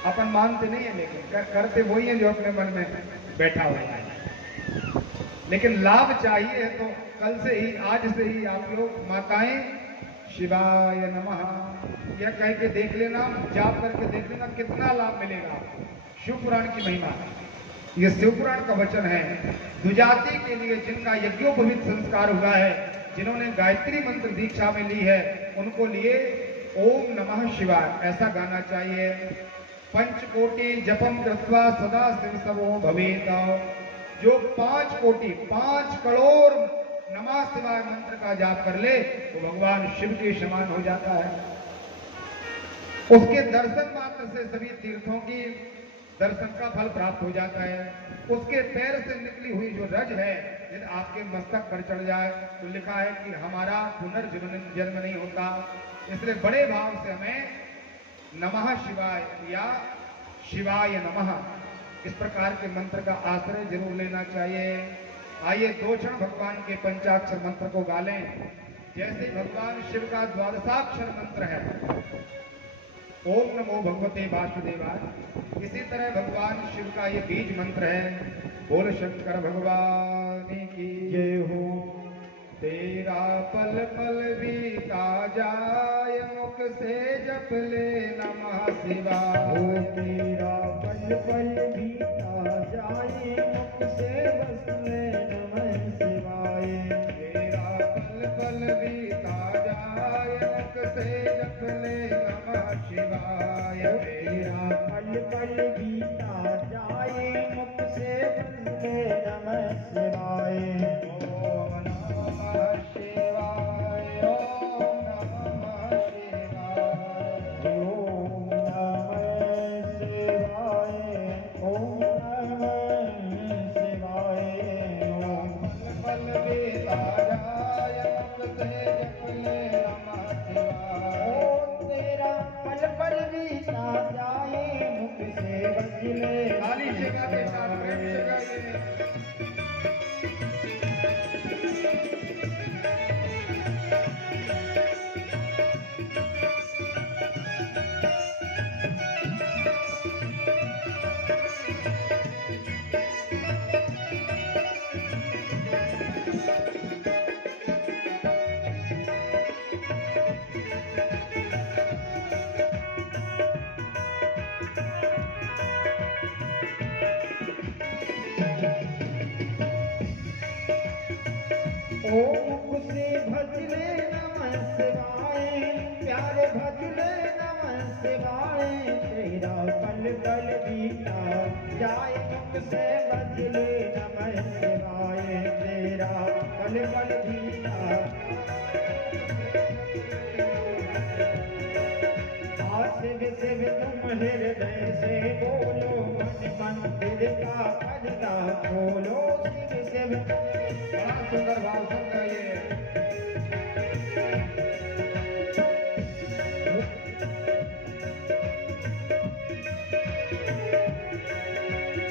अपन मानते नहीं है, लेकिन करते वही है जो अपने मन में बैठा हुआ है। लेकिन लाभ चाहिए तो कल से ही, आज से ही आप लोग माताएं शिवाय नमः यह कह के देख लेना, जाप करके देख लेना, कितना लाभ मिलेगा। शिव पुराण की महिमा, ये शिव पुराण का वचन है। द्विजाति के लिए जिनका यज्ञोपवीत संस्कार हुआ है, जिन्होंने गायत्री मंत्र दीक्षा में ली है, उनको लिए ओम नमः शिवाय ऐसा गाना चाहिए। पंचकोटि जपम कृत्वा सदा शिव सबो भवेत। जो 5 कोटि 5 करोड़ नमः शिवाय मंत्र का जाप कर ले तो भगवान शिव के समान हो जाता है। उसके दर्शन मात्र से सभी तीर्थों की दर्शन का फल प्राप्त हो जाता है। उसके पैर से निकली हुई जो रज है, यदि आपके मस्तक पर चढ़ जाए तो लिखा है कि हमारा पुनर्जन्म नहीं होता। इसलिए बड़े भाव से हमें नमः शिवाय या शिवाय नमः इस प्रकार के मंत्र का आश्रय जरूर लेना चाहिए। आइए 2 क्षण भगवान के पंचाक्षर मंत्र को गा लें। जैसे भगवान शिव का द्वादशाक्षर मंत्र है ओम नमो भगवते वासुदेवाय, इसी तरह भगवान शिव का ये बीज मंत्र है। बोल शंकर भगवान की जय हो। तेरा पल पल बीता जाए, मुख से जप ले नमः शिवाय। हो तेरा पल पल बीता जाए, मुख से बस ले नमः शिवाय। तेरा पल पल बीता जाए, मुख से जप ले नमः शिवाय। तेरा पल पल बीता जाए, मुख से बस ले नमः शिवाय। ओम नमः शिवाय, ओम नमः शिवाय। ओम नमः शिवाय, ओम नमः शिवाय। ओम पल बीता जाए, मुख से जप ले नमः शिवाय। ओ तेरा पल पल बीता जाए, मुख से बस ले ताली से गाते साथ प्रेम से गाइए। ओ मुख से भज ले नमः शिवाय, प्यारे भज ले नमः शिवाय। तेरा पल पल बीता जाए, मुख से भज ले नमः शिवाय। तेरा पल पल बीता शिव शिव तुम हृदय से बोलो, मन मंदिर का पर्दा खोलो। शिव शिव बड़ा सुंदर भाव सुन गाइए।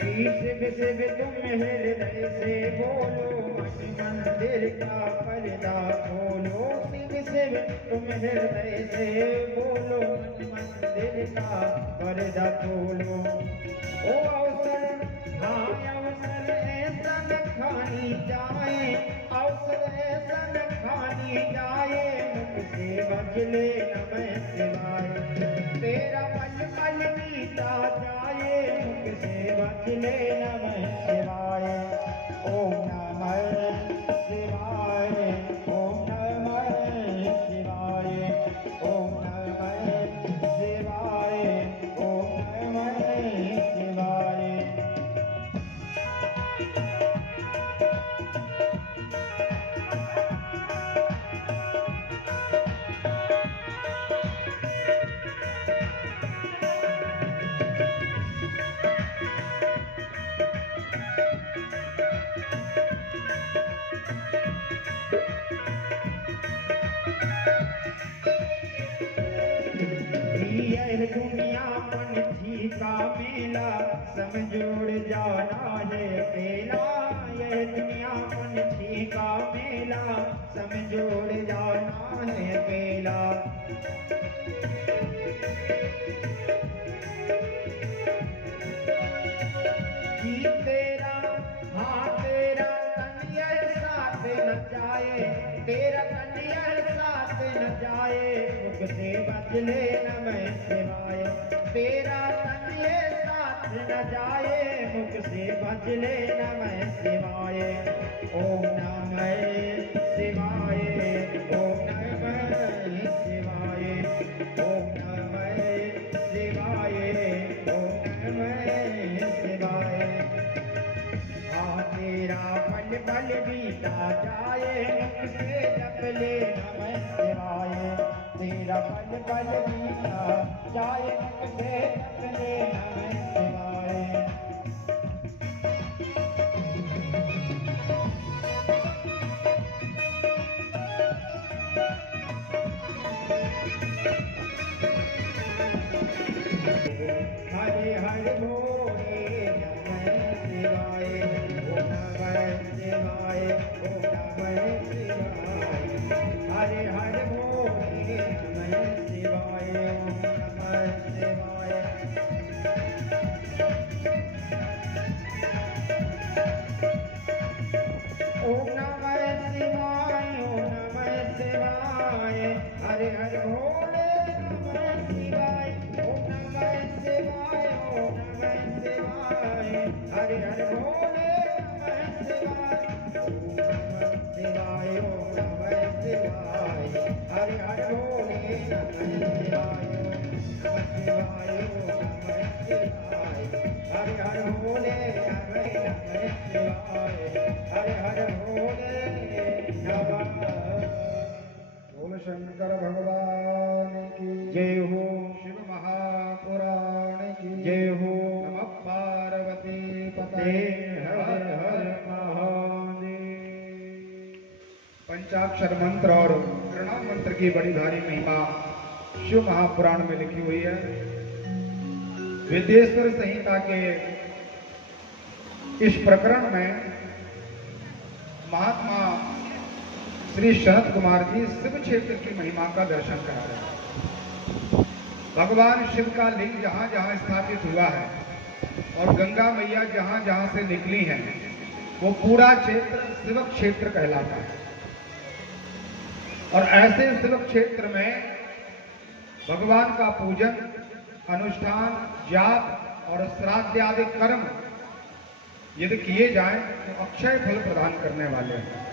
शिव शिव तुम हृदय से बोलो, मन मंदिर का पर्दा खोलो। शिव शिव तुम हृदय से बोलो, मन मंदिर का पर्दा खोलो। ओ अवसर, हाँ अवसर ऐसा न खानी जाए, अवसर ऐसा न खानी जाए, मुख से बजले नमः शिवाय। तेरा पल पल बीता जाए, मुख से बजले नमः शिवाय। ओम नमः शिवाय, ओम नमः शिवाय, ओम नमः शिवाय, ओम नमः शिवाय। यह दुनिया पंछी का मेला, समझोड़ जाना है अकेला। यह दुनिया पंछी का मेला, समझोड़ जाना है अकेला। जी तेरा, हाँ तेरा कन्या साथ न जाए, तेरा कन्या साथ न जाए, मुख से बजले नमः शिवाय। तेरा कन्या साथ न जाए, मुख से बजले नमः शिवाय। ओम नमः शिवाय, ओम नमः शिवाय, ओम नमः शिवाय, ओम नमः शिवाय। तेरा पल पल बीता जाए, मुख से जप ले नमः शिवाय। तेरा पल पल बीता जाए, मुख से जप ले नमः शिवाय। हरे हरे भोले नमः शिवाय, ओम नमः शिवाय, ओम नमः शिवाय। हरे हरे भोले नमः शिवाय, ओम नमः शिवाय। ओम नमः शिवाय, ओम नमः शिवाय। हरे हरे भोले नमः शिवाय, ओम नमः शिवाय, ओम नमः शिवाय। हरे हरे भोले नमः शिवाय, ओम नमः शिवाय, ओम नमः शिवाय। हरे हरे भोले नमः शिवाय, ओम नमः शिवाय, ओम नमः शिवाय। हरे हरे भोले नमः शिवाय, हरे हरे भोले नमः। बोल शंकर भगवान की जय हो, शिव महापुराण की जय हो। नमः पार्वती पते पते हर हर महादेव। पंचाक्षर मंत्र और प्रणाम मंत्र की बड़ी भारी महिमा शिव महापुराण में लिखी हुई है। विद्येश्वर संहिता के इस प्रकरण में महात्मा श्री शरद कुमार जी शिव क्षेत्र की महिमा का दर्शन करा रहे हैं। भगवान शिव का लिंग जहां जहां स्थापित हुआ है और गंगा मैया जहां जहां से निकली हैं, वो पूरा क्षेत्र शिव क्षेत्र कहलाता है। और ऐसे शिव क्षेत्र में भगवान का पूजन, अनुष्ठान, जाप और श्राद्ध आदि कर्म यदि किए जाएं तो अक्षय फल प्रदान करने वाले हैं।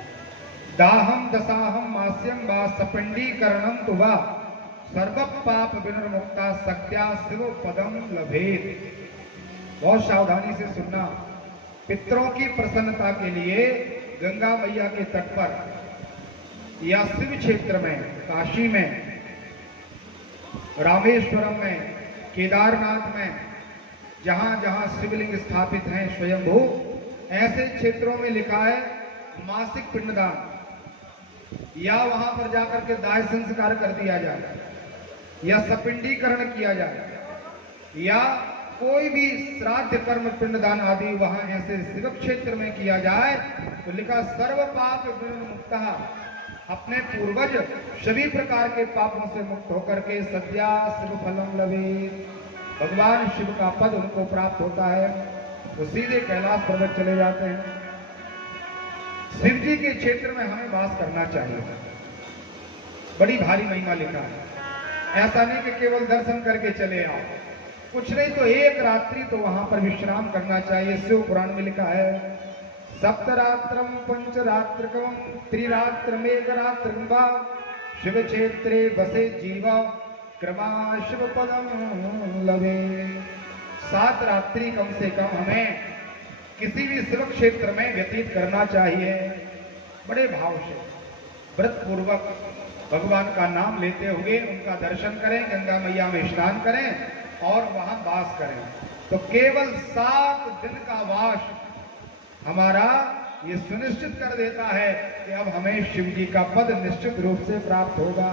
दाहम दसाहम मास्यम वा सपिंडीकरणम तु वा सर्व पाप विनिर्मुक्ता सत्या शिव पदम लभेत। बहुत सावधानी से सुनना। पितरों की प्रसन्नता के लिए गंगा मैया के तट पर या शिव क्षेत्र में, काशी में, रामेश्वरम में, केदारनाथ में, जहां जहां शिवलिंग स्थापित हैं स्वयंभू, ऐसे क्षेत्रों में लिखा है मासिक पिंडदान, या वहां पर जाकर के दाह संस्कार कर दिया जाए, या सपिंडीकरण किया जाए, या कोई भी श्राद्ध कर्म पिंडदान आदि वहां ऐसे शिव क्षेत्र में किया जाए तो लिखा सर्व पाप विमुक्ता, अपने पूर्वज सभी प्रकार के पापों से मुक्त होकर के सद्या शिव फलम लवे, भगवान शिव का पद उनको प्राप्त होता है। वो सीधे कैलाश पर्वत चले जाते हैं। शिव जी के क्षेत्र में हमें वास करना चाहिए, बड़ी भारी महिमा लिखा है। ऐसा नहीं कि केवल दर्शन करके चले आओ, कुछ नहीं तो एक रात्रि तो वहां पर विश्राम करना चाहिए। शिव पुराण में लिखा है सप्तरात्रम पंचरात्रकम त्रिरात्रमेक रात्रम वा शिव क्षेत्रे बसे जीवा क्रमा शिव पदम लवे। 7 रात्रि कम से कम हमें किसी भी शिव क्षेत्र में व्यतीत करना चाहिए। बड़े भाव से व्रत पूर्वक भगवान का नाम लेते हुए उनका दर्शन करें, गंगा मैया में स्नान करें और वहां वास करें। तो केवल 7 दिन का वास हमारा ये सुनिश्चित कर देता है कि अब हमें शिव जी का पद निश्चित रूप से प्राप्त होगा।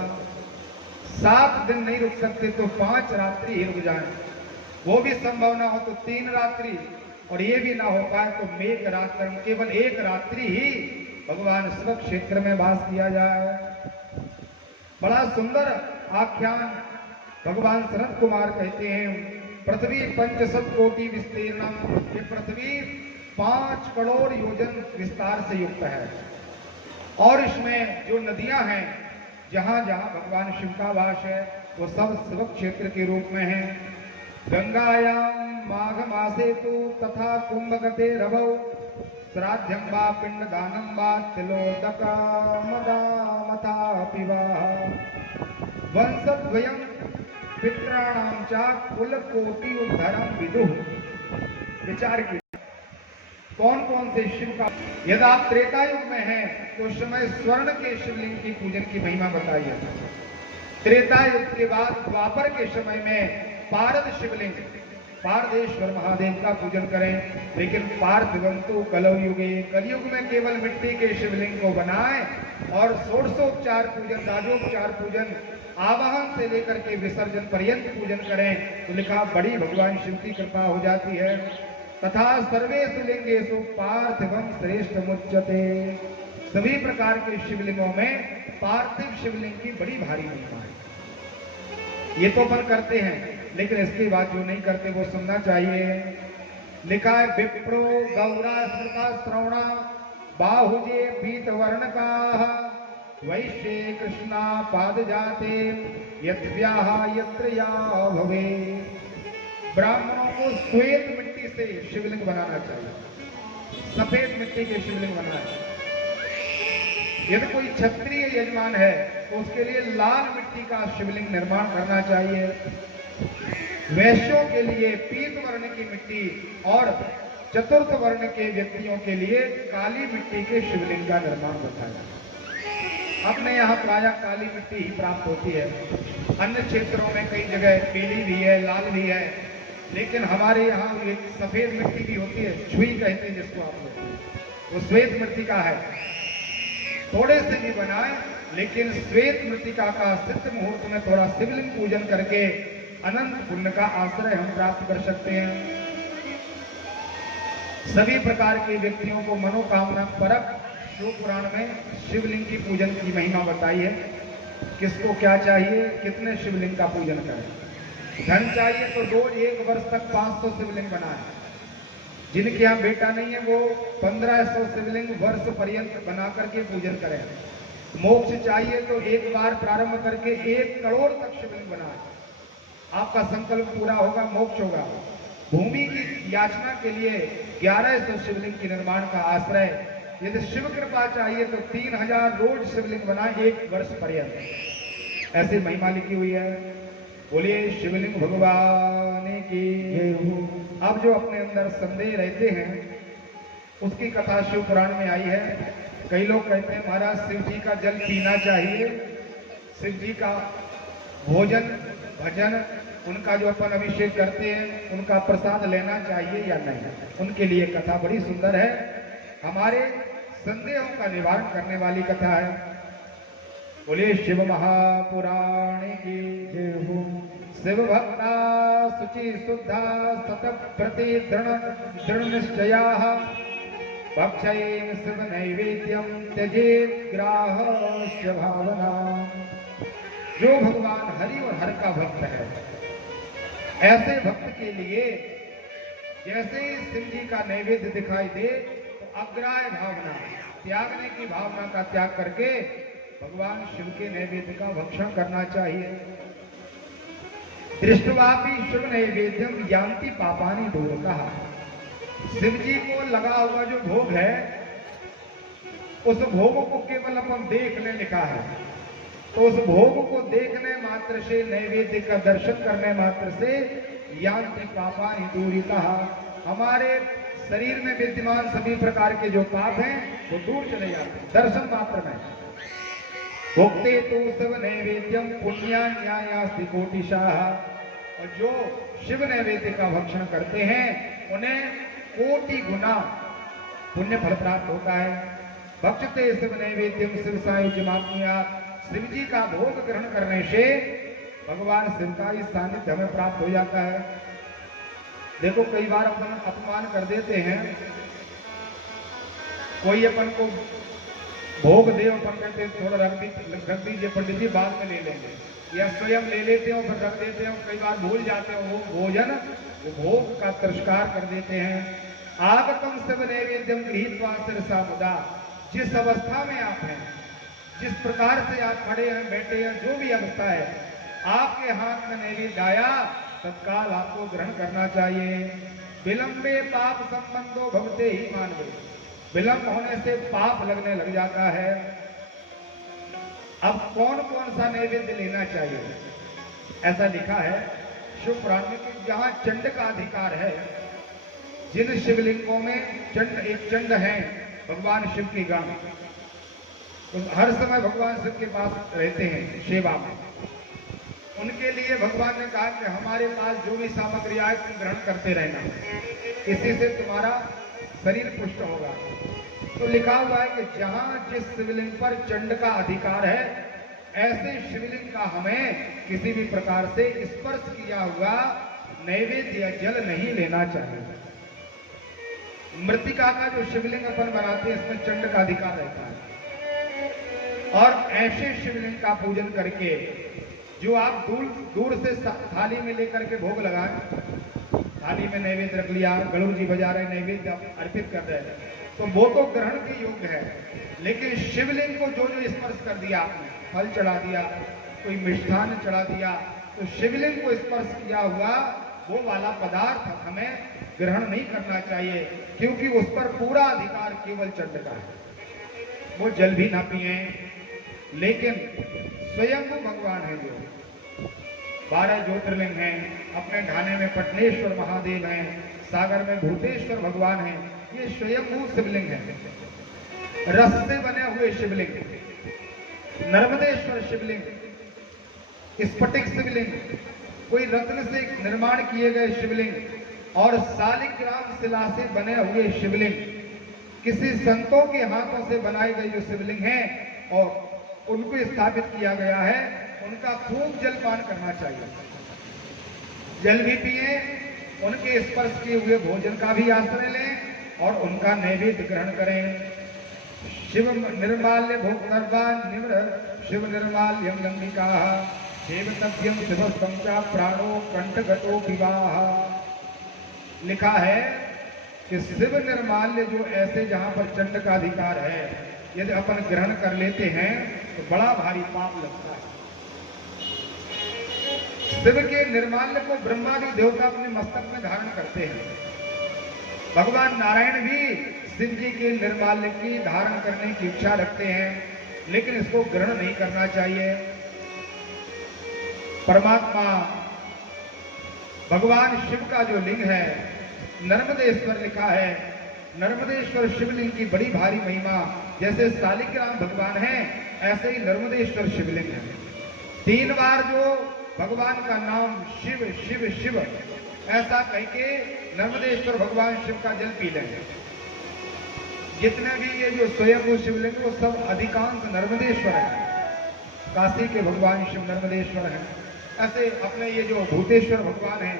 7 दिन नहीं रुक सकते तो 5 रात्रि ही रुक जाएं, वो भी संभव ना हो तो 3 रात्रि, और ये भी ना हो पाए तो मेघ रात्र, केवल 1 रात्रि ही भगवान शिव क्षेत्र में वास किया जाए। बड़ा सुंदर आख्यान भगवान सनत कुमार कहते हैं, पृथ्वी 500 कोटि विस्तीर्णम, ये पृथ्वी 5 करोड़ योजन विस्तार से युक्त है। और इसमें जो नदियां हैं जहां जहां भगवान शिव का वास है वो सब शिव क्षेत्र के रूप में है। गंगायाम माघ मासे तो तथा कुंभगते रवौ श्राद्धं वा पिंडदानं वा तिलोदकमदामथा पिबा वंशद्वयं पितॄणां च कुलकोटि उद्धरं विदुः। विचार की कौन कौन से शिव का, यदि आप त्रेता युग में हैं तो उस समय स्वर्ण के शिवलिंग की पूजन की महिमा बताइए। त्रेता युग के बाद द्वापर के समय में पारद शिवलिंग, पारदेश्वर महादेव का पूजन करें। लेकिन पार्थिवंतु कलयुगे, कलयुग में केवल मिट्टी के शिवलिंग को बनाए और षोडशोपचार पूजन, राजोपचार पूजन, आवाहन से लेकर के विसर्जन पर्यंत पूजन करें तो लिखा बड़ी भगवान शिव की कृपा हो जाती है। तथा सर्वेषु लिंगेषु पार्थिवम श्रेष्ठ मुच्यते, सभी प्रकार के शिवलिंगों में पार्थिव शिवलिंग की बड़ी भारी महिमा है। ये तो अपन करते हैं, लेकिन इसके बाद जो नहीं करते वो सुनना चाहिए। लिखा है विप्रो गौरा स्मृता श्रवणा बाहुजे पीत वर्ण का वैश्ये कृष्णा पाद जाते यद्व्याह यत्र या भवे। ब्राह्मणों को श्वेत मिट्टी से शिवलिंग बनाना चाहिए, सफेद मिट्टी के शिवलिंग बनाना चाहिए। यदि कोई क्षत्रिय यजमान है तो उसके लिए लाल मिट्टी का शिवलिंग निर्माण करना चाहिए। वैश्यों के लिए पीत वर्ण की मिट्टी और चतुर्थ वर्ण के व्यक्तियों के लिए काली मिट्टी के शिवलिंग का निर्माण होता है। अपने यहाँ प्रायः काली मिट्टी ही प्राप्त होती है, अन्य क्षेत्रों में कई जगह पीली भी है, लाल भी है, लेकिन हमारे यहाँ एक सफेद मिट्टी भी होती है, छुई कहते हैं जिसको आप लोग, वो श्वेत मृत्तिका है। थोड़े से भी बनाए लेकिन श्वेत मृत्तिका का सिद्ध मुहूर्त में थोड़ा शिवलिंग पूजन करके अनंत पुण्य का आश्रय हम प्राप्त कर सकते हैं। सभी प्रकार के व्यक्तियों को मनोकामना परक शिव पुराण में शिवलिंग की पूजन की महिमा बताई है। किसको क्या चाहिए, कितने शिवलिंग का पूजन करें। धन चाहिए तो रोज 1 वर्ष तक 500 शिवलिंग बनाए। जिनके यहाँ बेटा नहीं है वो 1500 शिवलिंग वर्ष पर्यंत बना करके पूजन करें। मोक्ष चाहिए तो एक बार प्रारंभ करके 1 करोड़ तक शिवलिंग बनाए, आपका संकल्प पूरा होगा, मोक्ष होगा। भूमि की याचना के लिए 1100 शिवलिंग के निर्माण का आश्रय। यदि शिव कृपा चाहिए तो 3000 रोज शिवलिंग बनाए 1 वर्ष पर्यंत, ऐसी महिमा लिखी हुई है। बोलिए शिवलिंग भगवान की। अब जो अपने अंदर संदेह रहते हैं उसकी कथा शिव पुराण में आई है। कई लोग कहते हैं महाराज शिव जी का जल पीना चाहिए, शिव जी का भोजन भजन, उनका जो अपन अभिषेक करते हैं उनका प्रसाद लेना चाहिए या नहीं। उनके लिए कथा बड़ी सुंदर है, हमारे संदेहों का निवारण करने वाली कथा है। बोले शिव महापुराण की जय हो। शिव भक्ता शुचि शुद्धा सत प्रति दृढ़ निश्चयाः भक्षयेन शिव नैवेद्यम त्यजेत ग्राह्य भावना। जो भगवान हरि और हर का भक्त है, ऐसे भक्त के लिए जैसे ही शिव जी का नैवेद्य दिखाई दे तो अग्राह्य भावना, त्यागने की भावना का त्याग करके भगवान शिव के नैवेद्य का भक्षण करना चाहिए। दृष्टवापि शिव नैवेद्यम यान्ति पापानि दूरतः। शिव जी को लगा हुआ जो भोग है, उस भोग को केवल अपन देखने लिखा है, तो उस भोग को देखने मात्र से, नैवेद्य का दर्शन करने मात्र से यान्ति पापानि दूरितः, हमारे शरीर में विद्यमान सभी प्रकार के जो पाप हैं वो दूर चले जाते हैं दर्शन मात्र में। भुक्ते तो शिव नैवेद्यम पुण्या न्यायास्ति कोटिशाः। और जो शिव नैवेद्य का भक्षण करते हैं उन्हें कोटि गुना पुण्य फल प्राप्त होता है। भक्षते शिव नैवेद्यम शिव सायुज्यमाप्नुयात्। शिव जी का भोग ग्रहण करने से भगवान शिव का इस सानिध्य हमें प्राप्त हो जाता है। देखो कई बार अपन अपमान कर देते हैं, कोई अपन को भोग दे, अपन कहते हैं थोड़ा रख दीजिए पंडित जी, बाद में ले लेंगे, या स्वयं ले लेते हैं फिर रख देते हैं, कई बार भूल जाते हैं वो भोजन, वो भोग का तिरस्कार कर देते हैं। आगतम शिव नैवेद्यम गृहीत्वा शिरसा मुदा। जिस अवस्था में आप हैं, जिस प्रकार से आप खड़े हैं, बैठे हैं, जो भी अवस्था है, आपके हाथ में नैवेद्य आया, तत्काल आपको ग्रहण करना चाहिए। विलंबे पाप संबंधो भवते ही मानवे। विलंब होने से पाप लगने लग जाता है। अब कौन कौन सा नैवेद्य लेना चाहिए, ऐसा लिखा है शिव पुराण में कि जहां चंड का अधिकार है, जिन शिवलिंगों में एक चंड है भगवान शिव के गांव, तो हर समय भगवान शिव के पास रहते हैं सेवा में, उनके लिए भगवान ने कहा कि हमारे पास जो भी सामग्री आए तुम ग्रहण करते रहना, इसी से तुम्हारा शरीर पुष्ट होगा। तो लिखा हुआ है कि जहां जिस शिवलिंग पर चंड का अधिकार है, ऐसे शिवलिंग का हमें किसी भी प्रकार से स्पर्श किया हुआ नैवेद्य या जल नहीं लेना चाहिए। मृतिका का जो शिवलिंग अपन बनाते हैं, इसमें चंड का अधिकार रहता है, और ऐसे शिवलिंग का पूजन करके जो आप दूर से थाली में लेकर के भोग लगाएं, थाली में नैवेद्य रख लिया, गरुड़ जी बजा रहे, नैवेद्य अर्पित कर रहे हैं, तो वो तो ग्रहण के योग्य है। लेकिन शिवलिंग को जो जो स्पर्श कर दिया आपने, फल चढ़ा दिया, कोई मिष्ठान चढ़ा दिया, तो शिवलिंग को स्पर्श किया हुआ वो वाला पदार्थ हमें ग्रहण नहीं करना चाहिए, क्योंकि उस पर पूरा अधिकार केवल चंड का है। वो जल भी ना पिए। लेकिन स्वयं भगवान है, जो 12 ज्योतिर्लिंग हैं, अपने ढाने में पटनेश्वर महादेव हैं, सागर में भूतेश्वर भगवान हैं, ये स्वयंभू शिवलिंग है। रस से बने हुए शिवलिंग, नर्मदेश्वर शिवलिंग, स्फटिक शिवलिंग, कोई रत्न से निर्माण किए गए शिवलिंग, और शालिग्राम शिला से बने हुए शिवलिंग, किसी संतों के हाथों से बनाए गए जो शिवलिंग हैं और उनको स्थापित किया गया है, उनका खूब जलपान करना चाहिए। जल भी पिए, उनके स्पर्श किए हुए भोजन का भी आश्रय लें और उनका नैवेद्य ग्रहण करें। शिव निर्माल्य भोग निर्वाण निम्र शिव निर्माल्यम गंगिका सेवतव्यम शिवस्तम च प्राणो कंठगतो विवाह। लिखा है कि शिव निर्माल्य जो ऐसे जहां पर चंड का अधिकार है, यदि अपन ग्रहण कर लेते हैं तो बड़ा भारी पाप लगता है। शिव के निर्माल्य को ब्रह्मादि देवता अपने मस्तक में धारण करते हैं। भगवान नारायण भी शिव जी के निर्माल्य की धारण करने की इच्छा रखते हैं, लेकिन इसको ग्रहण नहीं करना चाहिए। परमात्मा भगवान शिव का जो लिंग है, नर्मदेश्वर लिखा है, नर्मदेश्वर शिवलिंग की बड़ी भारी महिमा। जैसे शालिग्राम भगवान है, ऐसे ही नर्मदेश्वर शिवलिंग है। 3 बार जो भगवान का नाम शिव शिव शिव ऐसा कह के नर्मदेश्वर भगवान शिव का जल पी लेंगे। जितने भी ये जो स्वयंभू शिवलिंग, वो सब अधिकांश नर्मदेश्वर है। काशी के भगवान शिव नर्मदेश्वर हैं, ऐसे अपने ये जो भूतेश्वर भगवान हैं,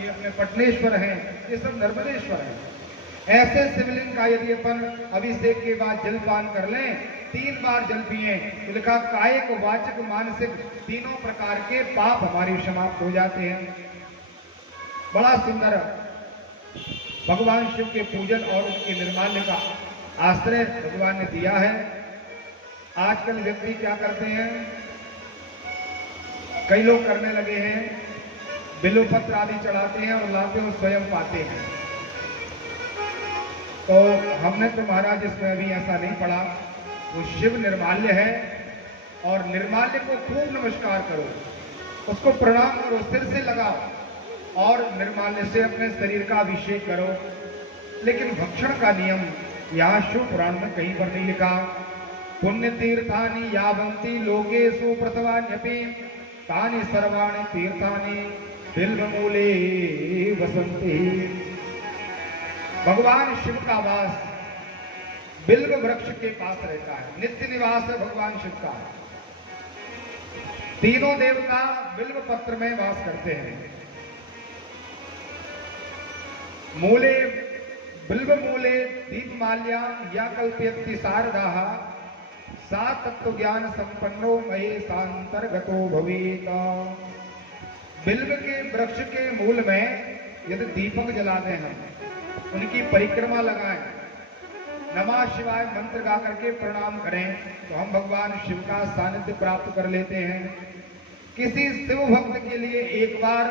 ये अपने पटनेश्वर हैं, ये सब नर्मदेश्वर हैं। ऐसे शिवलिंग का यदि अपन अभिषेक के बाद जलपान कर लें, 3 बार जल पिए, तो लिखा कायिक वाचक मानसिक तीनों प्रकार के पाप हमारे समाप्त हो जाते हैं। बड़ा सुंदर भगवान शिव के पूजन और उनके निर्माल्य का आश्रय भगवान ने दिया है। आजकल व्यक्ति क्या करते हैं, कई लोग करने लगे हैं, बिल्वपत्र आदि चढ़ाते हैं और लाते और स्वयं पाते हैं। तो हमने तो महाराज इसमें अभी ऐसा नहीं पढ़ा। वो शिव निर्माल्य है और निर्माल्य को खूब नमस्कार करो, उसको प्रणाम करो, सिर से लगाओ और निर्माल्य से अपने शरीर का अभिषेक करो। लेकिन भक्षण का नियम यहाँ शिव पुराण में कहीं पर नहीं लिखा। पुण्य तीर्थानि यावन्ति लोकेषु प्रथमान्यपि तानि सर्वाणि तीर्थानि बिल्वमूले वसन्ति। भगवान शिव का वास बिल्व वृक्ष के पास रहता है, नित्य निवास है भगवान शिव का। तीनों देवता बिल्व पत्र में वास करते हैं। मूले बिल्व मूले दीपमाल्या या कल्पयति शारदाः सा तत्व ज्ञान संपन्नो महेशांतर्गतो भवेत। बिल्व के वृक्ष के मूल में यदि दीपक जलाते हैं, उनकी परिक्रमा लगाएं, नमः शिवाय मंत्र गा करके प्रणाम करें, तो हम भगवान शिव का सानिध्य प्राप्त कर लेते हैं। किसी शिव भक्त के लिए एक बार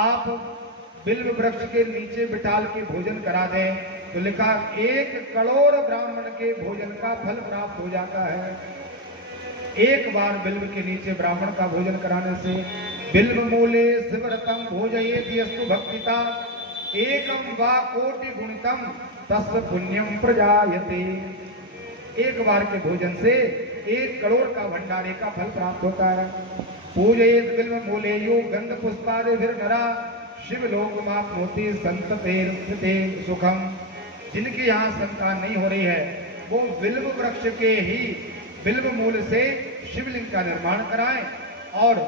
आप बिल्व वृक्ष के नीचे बिठाल के भोजन करा दें, तो लिखा 1 करोड़ ब्राह्मण के भोजन का फल प्राप्त हो जाता है। एक बार बिल्व के नीचे ब्राह्मण का भोजन कराने से बिल्व मूले शिवरतम भोजयेत यस्तु भक्तिता एकम वा कोटि गुणितम तस्य पुण्यम प्रजायते। एक बार के भोजन से 1 करोड़ का भंडारे का फल प्राप्त होता है। पूजयेत बिल्व मूले यो गंध पुष्पादिभिर्नरा शिव लोकमाप्नोति संततेर्ते सुखम। जिनकी यहाँ संतान नहीं हो रही है, वो बिल्व वृक्ष के ही बिल्व मूल से शिवलिंग का निर्माण कराएं और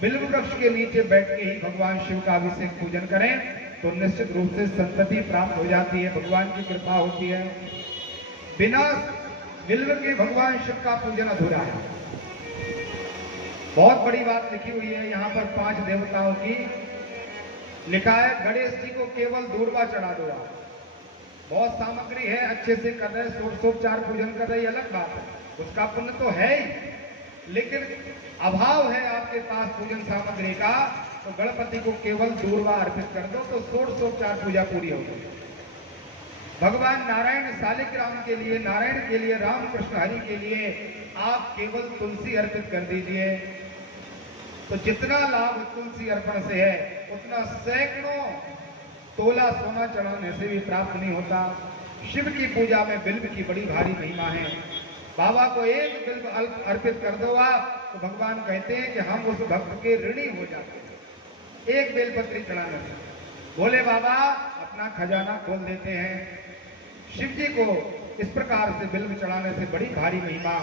बिल्व वृक्ष के नीचे बैठ के ही भगवान शिव का अभिषेक पूजन करें, तो निश्चित रूप से संतति प्राप्त हो जाती है, भगवान की कृपा होती है। बिना बिल्व के भगवान शिव का पूजन अधूरा है। बहुत बड़ी बात लिखी हुई है यहाँ पर 5 देवताओं की। लिखा है गणेश जी को केवल दूर्वा चढ़ा दो। बहुत सामग्री है, अच्छे से कर रहे, षोडशोपचार पूजन कर रहे, अलग बात है, उसका पुण्य तो है ही, लेकिन अभाव है आपके पास पूजन सामग्री का, तो गणपति को केवल दूर्वा अर्पित कर दो, तो षोडशोपचार पूजा पूरी होगी। भगवान नारायण शालिग्राम के लिए, नारायण के लिए, राम कृष्ण हरि के लिए आप केवल तुलसी अर्पित कर दीजिए, तो जितना लाभ तुलसी अर्पण से है उतना सैकड़ों तोला सोना चढ़ाने से भी प्राप्त नहीं होता। शिव की पूजा में बिल्व की बड़ी भारी महिमा है। बाबा को एक बिल्व अर्पित कर दो आप, तो भगवान कहते हैं कि हम उस भक्त के ऋणी हो जाते हैं। एक बेलपत्री चढ़ाने से भोले बाबा अपना खजाना खोल देते हैं। शिव जी को इस प्रकार से बिल्व चढ़ाने से बड़ी भारी महिमा,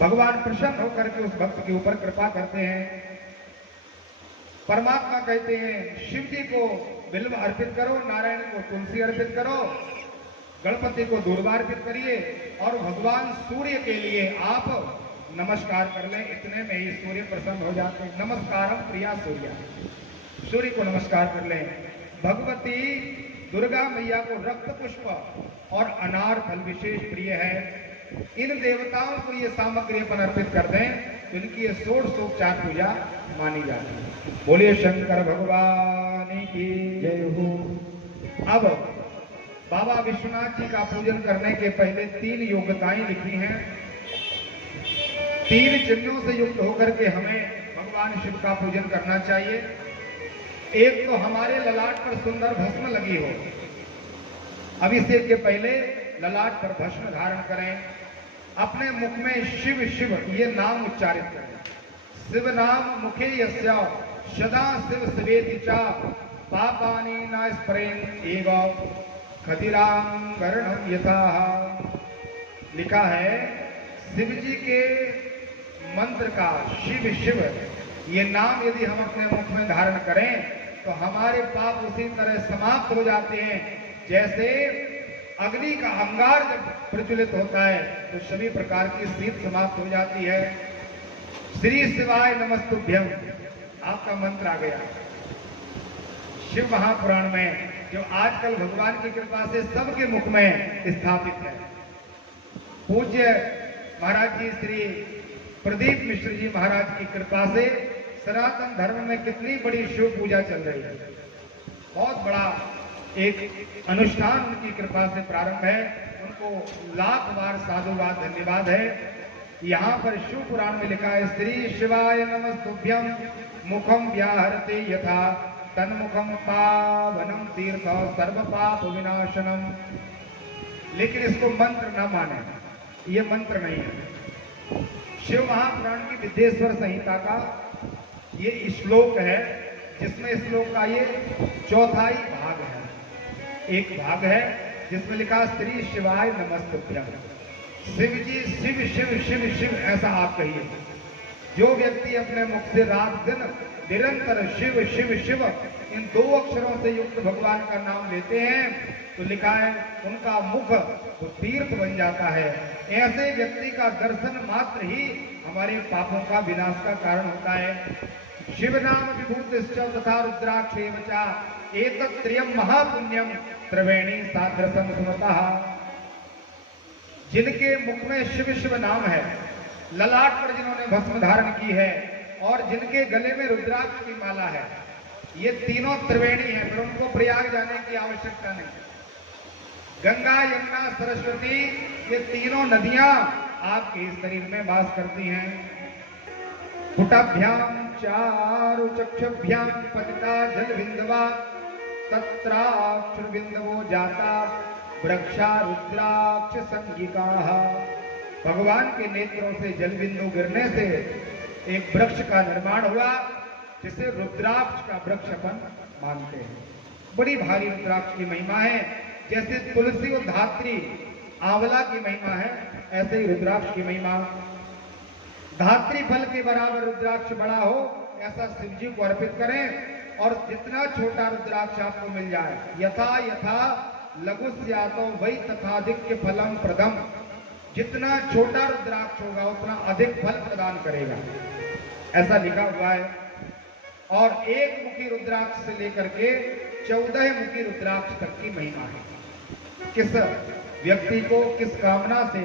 भगवान प्रसन्न होकर के उस भक्त के ऊपर कृपा करते हैं। परमात्मा कहते हैं शिव जी को बिल्व अर्पित करो, नारायण को तुलसी अर्पित करो, गणपति को दूर्वा अर्पित करिए और भगवान सूर्य के लिए आप नमस्कार कर लें। इतने में ही सूर्य प्रसन्न हो जाते हैं। नमस्कारम प्रिया सूर्य, सूर्य को नमस्कार कर लें। भगवती दुर्गा मैया को रक्त पुष्प और अनार फल विशेष प्रिय है। इन देवताओं को ये सामग्री अपन अर्पित कर दें, तो इनकी ये षोडशोपचार पूजा मानी जाती है। बोलिए शंकर भगवान की जय हो। अब बाबा विश्वनाथ जी का पूजन करने के पहले 3 योग्यताएं लिखी हैं। 3 चिन्हों से युक्त होकर के हमें भगवान शिव का पूजन करना चाहिए। एक तो हमारे ललाट पर सुंदर भस्म लगी हो, अभिषेक के पहले ललाट पर भस्म धारण करें। अपने मुख में शिव शिव ये नाम उच्चारित करें। शिव नाम मुखे यस्या सदा शिव शिवेति च पापानि न स्मरेन् एव खदिरां वर्णं यथा। लिखा है शिव जी के मंत्र का शिव शिव ये नाम यदि हम अपने मुख में धारण करें तो हमारे पाप उसी तरह समाप्त हो जाते हैं जैसे अग्नि का अंगार जब प्रज्वलित होता है तो सभी प्रकार की शीत समाप्त हो जाती है। श्री शिवाय नमस्तुभ्यम आपका मंत्र आ गया शिव महापुराण में, जो आजकल भगवान की कृपा से सबके मुख में स्थापित है। पूज्य महाराज जी श्री प्रदीप मिश्र जी महाराज की कृपा से सनातन धर्म में कितनी बड़ी शिव पूजा चल रही है। बहुत बड़ा एक अनुष्ठान उनकी कृपा से प्रारंभ है। उनको लाख बार साधुवाद धन्यवाद है। यहाँ पर शिव पुराण में लिखा है श्री शिवाय नमस्तुभ्यम मुखम व्याहरते यथा तन्मुखम पावनम तीर्थ सर्व पाप विनाशनम। लेकिन इसको मंत्र न माने, ये मंत्र नहीं है। शिव महापुराण की विद्येश्वर संहिता का ये श्लोक है जिसमें श्लोक का ये चौथाई भाग है। एक भाग है जिसमें लिखा श्री शिवाय नमस्तुभ्यम। शिव जी शिव शिव शिव शिव ऐसा आप कहिए। जो व्यक्ति अपने मुख से रात दिन निरंतर शिव शिव शिव इन दो अक्षरों से युक्त भगवान का नाम लेते हैं तो लिखा है उनका मुख वो तीर्थ बन जाता है। ऐसे व्यक्ति का दर्शन मात्र ही हमारे पापों का विनाश का कारण होता है। शिव नाम विभूतिश्च तथा रुद्राक्षेवचा एतत् त्रियम महापुण्यम त्रिवेणी सादृशम सुनतः। जिनके मुख में शिव शिव नाम है, ललाट पर जिन्होंने भस्म धारण की है और जिनके गले में रुद्राक्ष की माला है, ये तीनों त्रिवेणी है। फिर उनको प्रयाग जाने की आवश्यकता नहीं। गंगा यमुना सरस्वती ये तीनों नदियां आपके शरीर में वास करती हैं। पुटाभ्याम चारु चक्षुभ्याम पतिता जल बिंदवा तत्राक्षर बिंदवो जाता वृक्षा रुद्राक्ष संगिका। भगवान के नेत्रों से जल बिंदु गिरने से एक वृक्ष का निर्माण हुआ जिसे रुद्राक्ष का वृक्ष अपन मानते हैं। बड़ी भारी रुद्राक्ष की महिमा है। जैसे तुलसी और धात्री आंवला की महिमा है, ऐसे ही रुद्राक्ष की महिमा। धात्री फल के बराबर रुद्राक्ष बड़ा हो ऐसा शिव जी को अर्पित करें और जितना छोटा रुद्राक्ष आपको मिल जाए, यथा यथा लघुस्यातो वही तथाधिक्य फलम प्रदम। जितना छोटा रुद्राक्ष होगा उतना अधिक फल प्रदान करेगा, ऐसा लिखा हुआ है। और एक मुखी रुद्राक्ष से लेकर के 14 मुखी रुद्राक्ष तक की महिमा है। किस व्यक्ति को किस कामना से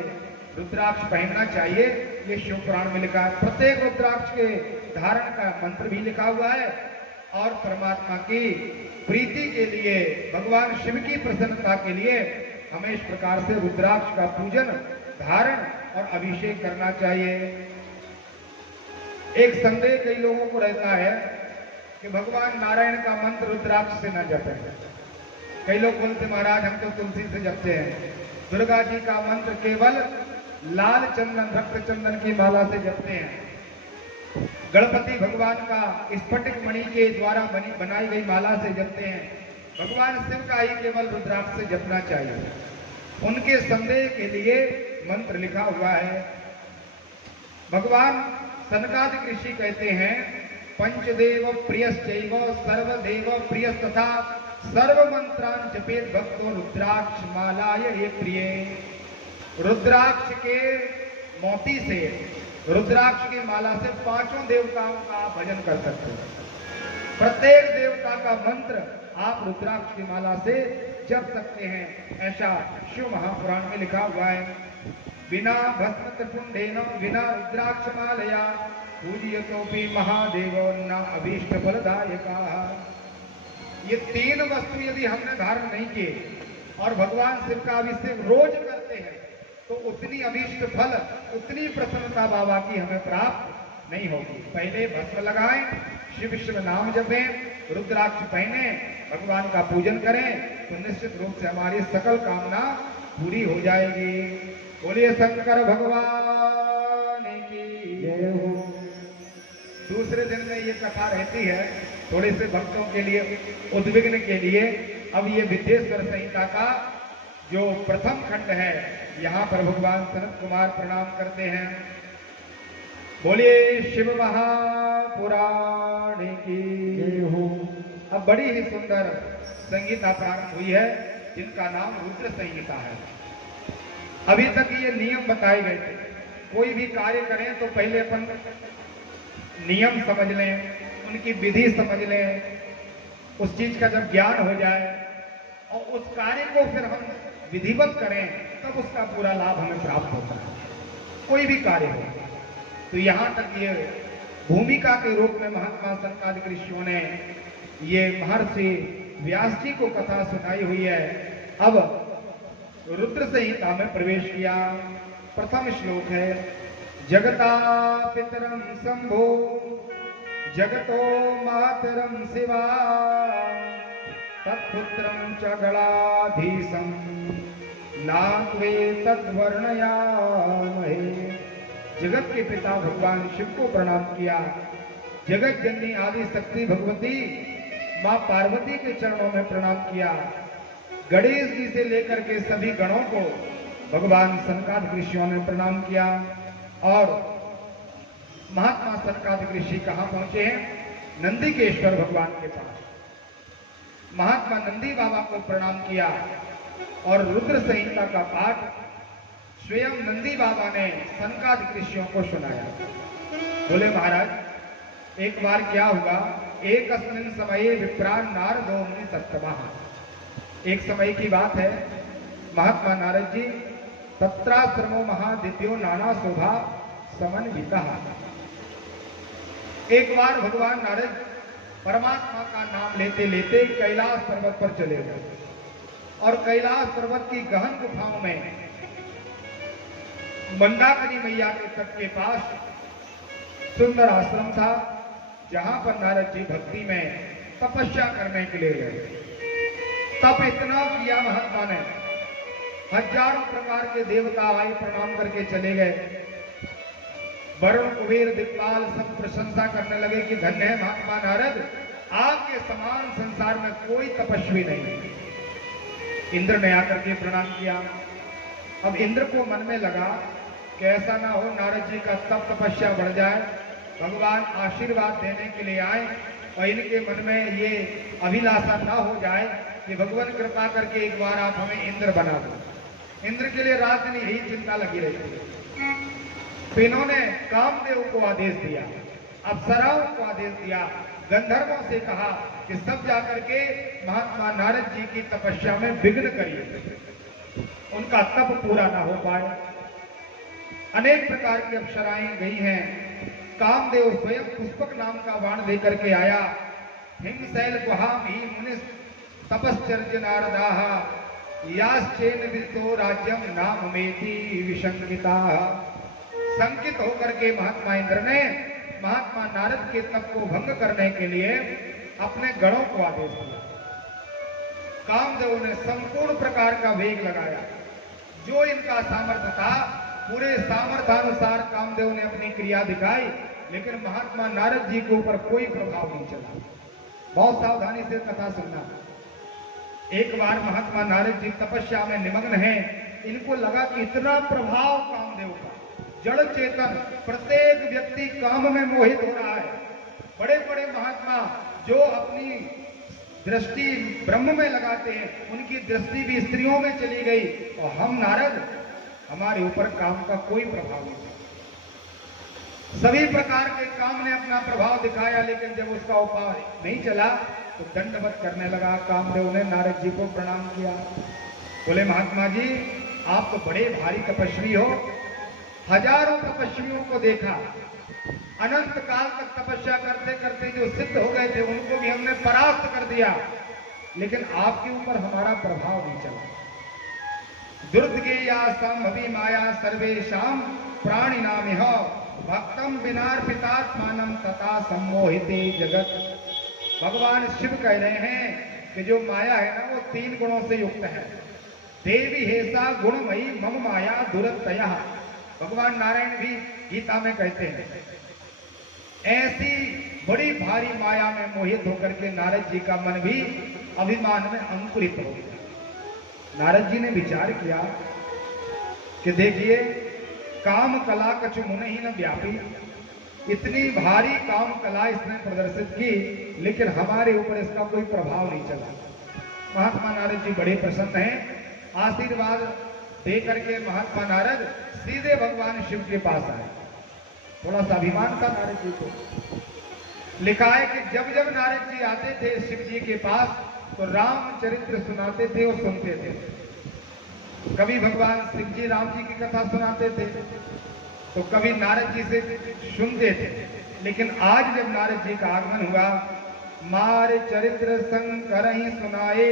रुद्राक्ष पहनना चाहिए ये शिव पुराण में लिखा है। प्रत्येक रुद्राक्ष के धारण का मंत्र भी लिखा हुआ है और परमात्मा की प्रीति के लिए, भगवान शिव की प्रसन्नता के लिए हमें इस प्रकार से रुद्राक्ष का पूजन, धारण और अभिषेक करना चाहिए। एक संदेह कई लोगों को रहता है कि भगवान नारायण का मंत्र रुद्राक्ष से न जपें। कई लोग बोलते महाराज हम तो तुलसी से जपते हैं। दुर्गा जी का मंत्र केवल लाल चंदन रक्त चंदन की माला से जपते हैं। गणपति भगवान का स्फटिक मणि के द्वारा बनाई गई माला से जपते हैं। भगवान शिव का ही केवल रुद्राक्ष से जपना चाहिए। उनके संदेह के लिए मंत्र लिखा हुआ है। भगवान सनकादिक ऋषि कहते हैं पंचदेव प्रियश्चैव सर्वदेव प्रियस्तथा सर्व मंत्रान जपेत भक्तो रुद्राक्ष मालाय ये प्रिय। रुद्राक्ष के मोती से, रुद्राक्ष की माला से पांचों देवताओं का आप भजन कर सकते हैं। प्रत्येक देवता का मंत्र आप रुद्राक्ष की माला से जप सकते हैं, ऐसा शिव महापुराण में लिखा हुआ है। बिना भस्म त्रिपुंडेन बिना रुद्राक्ष मालया पूज्यतोपि महादेवो न अभीष्ट फलदायका। ये तीन वस्तु यदि हमने धारण नहीं किए और भगवान शिव का अभिषेक रोज करते हैं तो उतनी अभीष्ट फल, उतनी प्रसन्नता बाबा की हमें प्राप्त नहीं होगी। पहले भस्म लगाएं, शिव शिव नाम जपें, रुद्राक्ष पहने, भगवान का पूजन करें तो निश्चित रूप से हमारी सकल कामना पूरी हो जाएगी। बोलिए शंकर भगवान की जय हो। दूसरे दिन में ये कथा रहती है थोड़े से भक्तों के लिए उद्विग्न के लिए। अब ये विद्येश्वर संहिता का जो प्रथम खंड है, यहाँ पर भगवान सनत कुमार प्रणाम करते हैं। बोलिए शिव महापुराण की जय हो। अब बड़ी ही सुंदर संहिता प्रारंभ हुई है जिनका नाम रुद्र संहिता है। अभी तक ये नियम बताए गए थे, कोई भी कार्य करें तो पहले अपन नियम समझ लें, उनकी विधि समझ लें, उस चीज का जब ज्ञान हो जाए और उस कार्य को फिर हम विधिवत करें तब उसका पूरा लाभ हमें प्राप्त होता है, कोई भी कार्य हो। तो यहाँ तक ये भूमिका के रूप में महात्मा सनकादिक ऋषियों ने ये महर्षि व्यास जी को कथा सुनाई हुई है। अब रुद्र संहिता में प्रवेश किया। प्रथम श्लोक है, जगता पितरम शंभो जगतो मातरम शिवा तत्पुत्रम च गणाधीशम नात्वे तद्वर्णयामहे। जगत के पिता भगवान शिव को प्रणाम किया। जगत जननी आदि शक्ति भगवती मां पार्वती के चरणों में प्रणाम किया। गणेश जी से लेकर के सभी गणों को भगवान सनकादिक ऋषियों ने प्रणाम किया। और महात्मा सनकादिक ऋषि कहां पहुंचे हैं? नंदीकेश्वर भगवान के पास। महात्मा नंदी बाबा को प्रणाम किया और रुद्र संहिता का पाठ स्वयं नंदी बाबा ने सनकादिक ऋषियों को सुनाया। बोले महाराज, एक बार क्या हुआ, एक अस्मिन् समये विप्रान नारदो मुनि सत्तमः। एक समय की बात है, महात्मा नारद जी तत्राश्रमो महादित्यो नाना शोभा समन्वितः। एक बार भगवान नारद परमात्मा का नाम लेते लेते कैलाश पर्वत पर चले गए और कैलाश पर्वत की गहन गुफाओं में मंदाकिनी मैया के तट के पास सुंदर आश्रम था, जहां पर नारद जी भक्ति में तपस्या करने के लिए गए। तप इतना किया महात्मा ने, हजारों प्रकार के देवता आए, प्रणाम करके चले गए। वरुण कुबेर दिक्पाल सब प्रशंसा करने लगे कि धन्य है महात्मा नारद, आपके समान संसार में कोई तपस्वी नहीं है। इंद्र ने आकर के प्रणाम किया। अब इंद्र को मन में लगा कि ऐसा ना हो नारद जी का तप तपस्या बढ़ जाए, भगवान आशीर्वाद देने के लिए आए और इनके मन में ये अभिलाषा ना हो जाए कि भगवान कृपा करके एक बार आप हमें इंद्र बना दो। इंद्र के लिए रात दिन यही चिंता लगी रहती है। तो इन्होंने कामदेव को आदेश दिया, अप्सराओं को आदेश दिया, गंधर्वों से कहा कि सब जाकर के महात्मा नारद जी की तपस्या में विघ्न करिए, उनका तप पूरा ना हो पाए। अनेक प्रकार की अप्सराएं गई हैं। कामदेव स्वयं पुष्पक नाम का बाण लेकर के आया। हिमशैल गुहाम ही मुनिस तपश्चर्य नारदाः याश्चेन विदितो राज्यम नाम मेति विशंकिता। संकित होकर के महात्मा इंद्र ने महात्मा नारद के तप को भंग करने के लिए अपने गणों को आदेश दिया। कामदेव ने संपूर्ण प्रकार का वेग लगाया, जो इनका सामर्थ्य था पूरे सामर्थ्यानुसार कामदेव ने अपनी क्रिया दिखाई, लेकिन महात्मा नारद जी के ऊपर कोई प्रभाव नहीं चला। बहुत सावधानी से कथा सुनना। एक बार महात्मा नारद जी तपस्या में निमग्न हैं, इनको लगा कि इतना प्रभाव कामदेव का, जड़ चेतन प्रत्येक व्यक्ति काम में मोहित हो रहा है। बड़े बड़े महात्मा जो अपनी दृष्टि ब्रह्म में लगाते हैं, उनकी दृष्टि भी स्त्रियों में चली गई और हम नारद, हमारे ऊपर काम का कोई प्रभाव नहीं। सभी प्रकार के काम ने अपना प्रभाव दिखाया, लेकिन जब उसका उपाय नहीं चला तो दंडवत करने लगा। कामदेव ने नारद जी को प्रणाम किया। बोले महात्मा जी, आप तो बड़े भारी तपस्वी हो, हजारों तपस्वियों को देखा, अनंत काल तक तपस्या करते करते जो सिद्ध हो गए थे उनको भी हमने परास्त कर दिया, लेकिन आपके ऊपर हमारा प्रभाव नहीं चला। दुर्दगेया संभवी माया सर्वेशाम प्राणिनामिह भक्तम विनार्पितात्मानं तथा सम्मोहिते जगत। भगवान शिव कह रहे हैं कि जो माया है ना, वो 3 गुणों से युक्त है। देवी हेसा गुणमयी मम माया दुरतया। भगवान नारायण भी गीता में कहते हैं, ऐसी बड़ी भारी माया में मोहित होकर के नारद जी का मन भी अभिमान में अंकुरित हो गया। नारद जी ने विचार किया कि देखिए, काम कला कछु मुनि ही न व्यापी, इतनी भारी काम कला इसने प्रदर्शित की, लेकिन हमारे ऊपर इसका कोई प्रभाव नहीं चला। महात्मा नारद जी बड़े प्रसन्न हैं। आशीर्वाद दे करके महात्मा नारद सीधे भगवान शिव के पास आए। थोड़ा सा अभिमान था नारद जी को। लिखा है कि जब जब नारद जी आते थे शिव जी के पास तो रामचरित्र सुनाते थे और सुनते थे। कभी भगवान शिव जी राम जी की कथा सुनाते थे तो कभी नारद जी से सुनते थे। लेकिन आज जब नारद जी का आगमन हुआ, मार चरित्र संग करहि सुनाए,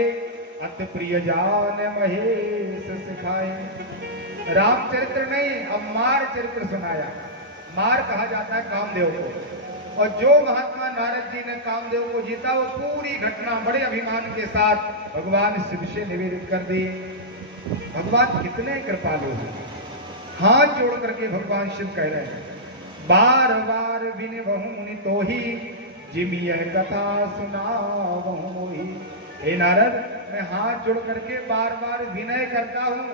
अति प्रिय जान महेश सिखाए। रामचरित्र नहीं, अब मार चरित्र सुनाया। मार कहा जाता है कामदेव को, और जो महात्मा नारद जी ने कामदेव को जीता वो पूरी घटना बड़े अभिमान के साथ भगवान शिव से निवेदित कर दी। भगवान कितने कृपालु हैं। हाथ जोड़ करके भगवान शिव कह रहे हैं, बार बार विनवहु मुनि तो ही, जिम यह कथा सुनावहु मोहि। हे नारद, मैं हाथ जोड़ करके बार बार विनय करता हूं,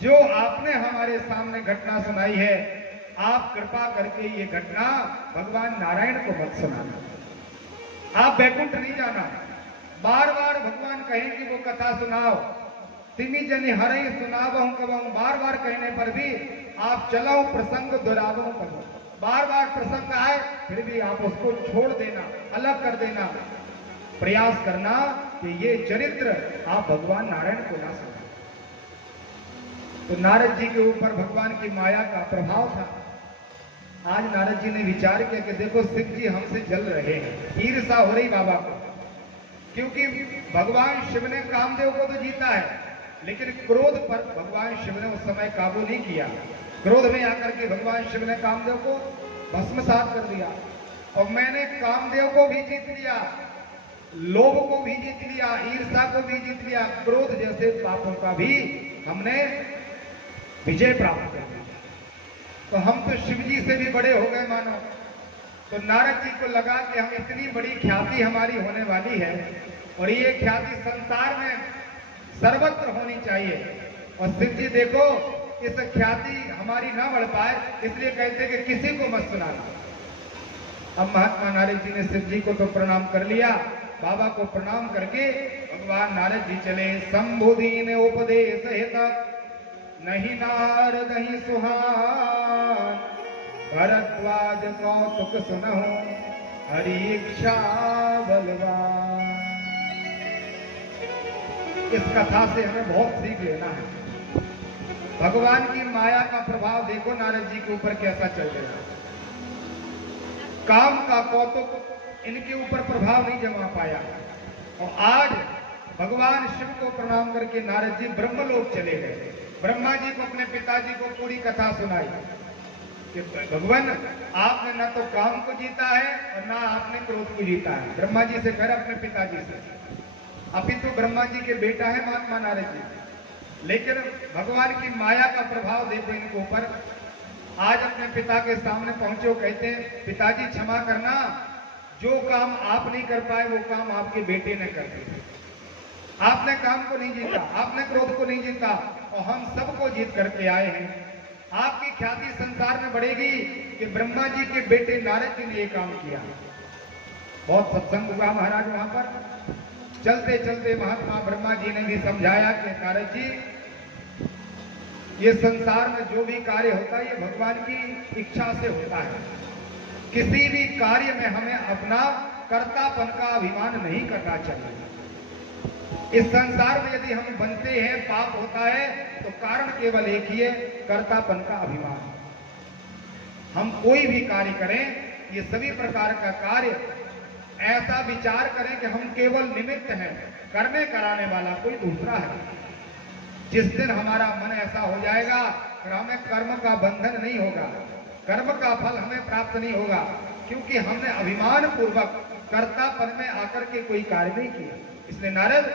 जो आपने हमारे सामने घटना सुनाई है, आप कृपा करके ये घटना भगवान नारायण को मत सुनाना। आप बैकुंठ नहीं जाना। बार बार भगवान कहें कि वो कथा सुनाओ, तिमी जनि हरहि सुनावहु कबहु। बार बार कहने पर भी आप चलो प्रसंग दोहरावहु कबहु। बार बार प्रसंग आए फिर भी आप उसको छोड़ देना, अलग कर देना, प्रयास करना कि ये चरित्र आप भगवान नारायण को ना सुनाएं। तो नारद जी के ऊपर भगवान की माया का प्रभाव था। आज नारद जी ने विचार किया कि देखो शिव जी हमसे जल रहे हैं, ईर्षा हो रही बाबा को, क्योंकि भगवान शिव ने कामदेव को तो जीता है, लेकिन क्रोध पर भगवान शिव ने उस समय काबू नहीं किया। क्रोध में आकर के भगवान शिव ने कामदेव को भस्मसात कर दिया। और मैंने कामदेव को भी जीत लिया, लोभ को भी जीत लिया, ईर्षा को भी जीत लिया, क्रोध जैसे पापों का भी हमने विजय प्राप्त कर लिया। तो हम तो शिव जी से भी बड़े हो गए मानो। तो नारद जी को लगा कि हम इतनी बड़ी ख्याति हमारी होने वाली है, और ये ख्याति संसार में सर्वत्र होनी चाहिए। और शिव जी देखो इस ख्याति हमारी ना बढ़ पाए, इसलिए कहते कि किसी को मत सुनाना। अब महात्मा नारद जी ने शिव जी को तो प्रणाम कर लिया, बाबा को प्रणाम करके भगवान नारद जी चले। संबोधि उपदेश हेता नहीं नारद नहीं सुहान, भरद्वाज कौतुक सुनहु हरि इच्छा बलवान। इस कथा से हमें बहुत सीख लेना है। भगवान की माया का प्रभाव देखो नारद जी के ऊपर कैसा चल रहा है। काम का कौतुक इनके ऊपर प्रभाव नहीं जमा पाया, और आज भगवान शिव को प्रणाम करके नारद जी ब्रह्मलोक चले गए। ब्रह्मा जी को अपने पिताजी को पूरी कथा सुनाई कि भगवान आपने न तो काम को जीता है और ना आपने क्रोध को जीता है। ब्रह्मा जी से कह रहे अपने पिताजी से, अभी तो ब्रह्मा जी के बेटा है महात्मा नारद जी, लेकिन भगवान की माया का प्रभाव देखो इनके ऊपर। आज अपने पिता के सामने पहुंचे, वो कहते हैं पिताजी क्षमा करना, जो काम आप नहीं कर पाए वो काम आपके बेटे ने कर दिया। आपने काम को नहीं जीता, आपने क्रोध को नहीं जीता, और हम सबको जीत करके आए हैं। आपकी ख्याति संसार में बढ़ेगी कि ब्रह्मा जी के बेटे नारद जी ने ये काम किया। बहुत सत्संग हुआ महाराज वहां पर। चलते चलते महात्मा ब्रह्मा जी ने भी समझाया कि नारद जी, ये संसार में जो भी कार्य होता है ये भगवान की इच्छा से होता है। किसी भी कार्य में हमें अपना कर्तापन का अभिमान नहीं करना चाहिए। इस संसार में यदि हम बनते हैं, पाप होता है, तो कारण केवल एक ही है, कर्तापन का अभिमान। हम कोई भी कार्य करें, ये सभी प्रकार का कार्य ऐसा विचार करें कि हम केवल निमित्त हैं, करने कराने वाला कोई दूसरा है। जिस दिन हमारा मन ऐसा हो जाएगा फिर हमें कर्म का बंधन नहीं होगा, कर्म का फल हमें प्राप्त नहीं होगा, क्योंकि हमने अभिमान पूर्वक कर्तापन में आकर के कोई कार्य नहीं किया। इसलिए नारद,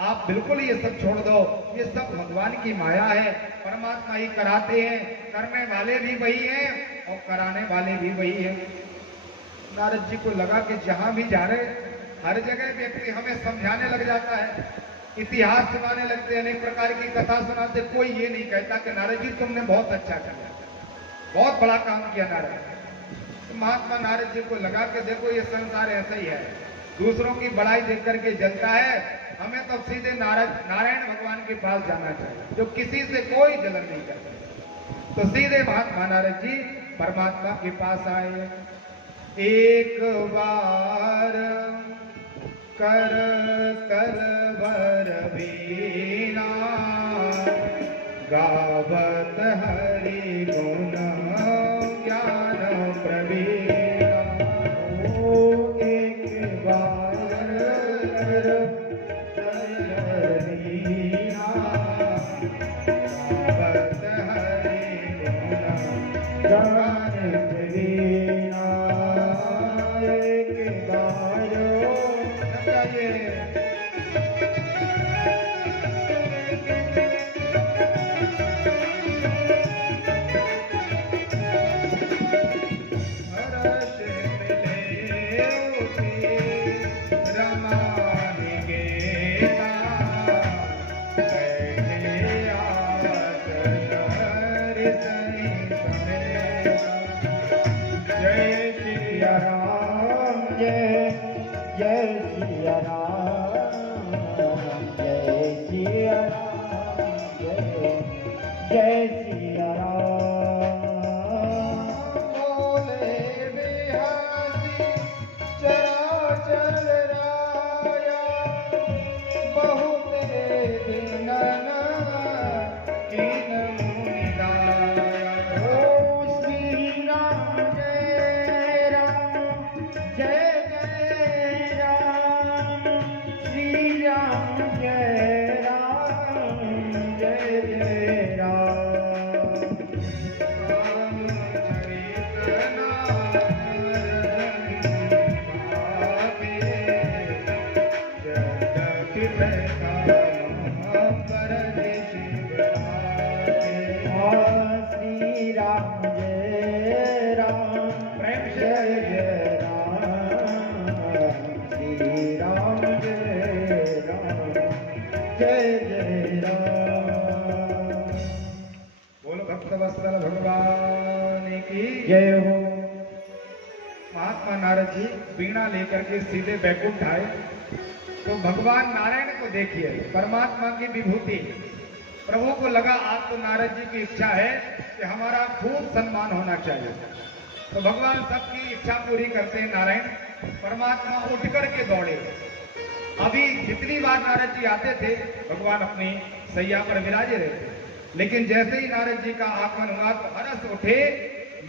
आप बिल्कुल ये सब छोड़ दो, ये सब भगवान की माया है। परमात्मा ही कराते हैं, करने वाले भी वही हैं और कराने वाले भी वही हैं। नारद जी को लगा कि जहां भी जा रहे हर जगह व्यक्ति हमें समझाने लग जाता है, इतिहास सुनाने लगते हैं, अनेक प्रकार की कथा सुनाते, कोई ये नहीं कहता कि नारद जी तुमने बहुत अच्छा किया, बहुत बड़ा काम किया नारद। महात्मा नारद जी को लगा कि देखो ये संसार ऐसा ही है, दूसरों की बड़ाई देख करके जलता है, हमें तो सीधे नारायण भगवान के पास जाना चाहिए जो किसी से कोई जलन नहीं करते। तो सीधे महात्मा नारद जी परमात्मा के पास आए। एक बार कर कलवर बीना गावत हरि गुण ज्ञान प्रवीणा। ओ एक बार कर कलवर बीना गावत हरि गुण ज्ञान प्रवीणा। एक बार जय सिया राम जय जय सिया राम जय सिया राम जय सिया राम। बोले बिहारी चराचर राया बहुत दिनन कीन मुनि दाया। ओ श्री राम जय जय राम श्री राम जय जय राम। श्री राम जय राम जय राम श्री राम जय राम। बोलो भक्तवत्सल भगवान की जय हो। महात्मा नारद जी वीणा लेकर के सीधे बैकुंठ आए तो भगवान नारायण को देखिए, परमात्मा की विभूति। प्रभु को लगा आज तो नारद जी की इच्छा है कि हमारा खूब सम्मान होना चाहिए, तो भगवान सबकी इच्छा पूरी करते हैं नारायण। परमात्मा उठ करके दौड़े। अभी जितनी बार नारद जी आते थे भगवान अपनी सैया पर विराजे रहते, लेकिन जैसे ही नारद जी का आगमन हुआ तो हर्ष उठे,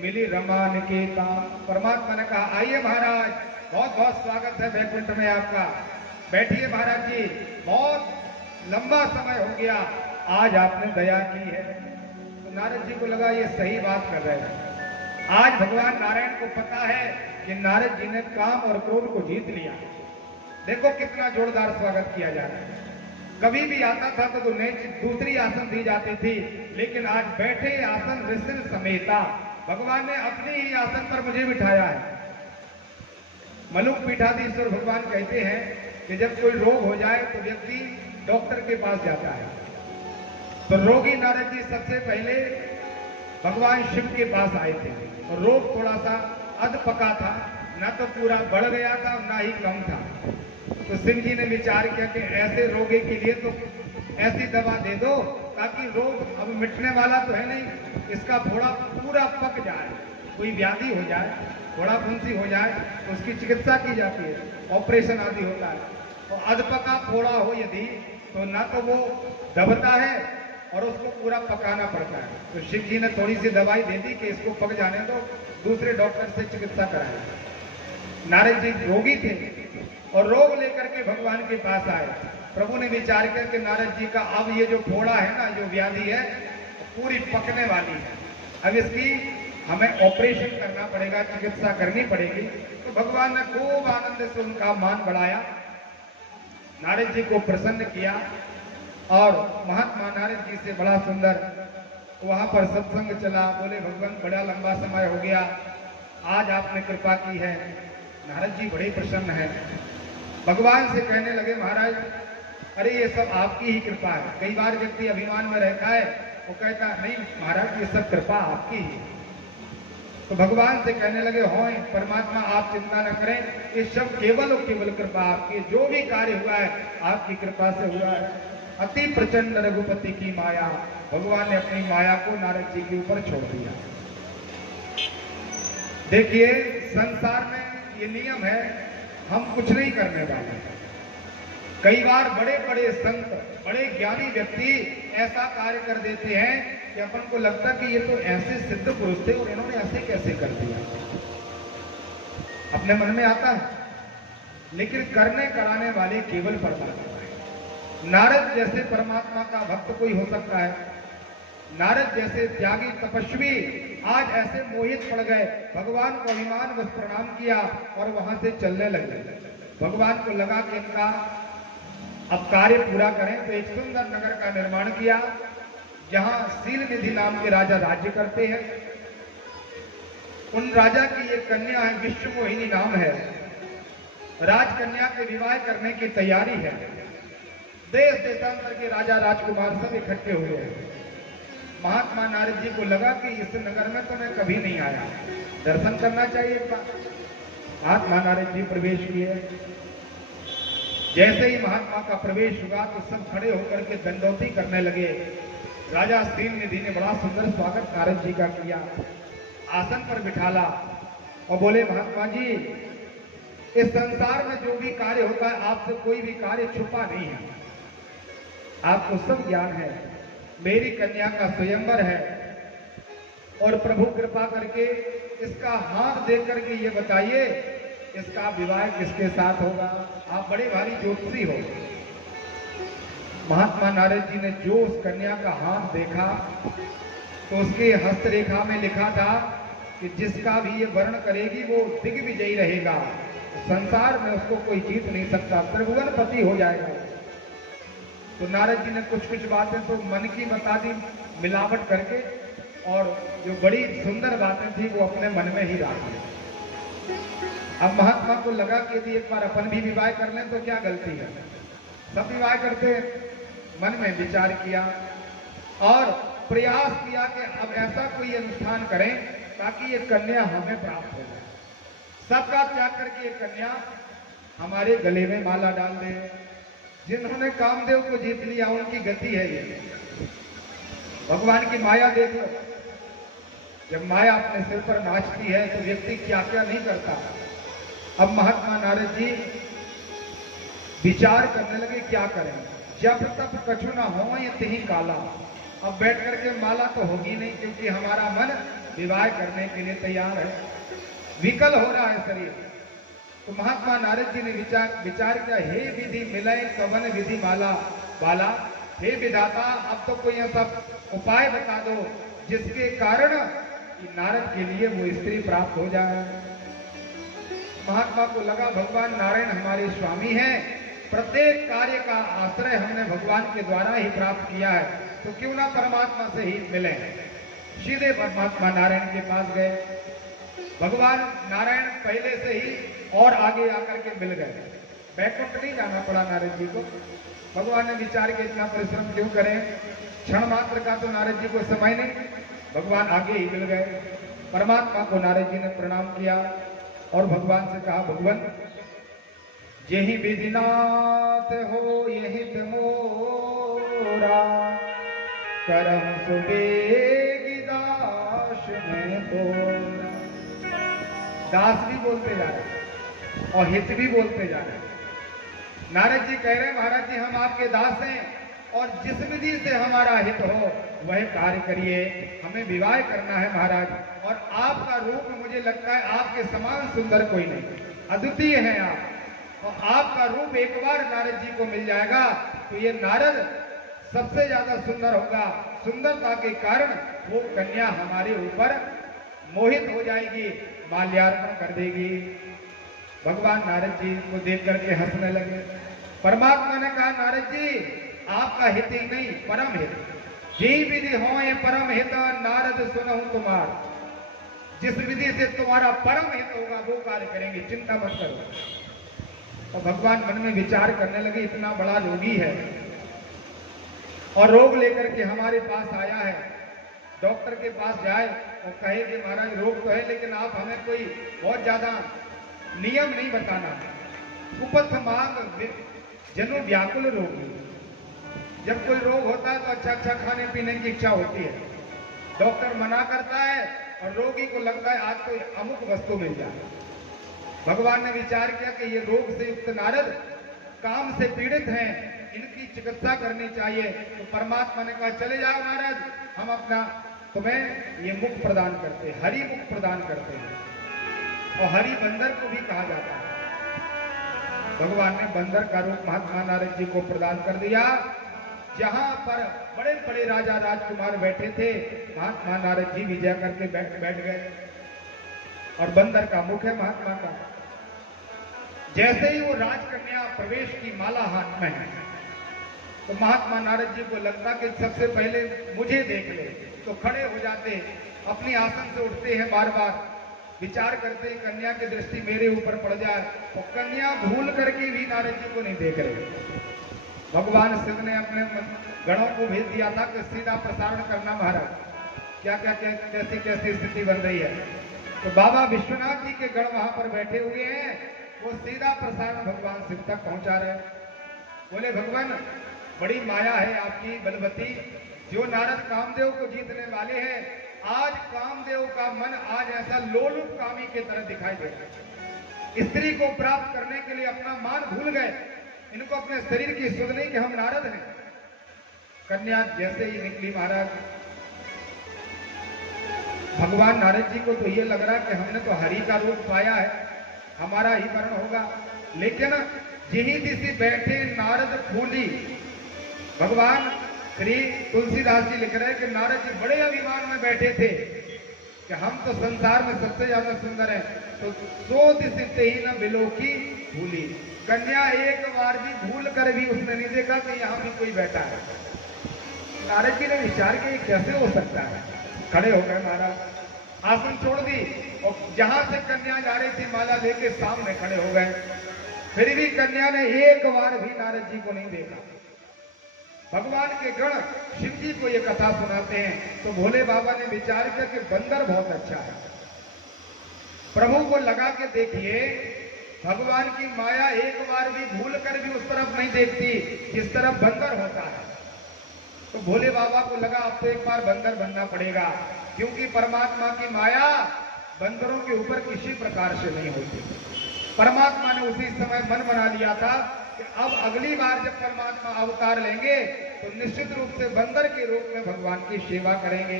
मिली रमा निकेता। परमात्मा ने कहा आइए महाराज, बहुत बहुत स्वागत है वैकुंठ में आपका, बैठिए महाराज जी, बहुत लंबा समय हो गया, आज आपने दया की है। तो नारद जी को लगा ये सही बात कर रहे हैं। आज भगवान नारायण को पता है कि नारद जी ने काम और क्रोध को जीत लिया। देखो कितना जोरदार स्वागत किया जा रहा है। कभी भी आता था तो दूसरी आसन दी जाती थी, लेकिन आज बैठे आसन ऋषि समेता, भगवान ने अपने ही आसन पर मुझे बिठाया है। मलुक पीठाधीश्वर भगवान कहते हैं कि जब कोई रोग हो जाए तो व्यक्ति डॉक्टर के पास जाता है, तो रोगी नारद जी सबसे पहले भगवान शिव के पास आए थे। और रोग थोड़ा सा अधपका था, ना तो पूरा बढ़ गया था ना ही कम था। तो सिंह जी ने विचार किया कि ऐसे रोगी के लिए तो ऐसी दवा दे दो ताकि रोग अब मिटने वाला तो है नहीं, इसका फोड़ा पूरा पक जाए, कोई व्याधि हो जाए, फोड़ा फुंसी हो जाए तो उसकी चिकित्सा की जाती है, ऑपरेशन आदि होता है। तो अधपका फोड़ा हो यदि तो ना तो वो दबता है और उसको पूरा पकाना पड़ता है। तो शिव जी ने थोड़ी सी दवाई दे दी कि इसको पक जाने दो, दूसरे डॉक्टर से चिकित्सा कराएं। नारद जी रोगी थे और रोग लेकर के भगवान के पास आए। प्रभु ने विचार किया कि नारद जी का अब ये जो फोड़ा है ना, जो व्याधि है पूरी पकने वाली है, अब इसकी हमें ऑपरेशन करना पड़ेगा, चिकित्सा करनी पड़ेगी। तो भगवान ने खूब आनंद से उनका मान बढ़ाया, नारद जी को प्रसन्न किया और महात्मा नारद जी से बड़ा सुंदर वहां पर सत्संग चला। बोले भगवान बड़ा लंबा समय हो गया, आज आपने कृपा की है। नारद जी बड़े प्रसन्न हैं, भगवान से कहने लगे महाराज अरे ये सब आपकी ही कृपा है। कई बार व्यक्ति अभिमान में रहता है, वो कहता नहीं महाराज ये सब कृपा आपकी ही। तो भगवान से कहने लगे, होय परमात्मा आप चिंता न करें, ये सब केवल और केवल कृपा आपकी, जो भी कार्य हुआ है आपकी कृपा से हुआ है। अति प्रचंड रघुपति की माया, भगवान ने अपनी माया को नारद जी के ऊपर छोड़ दिया। देखिए संसार में ये नियम है, हम कुछ नहीं करने वाले। कई बार बड़े बड़े संत, बड़े ज्ञानी व्यक्ति ऐसा कार्य कर देते हैं कि अपन को लगता कि ये तो ऐसे सिद्ध पुरुष थे और इन्होंने ऐसे कैसे कर दिया, अपने मन में आता है। लेकिन करने कराने वाले केवल परमात्मा है। नारद जैसे परमात्मा का भक्त कोई हो सकता है? नारद जैसे त्यागी तपस्वी आज ऐसे मोहित पड़ गए, भगवान को अभिमान बस प्रणाम किया और वहां से चलने लगे। भगवान को लगा कि इनका अब कार्य पूरा करें, तो एक सुंदर नगर का निर्माण किया जहां शील निधि नाम के राजा राज्य करते हैं। उन राजा की एक कन्या है, विश्वमोहिनी नाम है। राजकन्या के विवाह करने की तैयारी है। देश देशांतर के राजा राजकुमार सब इकट्ठे हुए हैं। महात्मा नारद जी को लगा कि इस नगर में तो मैं कभी नहीं आया, दर्शन करना चाहिए एक बार। महात्मा नारद जी प्रवेश किए। जैसे ही महात्मा का प्रवेश हुआ तो सब खड़े होकर के दंडौती करने लगे। राजा शील निधि ने बड़ा सुंदर स्वागत नारद जी का किया, आसन पर बिठाला और बोले, महात्मा जी इस संसार में जो भी कार्य होता है आपसे कोई भी कार्य छुपा नहीं है, आपको सब ज्ञान है। मेरी कन्या का स्वयंवर है और प्रभु कृपा करके इसका हाथ देख करके ये बताइए इसका विवाह किसके साथ होगा? आप बड़े भारी ज्योतिषी हो। महात्मा नारद जी ने जो उस कन्या का हाथ देखा तो उसके हस्तरेखा में लिखा था कि जिसका भी ये वर्ण करेगी वो दिग्विजयी रहेगा, संसार में उसको कोई जीत नहीं सकता, त्रिभुवन पति हो जाएगा। तो नारद जी ने कुछ कुछ बातें तो मन की बता दी मिलावट करके, और जो बड़ी सुंदर बातें थी वो अपने मन में ही रख दी। अब महात्मा को लगा कि यदि एक बार अपन भी विवाह कर लें तो क्या गलती है, सब विवाह करते। मन में विचार किया और प्रयास किया कि अब ऐसा कोई अनुष्ठान करें ताकि ये कन्या हमें प्राप्त हो जाए। सबका त्याग करके ये कन्या हमारे गले में माला डाल दे। जिन्होंने कामदेव को जीत लिया उनकी गति है ये। भगवान की माया देख लो, जब माया अपने सिर पर नाचती है तो व्यक्ति क्या क्या नहीं करता। अब महात्मा नारद जी विचार करने लगे क्या करें, जब तक कछु ना हो ये तिही काला। अब बैठ करके माला तो होगी नहीं क्योंकि हमारा मन विवाह करने के लिए तैयार है, विकल हो रहा है शरीर। तो महात्मा नारद जी ने विचार किया, हे विधि मिलय कवन विधि माला बाला, हे विधाता अब तो कोई ऐसा उपाय बता दो जिसके कारण नारद के लिए वो स्त्री प्राप्त हो जाए। महात्मा को लगा भगवान नारायण हमारे स्वामी हैं, प्रत्येक कार्य का आश्रय हमने भगवान के द्वारा ही प्राप्त किया है, तो क्यों ना परमात्मा से ही मिले। सीधे परमात्मा नारायण के पास गए। भगवान नारायण पहले से ही और आगे आकर के मिल गए। बैकुंठ नहीं जाना पड़ा नारद जी को। भगवान ने विचार के इतना परिश्रम क्यों करें, क्षण मात्र का तो नारद जी को समय नहीं, भगवान आगे ही मिल गए। परमात्मा को नारद जी ने प्रणाम किया और भगवान से कहा, भगवान यही विधिनाथ हो यही मोरा, करम सुबेगी दास में तो। दास भी बोलते जा रहे और हित भी बोलते जा रहे। नारद जी कह रहे हैं, महाराज जी हम आपके दास हैं और जिस विधि से हमारा हित हो वह कार्य करिए, हमें विवाह करना है महाराज। और आपका रूप मुझे लगता है आपके समान सुंदर कोई नहीं, अद्वितीय हैं आप। और आपका रूप एक बार नारद जी को मिल जाएगा तो ये नारद सबसे ज्यादा सुंदर होगा। सुंदरता के कारण वो कन्या हमारे ऊपर मोहित हो जाएगी, माल्यार्पण कर देगी। भगवान नारद जी को देख करके हंसने लगे। परमात्मा ने कहा, नारद जी आपका हित ही नहीं परम हित, जी विधि हो ये परम हित नारद सुनहु तुम्हार। जिस विधि से तुम्हारा परम हित होगा वो कार्य करेंगे, चिंता मत करो। तो भगवान मन में विचार करने लगे, इतना बड़ा रोगी है और रोग लेकर के हमारे पास आया है, डॉक्टर के पास जाए और कहे कि महाराज रोग तो है लेकिन आप हमें कोई बहुत ज्यादा नियम नहीं बताना। कुपथ मांग जनु व्याकुल रोग। जब कोई रोग होता है तो अच्छा अच्छा खाने पीने की इच्छा होती है, डॉक्टर मना करता है और रोगी को लगता है आज तो अमुक वस्तु मिल जाए। भगवान ने विचार किया कि ये रोग से युक्त नारद काम से पीड़ित हैं, इनकी चिकित्सा करनी चाहिए। तो परमात्मा ने कहा चले जाओ नारद, हम अपना तुम्हें ये मुख प्रदान करते हैं, हरि मुख प्रदान करते हैं। और हरि बंदर को भी कहा जाता है। भगवान ने बंदर का रूप महात्मा नारद जी को प्रदान कर दिया। जहां पर बड़े बड़े राजा राजकुमार बैठे थे, महात्मा नारद जी विजय करके बैठ गए। और बंदर का मुख है महात्मा का। जैसे ही वो राजकन्या प्रवेश की माला हाथ में है तो महात्मा नारद जी को लगता कि सबसे पहले मुझे देख ले, तो खड़े हो जाते, अपनी आसन से उठते हैं, बार बार विचार करते कन्या की दृष्टि मेरे ऊपर पड़ जाए। और कन्या भूल करके भी नारद जी को नहीं देख रहे। भगवान शिव ने अपने गणों को भेज दिया था कि सीधा प्रसारण करना महाराज, क्या क्या कैसी कैसी स्थिति बन रही है। तो बाबा विश्वनाथ जी के गण वहां पर बैठे हुए हैं, वो सीधा प्रसारण भगवान शिव तक पहुंचा रहे। बोले भगवान बड़ी माया है आपकी बलवती, जो नारद कामदेव को जीतने वाले हैं, आज कामदेव का मन आज ऐसा लोलुप कामी की तरह दिखाई दे रहा है। स्त्री को प्राप्त करने के लिए अपना मान भूल गए, इनको अपने शरीर की सुध नहीं कि हम नारद हैं। कन्या जैसे ही निकली महाराज, भगवान नारद जी को तो ये लग रहा कि हमने तो हरि का रूप पाया है, हमारा ही वर्ण होगा। लेकिन यही किसी बैठे नारद फूली। भगवान श्री तुलसीदास जी लिख रहे हैं कि नारद जी बड़े अभिमान में बैठे थे कि हम तो संसार में सबसे ज्यादा सुंदर हैं। तो सो दिसते ही न बिलोकी भूली। कन्या एक बार भी भूल कर भी उसने नहीं देखा कि यहाँ भी कोई बैठा है। नारद जी ने विचार किया कैसे हो सकता है। खड़े हो गए महाराज, आसन छोड़ दी और जहां से कन्या जा रही थी माला लेके सामने खड़े हो गए। फिर भी कन्या ने एक बार भी नारद जी को नहीं देखा। भगवान के गण शिव जी को ये कथा सुनाते हैं तो भोले बाबा ने विचार किया कि बंदर बहुत अच्छा है। प्रभु को लगा के देखिए, भगवान की माया एक बार भी भूल कर भी उस तरफ नहीं देखती जिस तरफ बंदर होता है। तो भोले बाबा को लगा अब तो एक बार बंदर बनना पड़ेगा, क्योंकि परमात्मा की माया बंदरों के ऊपर किसी प्रकार से नहीं होती। परमात्मा ने उसी समय मन बना लिया था कि अब अगली बार जब परमात्मा अवतार लेंगे तो निश्चित रूप से बंदर के रूप में भगवान की सेवा करेंगे।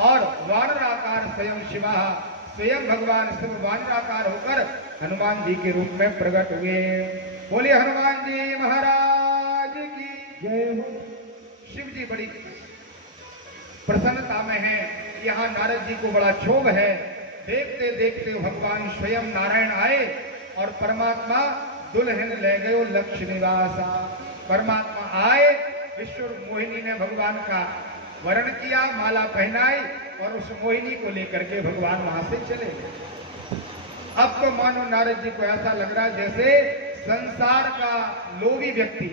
और वानराकार स्वयं शिवा, स्वयं भगवान शिव वानराकार होकर हनुमान जी के रूप में प्रकट हुए। बोले हनुमान जी महाराज की जय हो। शिव जी बड़ी प्रसन्नता में है। यहाँ नारद जी को बड़ा क्षोभ है। देखते देखते भगवान स्वयं नारायण आए और परमात्मा दुल्हन ले गए लक्ष्य निवासा। परमात्मा आए, विश्व मोहिनी ने भगवान का वरण किया, माला पहनाई और उस मोहिनी को लेकर के भगवान वहां से चले गए। अब तो मानो नारद जी को ऐसा लग रहा है जैसे संसार का लोभी व्यक्ति,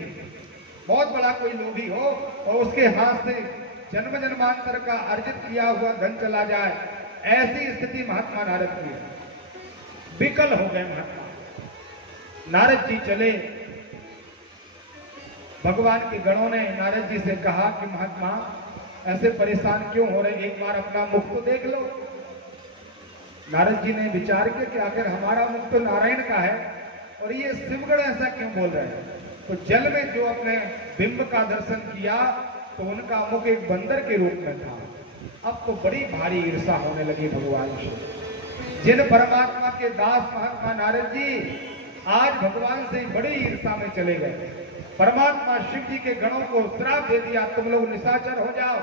बहुत बड़ा कोई लोभी हो और उसके हाथ से जन्म जन्मांतर का अर्जित किया हुआ धन चला जाए, ऐसी स्थिति महात्मा नारद की है। विकल हो गए महात्मा। नारद जी चले, भगवान के गणों ने नारद जी से कहा कि महात्मा ऐसे परेशान क्यों हो रहे, एक बार अपना मुख तो देख लो। नारद जी ने विचार किया कि आखिर हमारा मुख तो नारायण का है और ये शिवगण ऐसा क्यों बोल रहे हैं। तो जल में जो अपने बिंब का दर्शन किया तो उनका मुख एक बंदर के रूप में था। अब तो बड़ी भारी ईर्षा होने लगी भगवान से। जिन परमात्मा के दास महात्मा नारद जी आज भगवान से बड़ी ईर्षा में चले गए। परमात्मा शिव जी के गणों को श्राप दे दिया, तुम लोग निशाचर हो जाओ।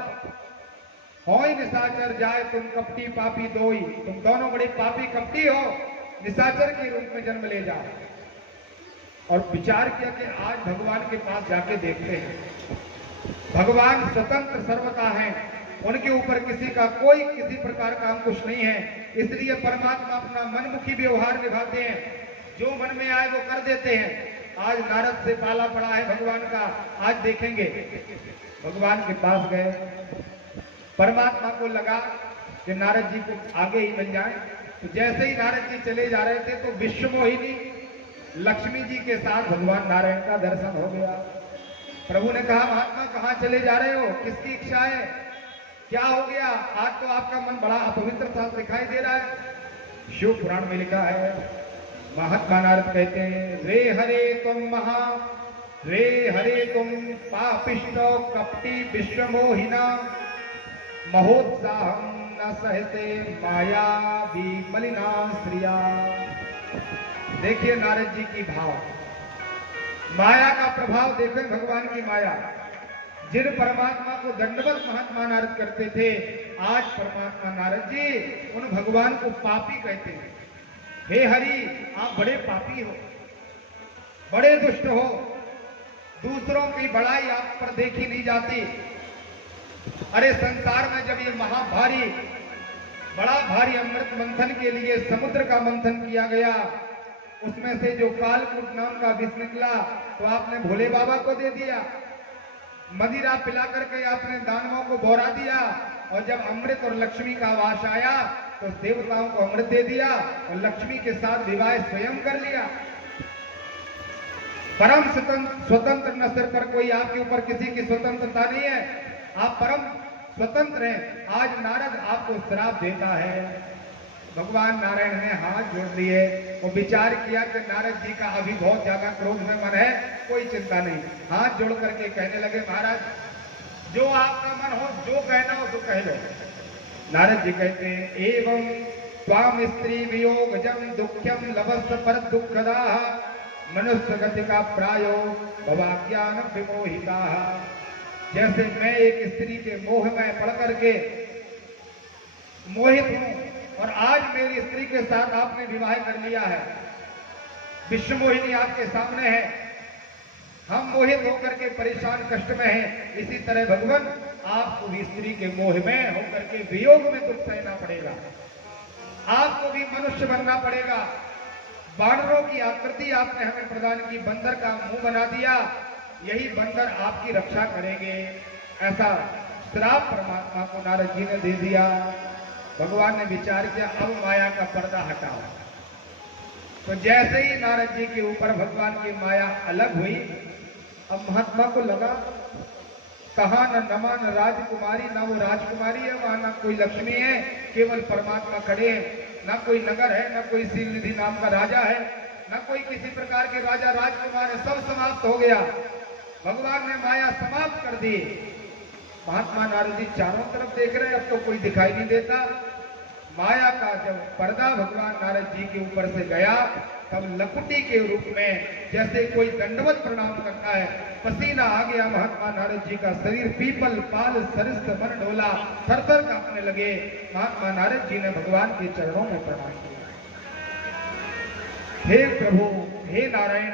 होई निशाचर जाए तुम कपटी पापी दोई, तुम दोनों बड़े पापी कपटी हो, निशाचर के रूप में जन्म ले जाओ। और विचार किया कि आज भगवान के पास जाके देखते हैं। भगवान स्वतंत्र सर्वता है, उनके ऊपर किसी का कोई किसी प्रकार का अंकुश नहीं है। इसलिए परमात्मा अपना मनमुखी व्यवहार निभाते हैं, जो मन में आए वो कर देते हैं। आज नारद से पाला पड़ा है भगवान का, आज देखेंगे। भगवान के पास गए, परमात्मा को लगा कि नारद जी को आगे ही मिल जाए। तो जैसे ही नारद जी चले जा रहे थे तो विश्वमोहिनी लक्ष्मी जी के साथ भगवान नारायण का दर्शन हो गया। प्रभु ने कहा, महात्मा कहाँ चले जा रहे हो, किसकी इच्छा है, क्या हो गया, आज तो आपका मन बड़ा अपवित्र सा दिखाई दे रहा है। शिव पुराण में लिखा है, महात्मा नारद कहते हैं, रे हरे तुम महा, रे हरे तुम पापिष्ट कपटी विश्वमोहिना, महोत्साहम न सहते माया विमलिना श्रिया। देखिए नारद जी की भाव, माया का प्रभाव देखें, भगवान की माया। जिन परमात्मा को दंडवत महात्मा नारद करते थे, आज परमात्मा नारद जी उन भगवान को पापी कहते हैं। हे हरि, आप बड़े पापी हो, बड़े दुष्ट हो, दूसरों की बड़ाई आप पर देखी नहीं जाती। अरे संसार में जब ये महाभारी बड़ा भारी अमृत मंथन के लिए समुद्र का मंथन किया गया, उसमें से जो कालकूट नाम का विष निकला तो आपने भोले बाबा को दे दिया, मदिरा पिला करके आपने दानवों को बौरा दिया, और जब अमृत और लक्ष्मी का वास आया तो देवताओं को अमृत दे दिया और लक्ष्मी के साथ विवाह स्वयं कर लिया। परम स्वतंत्र न सिर पर कोई आपके ऊपर किसी की स्वतंत्रता नहीं है, आप परम स्वतंत्र हैं। आज नारद आपको श्राप देता है। भगवान नारायण ने हाथ जोड़ लिए और विचार किया कि नारद जी का अभी बहुत ज्यादा क्रोध में मन है, कोई चिंता नहीं। हाथ जोड़ करके कहने लगे, महाराज जो आपका मन हो, जो कहना हो तो कह लो। नारद जी कहते हैं, एवं त्वाम स्त्री वियोगजम दुख्यम लभस्त पर दुखदा मनुष्य गति का प्रायो भवाज्ञान विमोहिता। जैसे मैं एक स्त्री के मोह में पड़ करके मोहित हूं, और आज मेरी स्त्री के साथ आपने विवाह कर लिया है, विश्वमोहिनी आपके सामने है, हम मोहित होकर के परेशान कष्ट में हैं। इसी तरह भगवान आपको भी स्त्री के मोह में होकर के वियोग में दुख सहना पड़ेगा, आपको भी मनुष्य बनना पड़ेगा। बानरों की आकृति आपने हमें प्रदान की, बंदर का मुंह बना दिया, यही बंदर आपकी रक्षा करेंगे। ऐसा श्राप परमात्मा को नारद जी ने दे दिया। भगवान ने विचार किया, अब माया का पर्दा हटाओ। तो जैसे ही नारद जी के ऊपर भगवान की माया अलग हुई, अब महात्मा को लगा कहा न नमा न राजकुमारी, ना वो राजकुमारी है, वहां ना कोई लक्ष्मी है, केवल परमात्मा खड़े हैं, ना कोई नगर है, ना कोई शीलनिधि नाम का राजा है, ना कोई किसी प्रकार के राजा राजकुमार है, सब समाप्त हो गया। भगवान ने माया समाप्त कर दी। महात्मा नारद जी चारों तरफ देख रहे हैं, अब तो कोई दिखाई नहीं देता। माया का जब पर्दा भगवान नारद जी के ऊपर से गया, तब लकुटी के रूप में जैसे कोई दंडवत प्रणाम करता है, पसीना आ गया महात्मा नारद जी का, शरीर पीपल पाल सरिष्ठ मन डोला, थरथर कांपने लगे। महात्मा नारद जी ने भगवान के चरणों में प्रणाम किया। हे प्रभु, हे नारायण,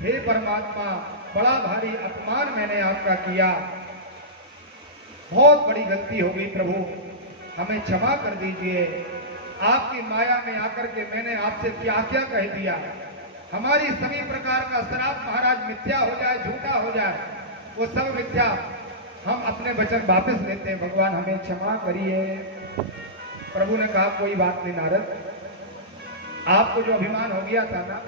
हे परमात्मा, बड़ा भारी अपमान मैंने आपका किया, बहुत बड़ी गलती हो गई प्रभु, हमें क्षमा कर दीजिए। आपकी माया में आकर के मैंने आपसे क्या क्या कह दिया, हमारी सभी प्रकार का श्राप महाराज मिथ्या हो जाए, झूठा हो जाए, वो सब मिथ्या, हम अपने वचन वापस लेते हैं, भगवान हमें क्षमा करिए। प्रभु ने कहा, कोई बात नहीं नारद, आपको जो अभिमान हो गया था ना,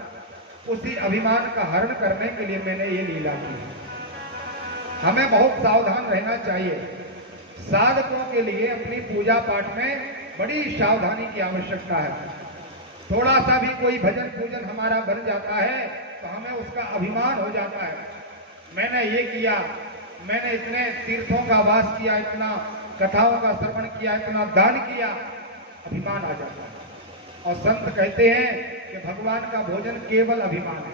उसी अभिमान का हरण करने के लिए मैंने ये लीला की। हमें बहुत सावधान रहना चाहिए। साधकों के लिए अपनी पूजा पाठ में बड़ी सावधानी की आवश्यकता है। थोड़ा सा भी कोई भजन पूजन हमारा बन जाता है तो हमें उसका अभिमान हो जाता है, मैंने ये किया, मैंने इतने तीर्थों का वास किया, इतना कथाओं का श्रवण किया, इतना दान किया, अभिमान आ जाता है। और संत कहते हैं कि भगवान का भोजन केवल अभिमान है,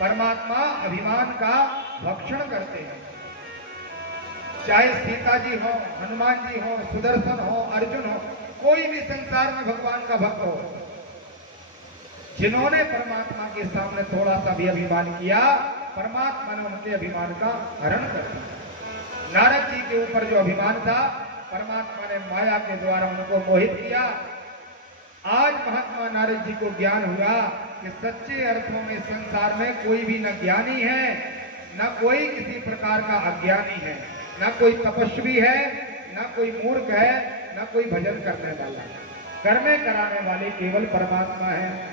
परमात्मा अभिमान का भक्षण करते हैं। चाहे सीता जी हो, हनुमान जी हो, सुदर्शन हो, अर्जुन हो, कोई भी संसार में भगवान का भक्त हो, जिन्होंने परमात्मा के सामने थोड़ा सा भी अभिमान किया, परमात्मा ने उनके अभिमान का हरण कर दिया। नारद जी के ऊपर जो अभिमान था, परमात्मा ने माया के द्वारा उनको मोहित किया। आज महात्मा नारद जी को ज्ञान हुआ कि सच्चे अर्थों में संसार में कोई भी न ज्ञानी है, न कोई किसी प्रकार का अज्ञानी है, न कोई तपस्वी है, ना कोई मूर्ख है, ना कोई भजन करने वाला। करने कराने वाले केवल परमात्मा है।